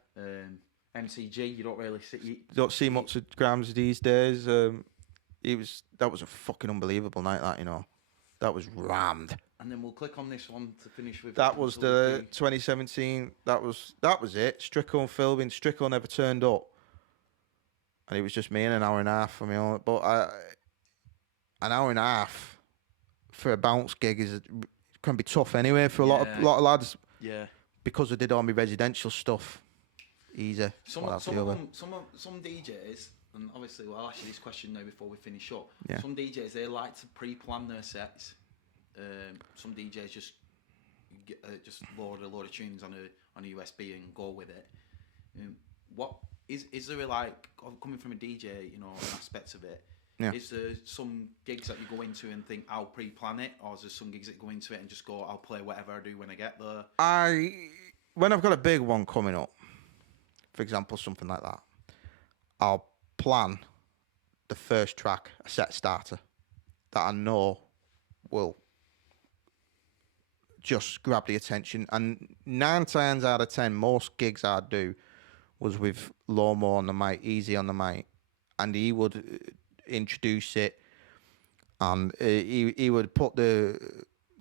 MCG, you don't really see. You don't see much of Grams these days. That was a fucking unbelievable night. That was rammed. And then we'll click on this one to finish with. That was the 2017. That was it. Strickle and Philbin. Strickle never turned up, and it was just me in an hour and a half for me. But an hour and a half for a bounce gig can be tough anyway for a lot of lads. Yeah. Because I did all my residential stuff. Easy. Some DJs, and obviously I'll ask you this question now before we finish up. Yeah. Some DJs, they like to pre-plan their sets. Some DJs just load a load of tunes on a USB and go with it. What is there coming from a DJ, aspects of it? Yeah. Is there some gigs that you go into and think I'll pre-plan it, or is there some gigs that go into it and just go I'll play whatever I do when I get there? When I've got a big one coming up, for example, something like that, I'll plan the first track, a set starter that I know will just grab the attention. And 9 times out of 10, most gigs I do was with Lomo on the mic, Easy on the mic, and he would introduce it, and he would put the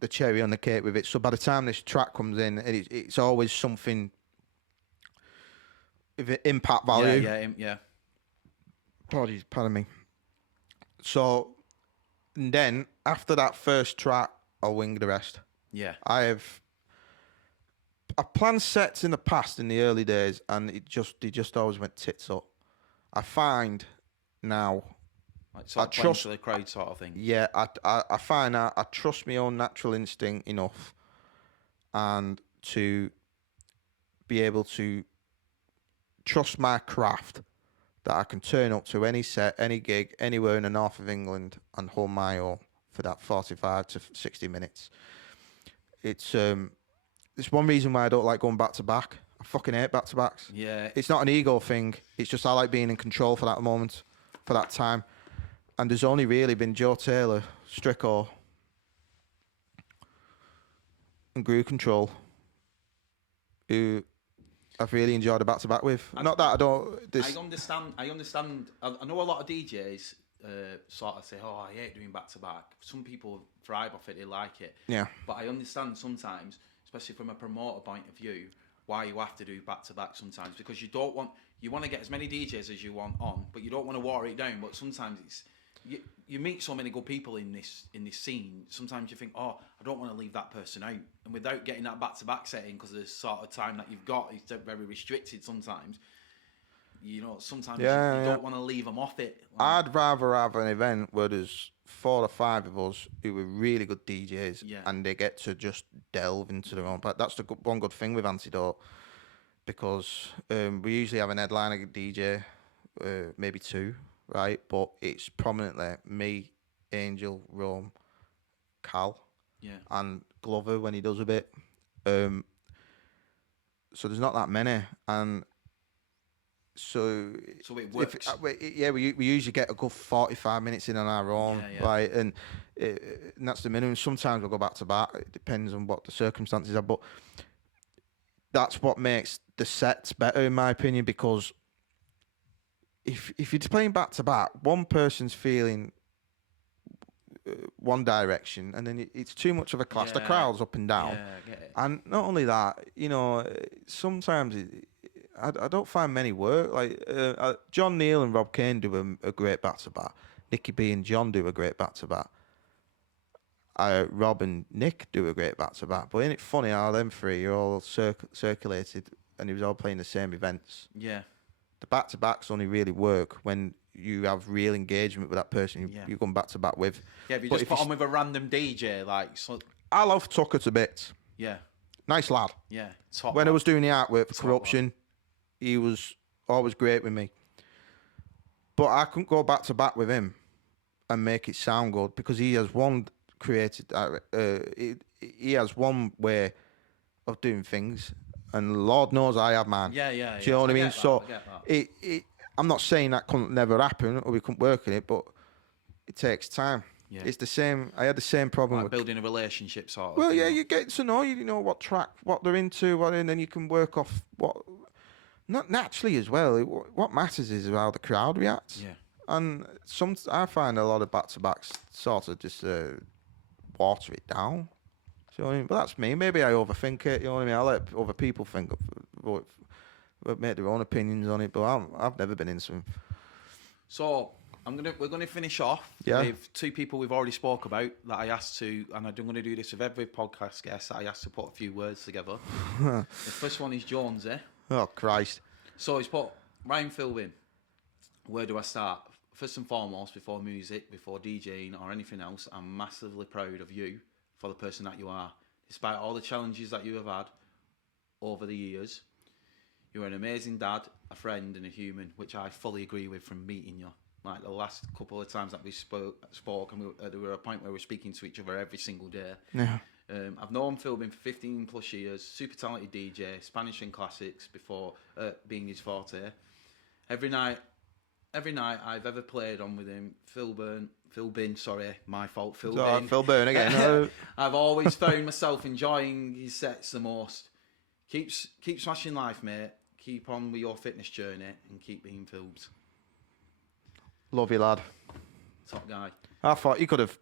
cherry on the cake with it. So by the time this track comes in, it's always something with impact value. Yeah. Pardon me. So, and then after that first track, I'll wing the rest. Yeah. I've planned sets in the past in the early days, and they just always went tits up. I find now, I trust the crowd sort of thing. Yeah, I find out I trust my own natural instinct enough, and to be able to trust my craft that I can turn up to any set, any gig, anywhere in the north of England and hold my own for that 45 to 60 minutes. It's one reason why I don't like going back to back. I fucking hate back to backs. Yeah. It's not an ego thing. It's just I like being in control for that moment, for that time. And there's only really been Joe Taylor, Strickle, and Groove Control who I've really enjoyed a back-to-back with. Not that I don't... I understand. I know a lot of DJs sort of say, oh, I hate doing back-to-back. Some people thrive off it, they like it. Yeah. But I understand sometimes, especially from a promoter point of view, why you have to do back-to-back sometimes. Because you want to get as many DJs as you want on, but you don't want to water it down. But sometimes it's... You meet so many good people in this scene. Sometimes you think, oh, I don't want to leave that person out, and without getting that back-to-back setting, because of the sort of time that you've got, it's very restricted. Sometimes, sometimes you don't want to leave them off it. I'd rather have an event where there's 4 or 5 of us who are really good DJs, and they get to just delve into their own. But that's the one good thing with Antidote, because we usually have an headliner DJ, maybe 2. Right, but it's prominently me, Angel, Rome, Cal, and Glover when he does a bit. So there's not that many, and so it works. We usually get a good 45 minutes in on our own, right, and that's the minimum. Sometimes we'll go back to back. It depends on what the circumstances are, but that's what makes the sets better, in my opinion, because if you're playing back to back, one person's feeling one direction, and then it's too much of a clash. The crowd's up and down, I get it. And not only that, sometimes I don't find many work. Like John Neal and Rob Kane do a great back to back. Nicky B and John do a great back to back. Rob and Nick do a great back to back. But isn't it funny how them 3 are all circulated, and he was all playing the same events? Yeah. The back-to-backs only really work when you have real engagement with that person you're going back-to-back with. Yeah, if you just put on with a random DJ, I love Tucker to bits. Yeah. Nice lad. Yeah. When I was doing the artwork for Corruption, he was always great with me. But I couldn't go back to back with him and make it sound good because he has one created. He has one way of doing things, and Lord knows I have mine. Yeah. Do you know what I mean? So I I'm not saying that couldn't never happen or we couldn't work in it, but it takes time. Yeah. It's the same. I had the same problem like with building a relationship, sort of. Well, yeah, you get to know you know what they're into, and then you can work off what. Not naturally as well. What matters is how the crowd reacts. Yeah. And I find a lot of back-to-backs sort of just water it down. So, but that's me. Maybe I overthink it. You know what I mean? I let other people think make their own opinions on it. But I've never been into them. So we're gonna finish off with two people we've already spoke about that I asked to, and I'm gonna do this with every podcast guest that I asked to put a few words together. The first one is Jonesy. Oh Christ! So he's put Ryan Philbin. Where do I start? First and foremost, before music, before DJing or anything else, I'm massively proud of you for the person that you are. Despite all the challenges that you have had over the years, you're an amazing dad, a friend and a human, which I fully agree with from meeting you. Like the last couple of times that we spoke and there were a point where we were speaking to each other every single day. Yeah. I've known Philbin for 15 plus years, super talented DJ, Spanish and classics before being his forte. Every night I've ever played on with him, Philbin, sorry, my fault, Philbin. Philbin again. I've always found myself enjoying his sets the most. Keep smashing life, mate. Keep on with your fitness journey and keep being Philbs. Love you, lad. Top guy. I thought he could have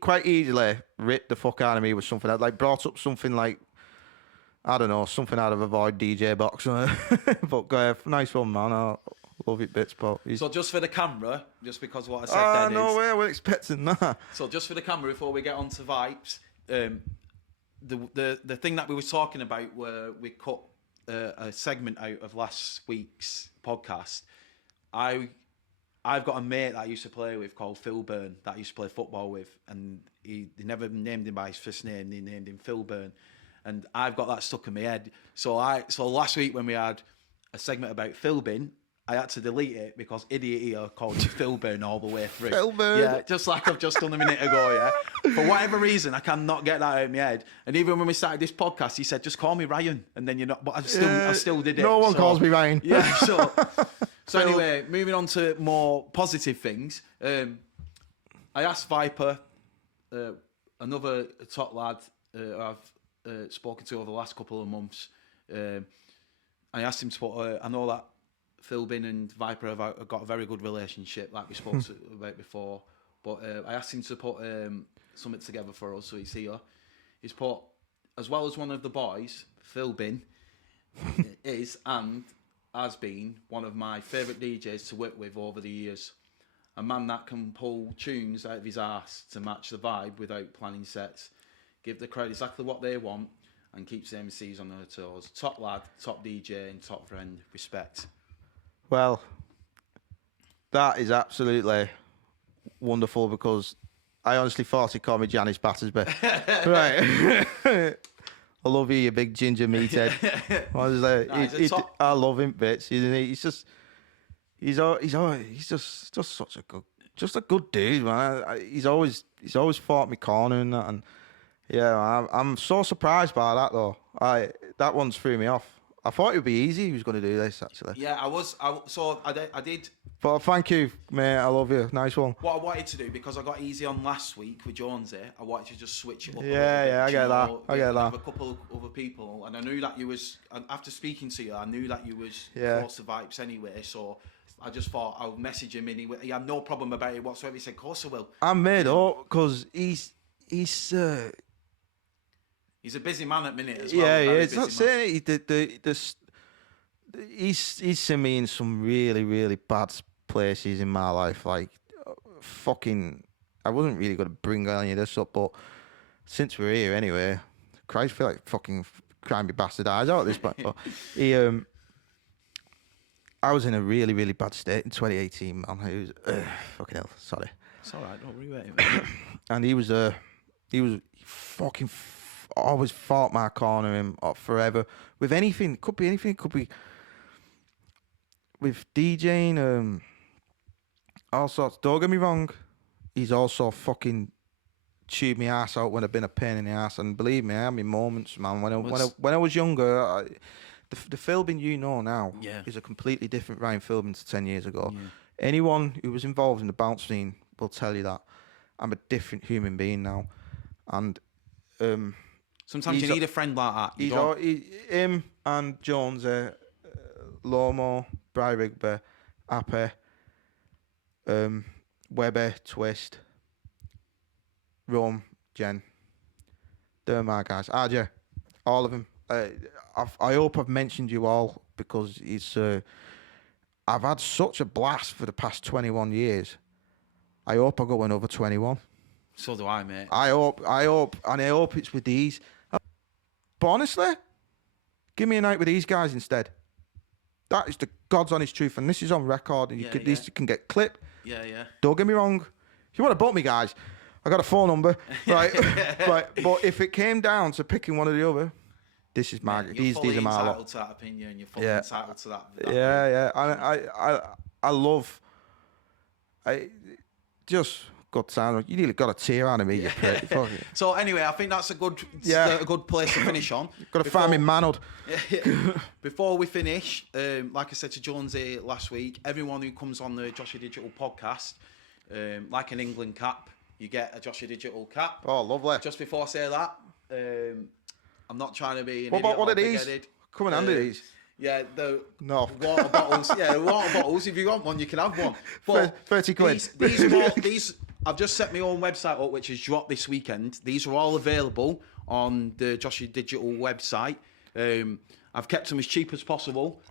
quite easily ripped the fuck out of me with something that like brought up something like I don't know, something out of a Void DJ box. But nice one, man. I love it bits, but so just for the camera, just because what I said then no way, I wasn't expecting that. So just for the camera, before we get on to vibes, the thing that we were talking about where we cut a segment out of last week's podcast, I've got a mate that I used to play with called Philbin that I used to play football with, and they never named him by his first name, they named him Philbin, and I've got that stuck in my head. So last week when we had a segment about Philbin, I had to delete it because idiot here called it Philbin all the way through. Philbin. Yeah, just like I've just done a minute ago, yeah. For whatever reason, I cannot get that out of my head. And even when we started this podcast, he said, just call me Ryan. And then but I still did it. No one calls me Ryan. Yeah, So anyway, moving on to more positive things. I asked Viper, another top lad I've spoken to over the last couple of months. I asked him to put, I know that Philbin and Viper have got a very good relationship, like we spoke about before. But I asked him to put something together for us, so he's here. He's put, as well as one of the boys, Philbin is and has been one of my favourite DJs to work with over the years. A man that can pull tunes out of his arse to match the vibe without planning sets, give the crowd exactly what they want, and keeps the MCs on their toes. Top lad, top DJ, and top friend. Respect. Well, that is absolutely wonderful because I honestly thought he called me Janice Battersby. Right. I love you big ginger meathead. I love him bits. He's just such a good dude, man. He's always fought me corner and that, and yeah, I'm so surprised by that though. That one's threw me off. I thought it would be easy. He was going to do this actually. Yeah, I did. But thank you, mate. I love you. Nice one. What I wanted to do, because I got easy on last week with Jonesy, I wanted to just switch it up. Yeah, I get that. I get that. With a couple of other people, and I knew that you was. After speaking to you, I knew that you was close to vibes anyway. So I just thought I'll message him, and he had no problem about it whatsoever. He said, "Of course I will." I'm made up because he's a busy man at minute as well. Yeah, it's not saying he's seen me in some really, really bad places in my life. Like, fucking, I wasn't really going to bring any of this up, but since we're here anyway, Christ, I feel like fucking crying my bastard eyes out at this point. But I was in a really, really bad state in 2018, man. He was, fucking hell, sorry. It's all right, don't worry about it. And he was fucking always fought my corner him forever with anything. Could be anything. Could be with DJing, all sorts. Don't get me wrong, he's also fucking chewed my ass out when I've been a pain in the ass. And believe me, I had my moments, man. When I was younger, the Philbin you know now is a completely different Ryan Philbin to 10 years ago. Yeah. Anyone who was involved in the bounce scene will tell you that. I'm a different human being now. And sometimes you need a friend like that. Him and Jones, Lomo, Bry Rigby, Appe, Webber, Twist, Rome, Jen. They're my guys. RJ, all of them. I hope I've mentioned you all because it's. I've had such a blast for the past 21 years. I hope I go another 21. So do I, mate. I hope, and I hope it's with these. But honestly, give me a night with these guys instead. That is the God's honest truth, and this is on record. And these can get clipped. Yeah, yeah. Don't get me wrong. If you want to book me, guys, I got a phone number, right? Right. But if it came down to picking one or the other, this is my. These are my lot. You're fully entitled to that opinion. You're fully entitled to that. I love. I just got sound. You nearly got a tear out of me. You prick. So anyway, I think that's a good place to finish on. Got to find me manhood. Before we finish, like I said to Jonesy last week, everyone who comes on the Joshy Digital podcast, like an England cap, you get a Joshy Digital cap. Oh, lovely. Just before I say that, I'm not trying to be an idiot. What are these? Come in handy, these. Yeah, the water bottles. Yeah, the water bottles. If you want one, you can have one. But 30 quid. These, I've just set my own website up, which has dropped this weekend. These are all available on the Joshy Digital website. I've kept them as cheap as possible.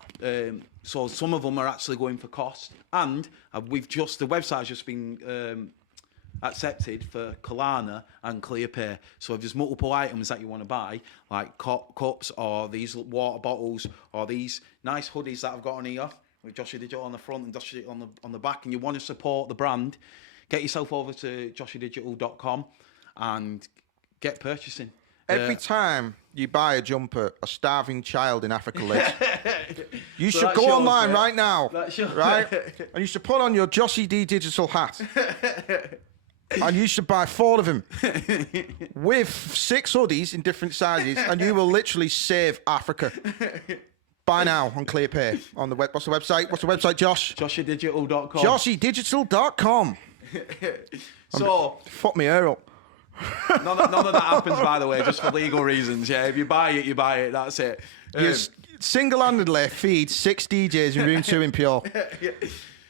So some of them are actually going for cost. And the website has just been accepted for Kalana and ClearPay. So if there's multiple items that you want to buy, like cups or these water bottles or these nice hoodies that I've got on here with Joshy Digital on the front and Joshy Digital on the back, and you want to support the brand, get yourself over to joshydigital.com and get purchasing. Every time you buy a jumper, a starving child in Africa lives. You should go online right now, right? And you should put on your Joshy D Digital hat. And you should buy 4 of them with 6 hoodies in different sizes, and you will literally save Africa. Buy now on ClearPay. On the web. What's the website, Josh? JoshyDigital.com. JoshyDigital.com. So fuck me hair up. None of that happens, by the way, just for legal reasons. Yeah, if you buy it, you buy it. That's it. You single-handedly feed 6 DJs in room 2 in Pure.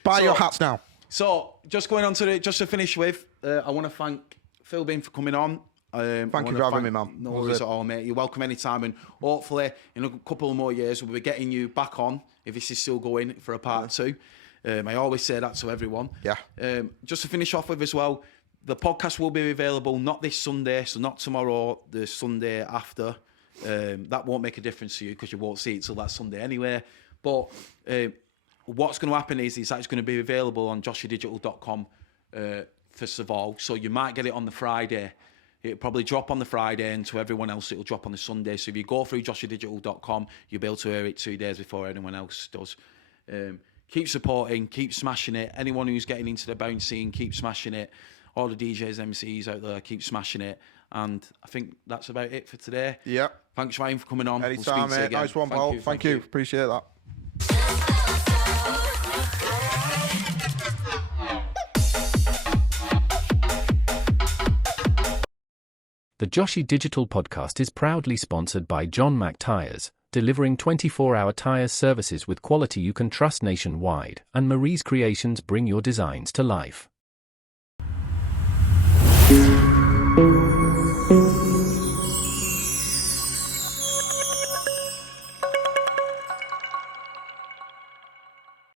Buy your hats now. So, just going on to just to finish with, I want to thank Philbin for coming on. Thank you for having me, man. No worries at all, mate. You're welcome anytime, and hopefully in a couple of more years we'll be getting you back on if this is still going for a part 2. I always say that to everyone. Yeah. Just to finish off with as well, the podcast will be available not this Sunday, so not tomorrow, the Sunday after. That won't make a difference to you because you won't see it till that Sunday anyway. But what's going to happen is that it's going to be available on joshydigital.com first of all. So you might get it on the Friday. It'll probably drop on the Friday, and to everyone else it'll drop on the Sunday. So if you go through joshydigital.com, you'll be able to hear it 2 days before anyone else does. Keep supporting, keep smashing it. Anyone who's getting into the bounce scene, keep smashing it. All the DJs, MCs out there, keep smashing it. And I think that's about it for today. Yeah. Thanks, Ryan, for coming on. Anytime, mate. Nice one, Paul. Thank you. Appreciate that. The Joshy Digital Podcast is proudly sponsored by John Mack Tires, delivering 24-hour tires services with quality you can trust nationwide, and Marie's Creations bring your designs to life.